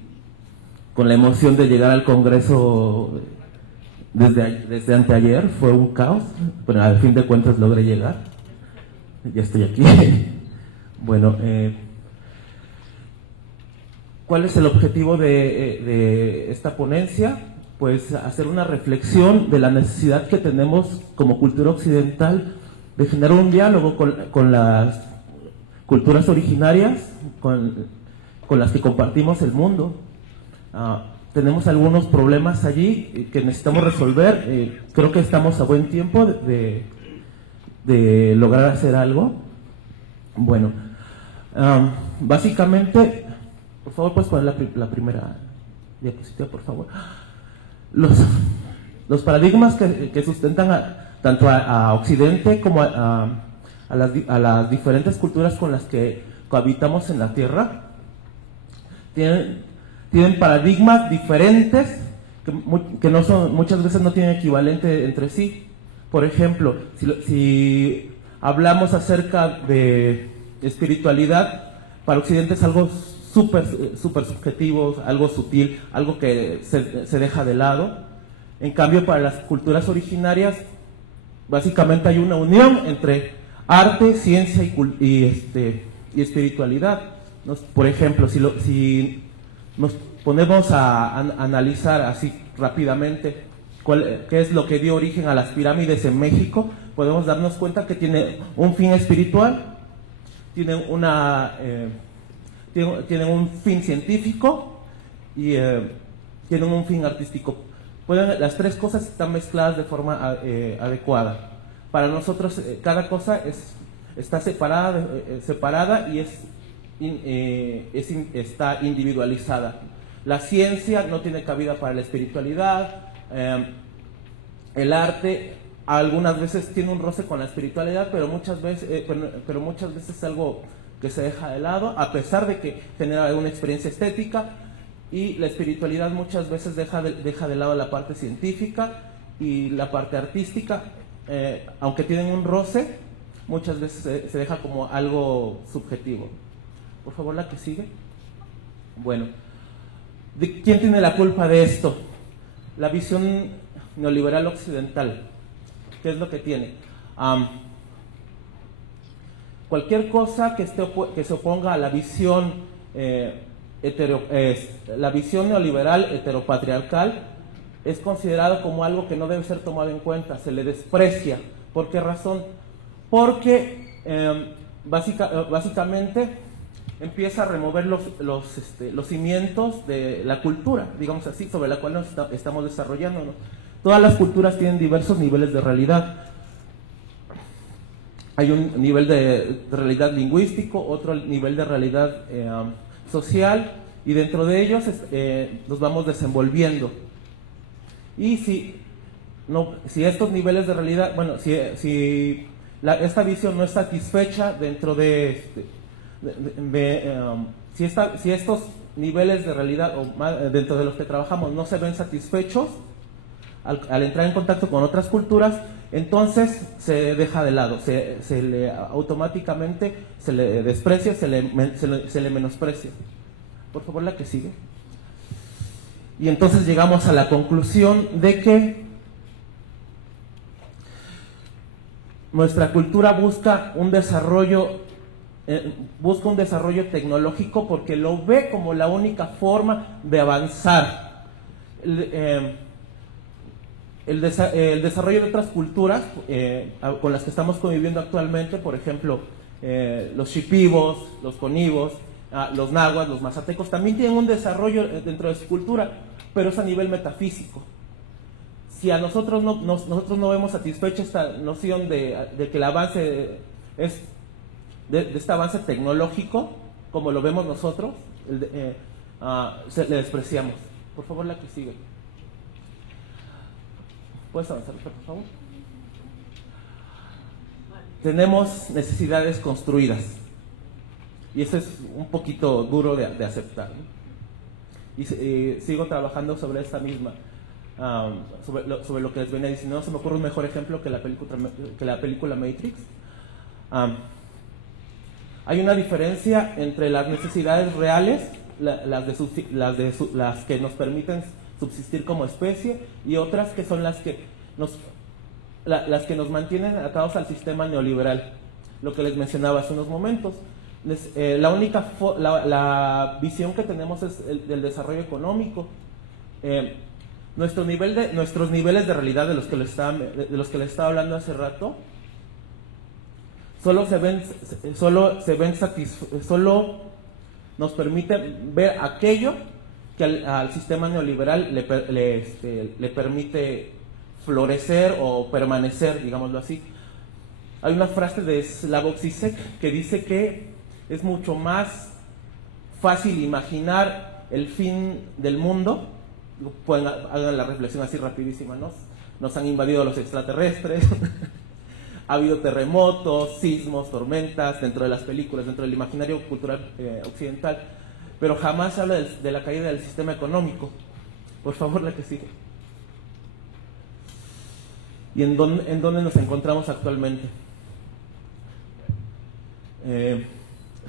con la emoción de llegar al congreso desde anteayer, fue un caos, pero al fin de cuentas logré llegar. Ya estoy aquí. Bueno, ¿cuál es el objetivo de esta ponencia? Pues hacer una reflexión de la necesidad que tenemos como cultura occidental de generar un diálogo con las culturas originarias, con las que compartimos el mundo. Tenemos algunos problemas allí que necesitamos resolver. Creo que estamos a buen tiempo de lograr hacer algo. Bueno, básicamente, por favor, puedes poner la primera diapositiva, por favor. Los paradigmas que sustentan tanto a Occidente como a las diferentes culturas con las que cohabitamos en la Tierra tienen paradigmas diferentes que no son, muchas veces no tienen equivalente entre sí. Por ejemplo, si hablamos acerca de espiritualidad, para Occidente es algo súper subjetivo, algo sutil, algo que se deja de lado. En cambio, para las culturas originarias, básicamente hay una unión entre arte, ciencia y espiritualidad. Por ejemplo, si nos ponemos a analizar así rápidamente qué es lo que dio origen a las pirámides en México, podemos darnos cuenta que tiene un fin espiritual, tienen un fin científico y tienen un fin artístico. Las tres cosas están mezcladas de forma adecuada. Para nosotros cada cosa está separada y está individualizada. La ciencia no tiene cabida para la espiritualidad, el arte algunas veces tiene un roce con la espiritualidad, pero muchas veces es algo que se deja de lado, a pesar de que genera una experiencia estética, y la espiritualidad muchas veces deja de lado la parte científica y la parte artística, aunque tienen un roce, muchas veces se deja como algo subjetivo. Por favor, la que sigue. Bueno, ¿quién tiene la culpa de esto? La visión neoliberal occidental. ¿Qué es lo que tiene? Cualquier cosa que se oponga a la visión la visión neoliberal heteropatriarcal es considerado como algo que no debe ser tomado en cuenta, se le desprecia. ¿Por qué razón? Porque básicamente empieza a remover los cimientos de la cultura, digamos así, sobre la cual nos estamos desarrollando, ¿no? Todas las culturas tienen diversos niveles de realidad. Hay un nivel de realidad lingüístico, otro nivel de realidad social, y dentro de ellos nos vamos desenvolviendo. Y si estos niveles de realidad, bueno, si esta visión no es satisfecha dentro de si estos niveles de realidad dentro de los que trabajamos no se ven satisfechos, al entrar en contacto con otras culturas, entonces se deja de lado, automáticamente se le desprecia, se le menosprecia. Por favor, la que sigue. Y entonces llegamos a la conclusión de que nuestra cultura busca un desarrollo tecnológico porque lo ve como la única forma de avanzar. El desarrollo de otras culturas con las que estamos conviviendo actualmente, por ejemplo, los shipibos, los conibos, los nahuas, los mazatecos, también tienen un desarrollo dentro de su cultura, pero es a nivel metafísico. Si a nosotros no vemos satisfecha esta noción de que el avance es de este avance tecnológico, como lo vemos nosotros, le despreciamos. Por favor, la que sigue. ¿Puedes avanzar, por favor? Tenemos necesidades construidas. Y eso es un poquito duro de aceptar, ¿no? Y sigo trabajando sobre esta misma, sobre lo que les venía diciendo. No se me ocurre un mejor ejemplo que la película Matrix. Hay una diferencia entre las necesidades reales, las que nos permiten subsistir como especie, y otras que son las que nos mantienen atados al sistema neoliberal, lo que les mencionaba hace unos momentos. La visión que tenemos es del desarrollo económico. Nuestros niveles de realidad de los que les estaba hablando hace rato solo nos permiten ver aquello que al sistema neoliberal le permite florecer o permanecer, digámoslo así. Hay una frase de Slavoj Žižek que dice que es mucho más fácil imaginar el fin del mundo. Hagan la reflexión así rapidísima, ¿no? Nos han invadido los extraterrestres, ha habido terremotos, sismos, tormentas dentro de las películas, dentro del imaginario cultural occidental, pero jamás se habla de la caída del sistema económico. Por favor, la que sigue. ¿Y en dónde nos encontramos actualmente?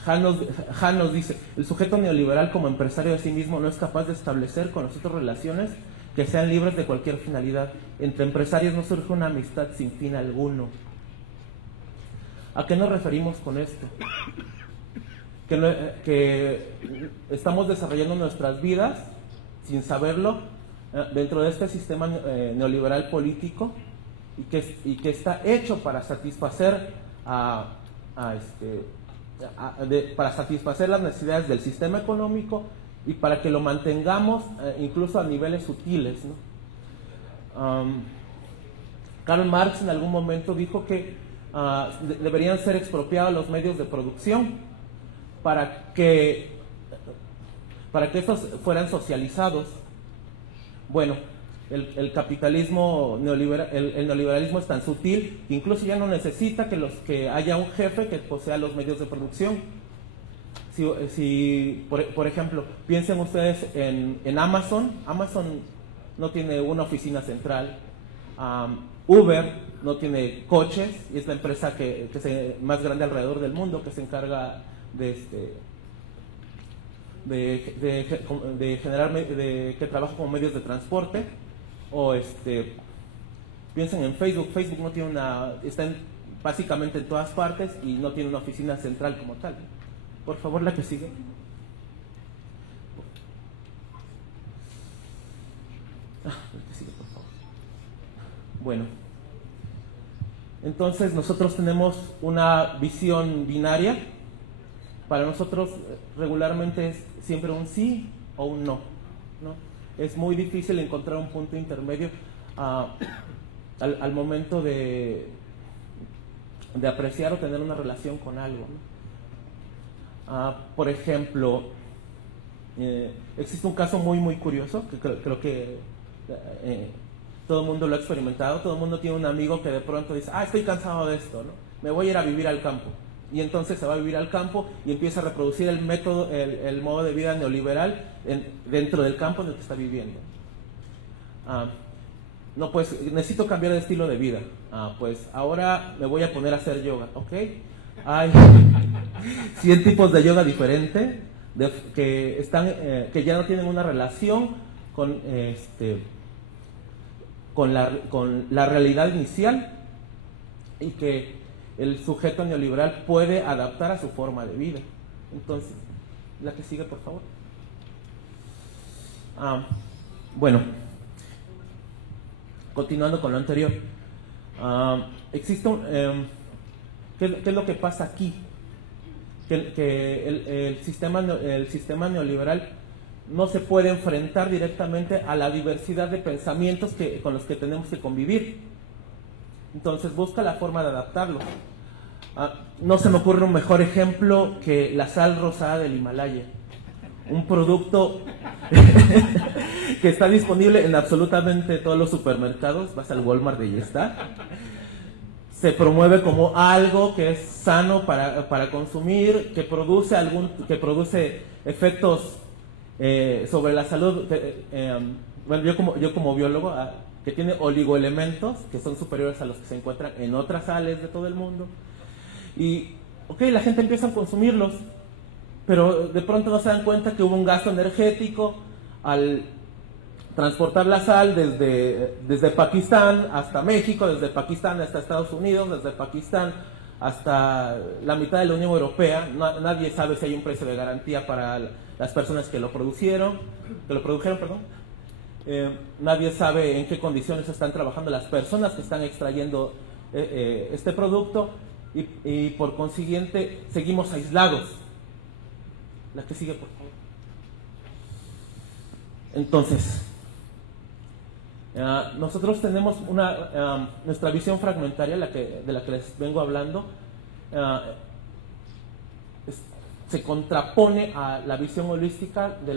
Han nos dice: el sujeto neoliberal como empresario de sí mismo no es capaz de establecer con nosotros relaciones que sean libres de cualquier finalidad. Entre empresarios no surge una amistad sin fin alguno. ¿A qué nos referimos con esto? Que estamos desarrollando nuestras vidas sin saberlo dentro de este sistema neoliberal político, y que está hecho para satisfacer para satisfacer las necesidades del sistema económico y para que lo mantengamos incluso a niveles sutiles, ¿no? Karl Marx en algún momento dijo que deberían ser expropiados los medios de producción para para que estos fueran socializados. Bueno, el capitalismo neoliberal, el neoliberalismo es tan sutil que incluso ya no necesita que haya un jefe que posea los medios de producción. Si por ejemplo, piensen ustedes en Amazon. Amazon no tiene una oficina central. Uber no tiene coches y es la empresa más grande alrededor del mundo que se encarga que trabaja como medios de transporte. O piensen en Facebook. Facebook no tiene está básicamente en todas partes y no tiene una oficina central como tal. Por favor, la que sigue. La que sigue, por favor. Bueno, entonces nosotros tenemos una visión binaria. Para nosotros regularmente es siempre un sí o un no, ¿no? Es muy difícil encontrar un punto intermedio al momento de apreciar o tener una relación con algo, ¿no? Por ejemplo, existe un caso muy curioso que creo que todo el mundo lo ha experimentado. Todo el mundo tiene un amigo que de pronto dice: estoy cansado de esto, ¿no? Me voy a ir a vivir al campo. Y entonces se va a vivir al campo y empieza a reproducir el método, el modo de vida neoliberal dentro del campo en el que está viviendo. No, pues necesito cambiar de estilo de vida. Pues ahora me voy a poner a hacer yoga, ¿ok? Hay 100 tipos de yoga diferentes que ya no tienen una relación con la realidad inicial y que el sujeto neoliberal puede adaptar a su forma de vida. Entonces, la que sigue, por favor. Bueno, continuando con lo anterior, existe ¿qué es lo que pasa aquí? Que el sistema neoliberal no se puede enfrentar directamente a la diversidad de pensamientos con los que tenemos que convivir. Entonces busca la forma de adaptarlo. No se me ocurre un mejor ejemplo que la sal rosada del Himalaya. Un producto que está disponible en absolutamente todos los supermercados. Vas al Walmart y ya está. Se promueve como algo que es sano para consumir, que produce efectos sobre la salud. Bueno, yo como biólogo, que tiene oligoelementos que son superiores a los que se encuentran en otras sales de todo el mundo. Y, la gente empieza a consumirlos, pero de pronto no se dan cuenta que hubo un gasto energético al transportar la sal desde Pakistán hasta México, desde Pakistán hasta Estados Unidos, desde Pakistán hasta la mitad de la Unión Europea. Nadie sabe si hay un precio de garantía para las personas que lo produjeron, nadie sabe en qué condiciones están trabajando las personas que están extrayendo este producto y por consiguiente seguimos aislados. La que sigue, por favor. Entonces, nosotros tenemos nuestra visión fragmentaria, de la que les vengo hablando, se contrapone a la visión holística de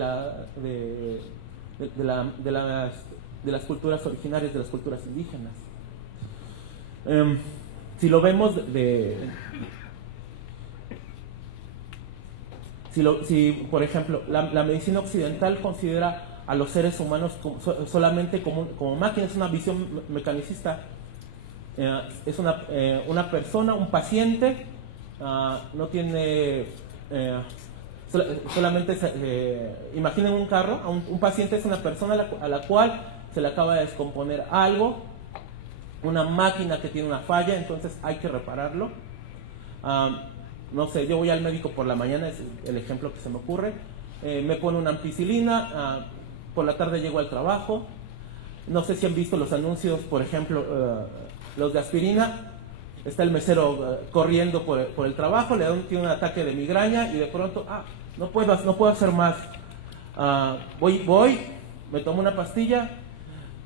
las culturas originarias, de las culturas indígenas. Si lo vemos si por ejemplo la medicina occidental considera a los seres humanos solamente como máquinas, es una visión mecanicista. Es una persona, un paciente, no tiene solamente imaginen un carro. Un paciente es una persona a la cual se le acaba de descomponer algo, una máquina que tiene una falla, entonces hay que repararlo. No sé, yo voy al médico por la mañana, es el ejemplo que se me ocurre, me pone una ampicilina, por la tarde llego al trabajo. No sé si han visto los anuncios, por ejemplo, los de aspirina. Está el mesero corriendo por el trabajo, tiene un ataque de migraña y de pronto, no puedo hacer más. Voy, me tomo una pastilla,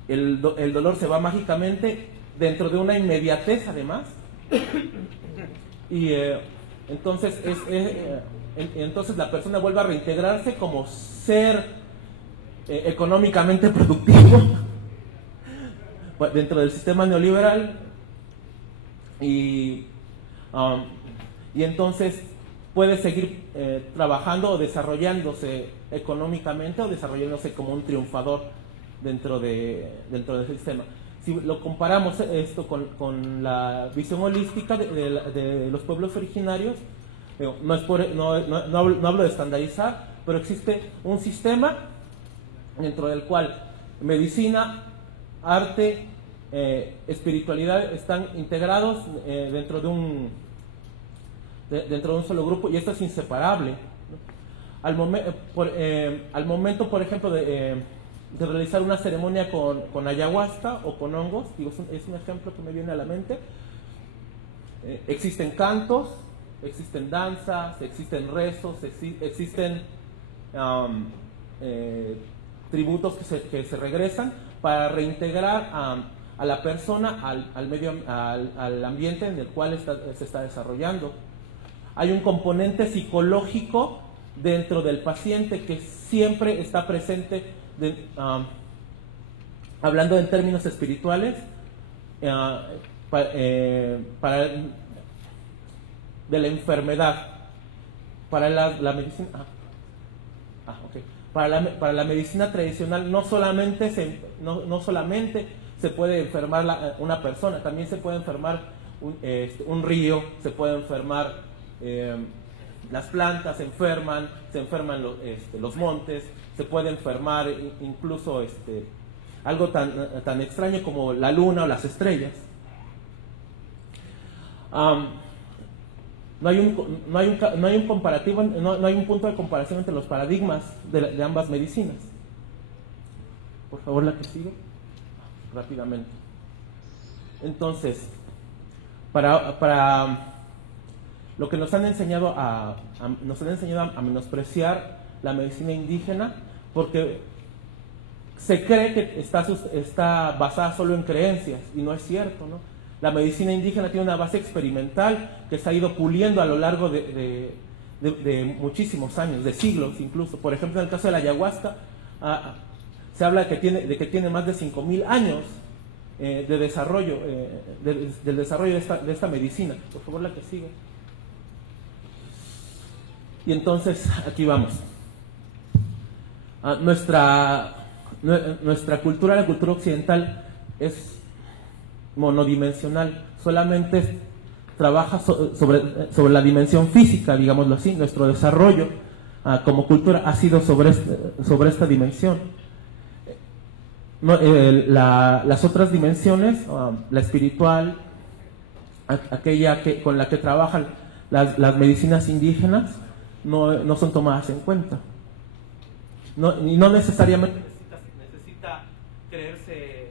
el dolor se va mágicamente dentro de una inmediatez además. Y Entonces, entonces la persona vuelve a reintegrarse como ser económicamente productivo dentro del sistema neoliberal y entonces puede seguir trabajando o desarrollándose económicamente o desarrollándose como un triunfador dentro del sistema. Si lo comparamos esto con la visión holística de los pueblos originarios, no hablo de estandarizar, pero existe un sistema dentro del cual medicina, arte, espiritualidad están integrados dentro de un solo grupo, y esto es inseparable, ¿no? Al momento, por ejemplo, de realizar una ceremonia con ayahuasca o con hongos, digo, es un ejemplo que me viene a la mente. Existen cantos, existen danzas, existen rezos, existen tributos que se regresan para reintegrar a la persona al ambiente en el cual se está desarrollando. Hay un componente psicológico dentro del paciente que siempre está presente, hablando en términos espirituales, de la enfermedad. Para la medicina, para la medicina tradicional no solamente se puede enfermar una persona, también se puede enfermar un río, se puede enfermar las plantas, se enferman los montes, se puede enfermar incluso algo tan extraño como la luna o las estrellas. No hay un comparativo, no hay un punto de comparación entre los paradigmas de ambas medicinas. Por favor, la que sigue rápidamente. Entonces, para lo que nos han enseñado a menospreciar la medicina indígena, porque se cree que está basada solo en creencias, y no es cierto, ¿no? La medicina indígena tiene una base experimental que se ha ido puliendo a lo largo de muchísimos años, de siglos incluso. Por ejemplo, en el caso de la ayahuasca, se habla de que tiene más de 5.000 años de desarrollo, del desarrollo de esta medicina. Por favor, la que sigue. Y entonces, aquí vamos. Nuestra cultura, la cultura occidental, es monodimensional, solamente trabaja sobre la dimensión física, digámoslo así. Nuestro desarrollo como cultura ha sido sobre esta dimensión. Las otras dimensiones, la espiritual, aquella con la que trabajan las medicinas indígenas, no son tomadas en cuenta. Y no necesariamente necesita creerse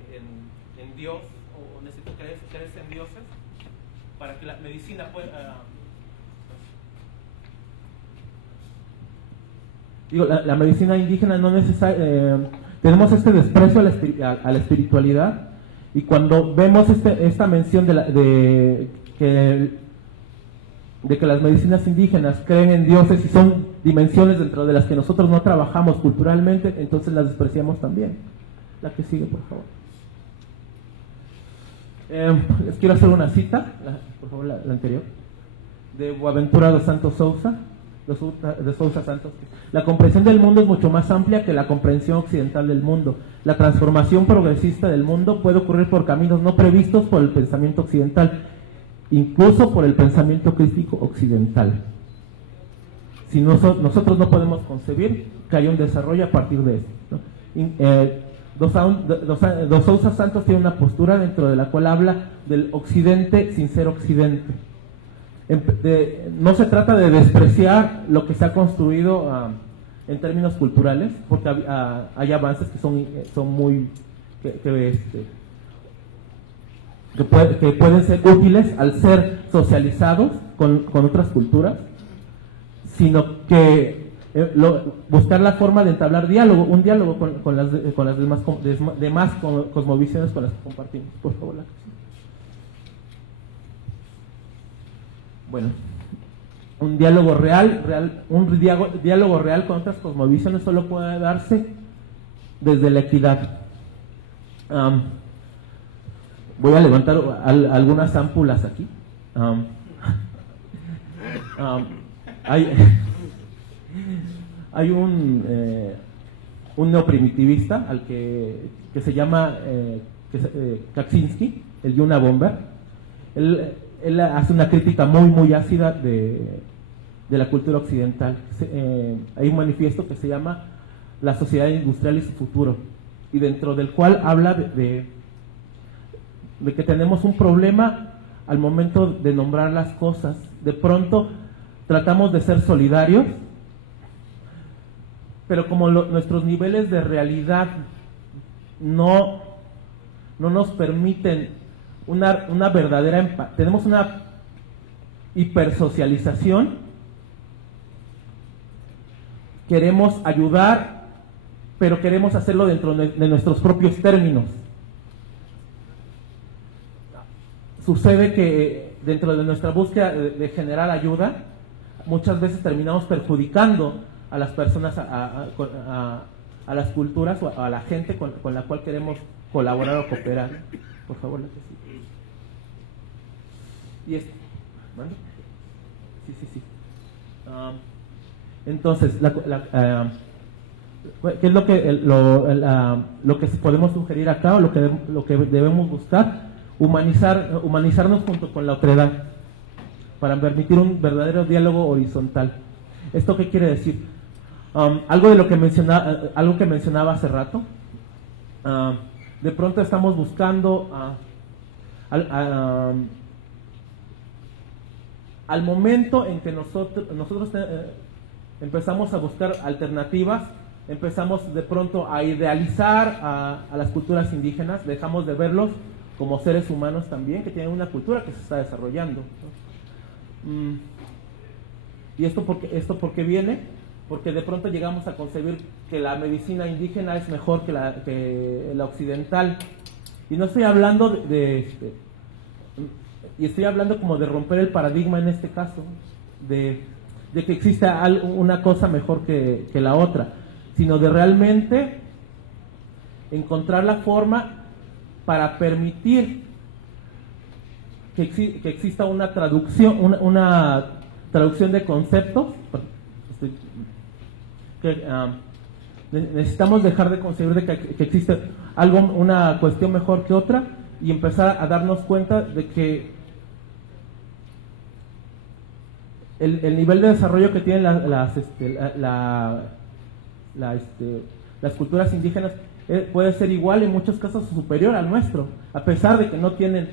en Dios, o necesita creerse en dioses para que la medicina pueda... la medicina indígena no necesariamente... tenemos este desprecio a la espiritualidad, y cuando vemos esta mención de que las medicinas indígenas creen en dioses y son dimensiones dentro de las que nosotros no trabajamos culturalmente, entonces las despreciamos también. La que sigue, por favor. Les quiero hacer una cita, por favor, la anterior, de Boaventura dos Santos Sousa, de Sousa Santos. La comprensión del mundo es mucho más amplia que la comprensión occidental del mundo. La transformación progresista del mundo puede ocurrir por caminos no previstos por el pensamiento occidental, incluso por el pensamiento crítico occidental. Si nosotros no podemos concebir que haya un desarrollo a partir de esto, ¿no? Dos Sousa Santos tiene una postura dentro de la cual habla del occidente sin ser occidente. No se trata de despreciar lo que se ha construido en términos culturales, porque hay avances que son muy... que pueden ser útiles al ser socializados con otras culturas, sino que buscar la forma de entablar un diálogo con las demás cosmovisiones con las que compartimos. Por favor, la... Bueno, un diálogo real con otras cosmovisiones solo puede darse desde la equidad. Voy a levantar algunas ámpulas aquí. Hay un neoprimitivista al que se llama Kaczynski, el Yuna Bomber. Él hace una crítica muy ácida de la cultura occidental. Hay un manifiesto que se llama La sociedad industrial y su futuro, y dentro del cual habla de que tenemos un problema al momento de nombrar las cosas. De pronto tratamos de ser solidarios, pero como nuestros niveles de realidad no nos permiten una verdadera empatía, tenemos una hipersocialización, queremos ayudar, pero queremos hacerlo dentro de nuestros propios términos. Sucede que dentro de nuestra búsqueda de generar ayuda, muchas veces terminamos perjudicando a las personas, a las culturas o a la gente con la cual queremos colaborar o cooperar. Por favor, y ¿vale? Sí. Entonces, ¿qué es lo que podemos sugerir acá, o lo que debemos buscar? Humanizarnos junto con la otredad para permitir un verdadero diálogo horizontal. ¿Esto qué quiere decir? Algo que mencionaba hace rato. De pronto estamos buscando al momento en que nosotros empezamos a buscar alternativas, empezamos de pronto a idealizar a las culturas indígenas, dejamos de verlos como seres humanos también, que tienen una cultura que se está desarrollando. ¿Y esto por qué viene? Porque de pronto llegamos a concebir que la medicina indígena es mejor que la occidental. Y no estoy hablando y estoy hablando como de romper el paradigma en este caso, de que existe una cosa mejor que la otra, sino de realmente encontrar la forma para permitir que exista una traducción, una traducción de conceptos. Necesitamos dejar de concebir de que existe una cuestión mejor que otra, y empezar a darnos cuenta de que el nivel de desarrollo que tienen las culturas indígenas puede ser igual, en muchos casos superior al nuestro, a pesar de que no tienen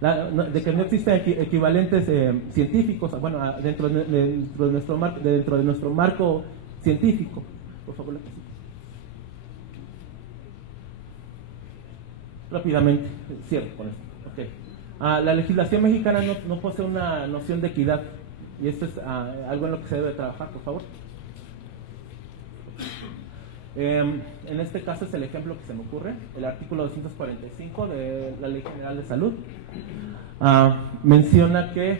de que no existen equivalentes científicos, bueno, dentro de nuestro marco científico. Por favor, rápidamente, cierro con esto. Okay. La legislación mexicana no posee una noción de equidad, y esto es algo en lo que se debe trabajar, por favor. En este caso es el ejemplo que se me ocurre, el artículo 245 de la Ley General de Salud. Menciona que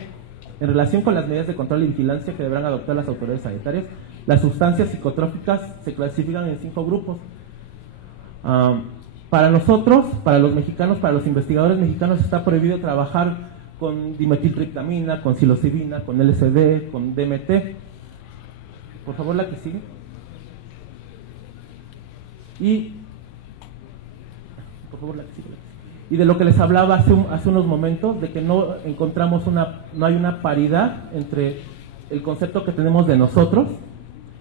en relación con las medidas de control y vigilancia que deberán adoptar las autoridades sanitarias, las sustancias psicotrópicas se clasifican en 5 grupos. Para nosotros, para los mexicanos, para los investigadores mexicanos, está prohibido trabajar con dimetiltriptamina, con psilocibina, con LSD, con DMT. Por favor, la que sigue. Y por favor, la que sigue. Y de lo que les hablaba hace unos momentos, de que no hay una paridad entre el concepto que tenemos de nosotros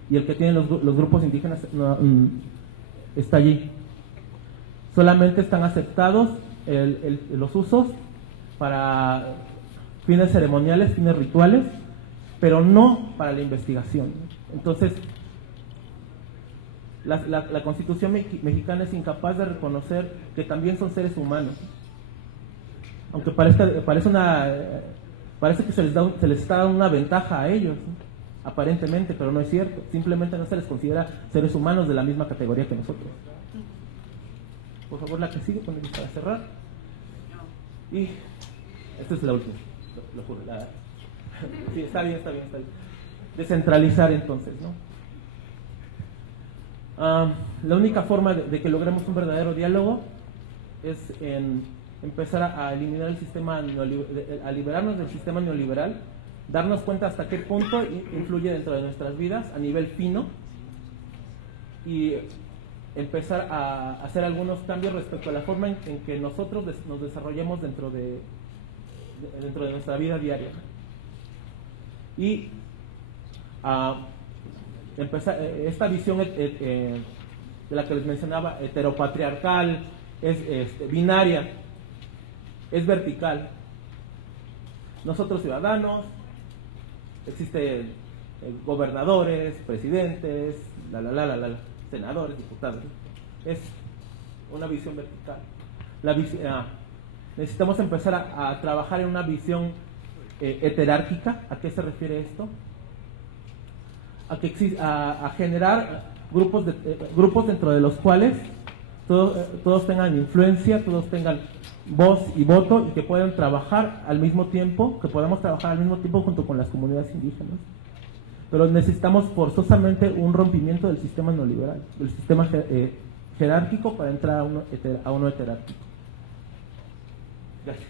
y el que tienen los grupos indígenas. Está allí. Solamente están aceptados los usos para fines ceremoniales, fines rituales, pero no para la investigación. Entonces, la Constitución mexicana es incapaz de reconocer que también son seres humanos, aunque parece que se les está dando una ventaja a ellos, ¿no? Aparentemente, pero no es cierto. Simplemente no se les considera seres humanos de la misma categoría que nosotros. Por favor, la que sigue, para cerrar. Y Esta es la última. Lo juro. Sí, está bien. Descentralizar entonces, ¿no? La única forma de que logremos un verdadero diálogo es en empezar a eliminar el sistema a liberarnos del sistema neoliberal, darnos cuenta hasta qué punto influye dentro de nuestras vidas a nivel fino y empezar a hacer algunos cambios respecto a la forma en que nosotros nos desarrollemos dentro de nuestra vida diaria. Y empezar esta visión de la que les mencionaba, heteropatriarcal, es binaria, es vertical. Nosotros ciudadanos, existen gobernadores, presidentes, senadores, diputados. Es una visión vertical. Necesitamos empezar a trabajar en una visión heterárquica. ¿A qué se refiere esto? A generar grupos dentro de los cuales todos tengan influencia, todos tengan voz y voto y que puedan trabajar al mismo tiempo, junto con las comunidades indígenas. Pero necesitamos forzosamente un rompimiento del sistema neoliberal, del sistema jerárquico para entrar a uno heterárquico. Gracias.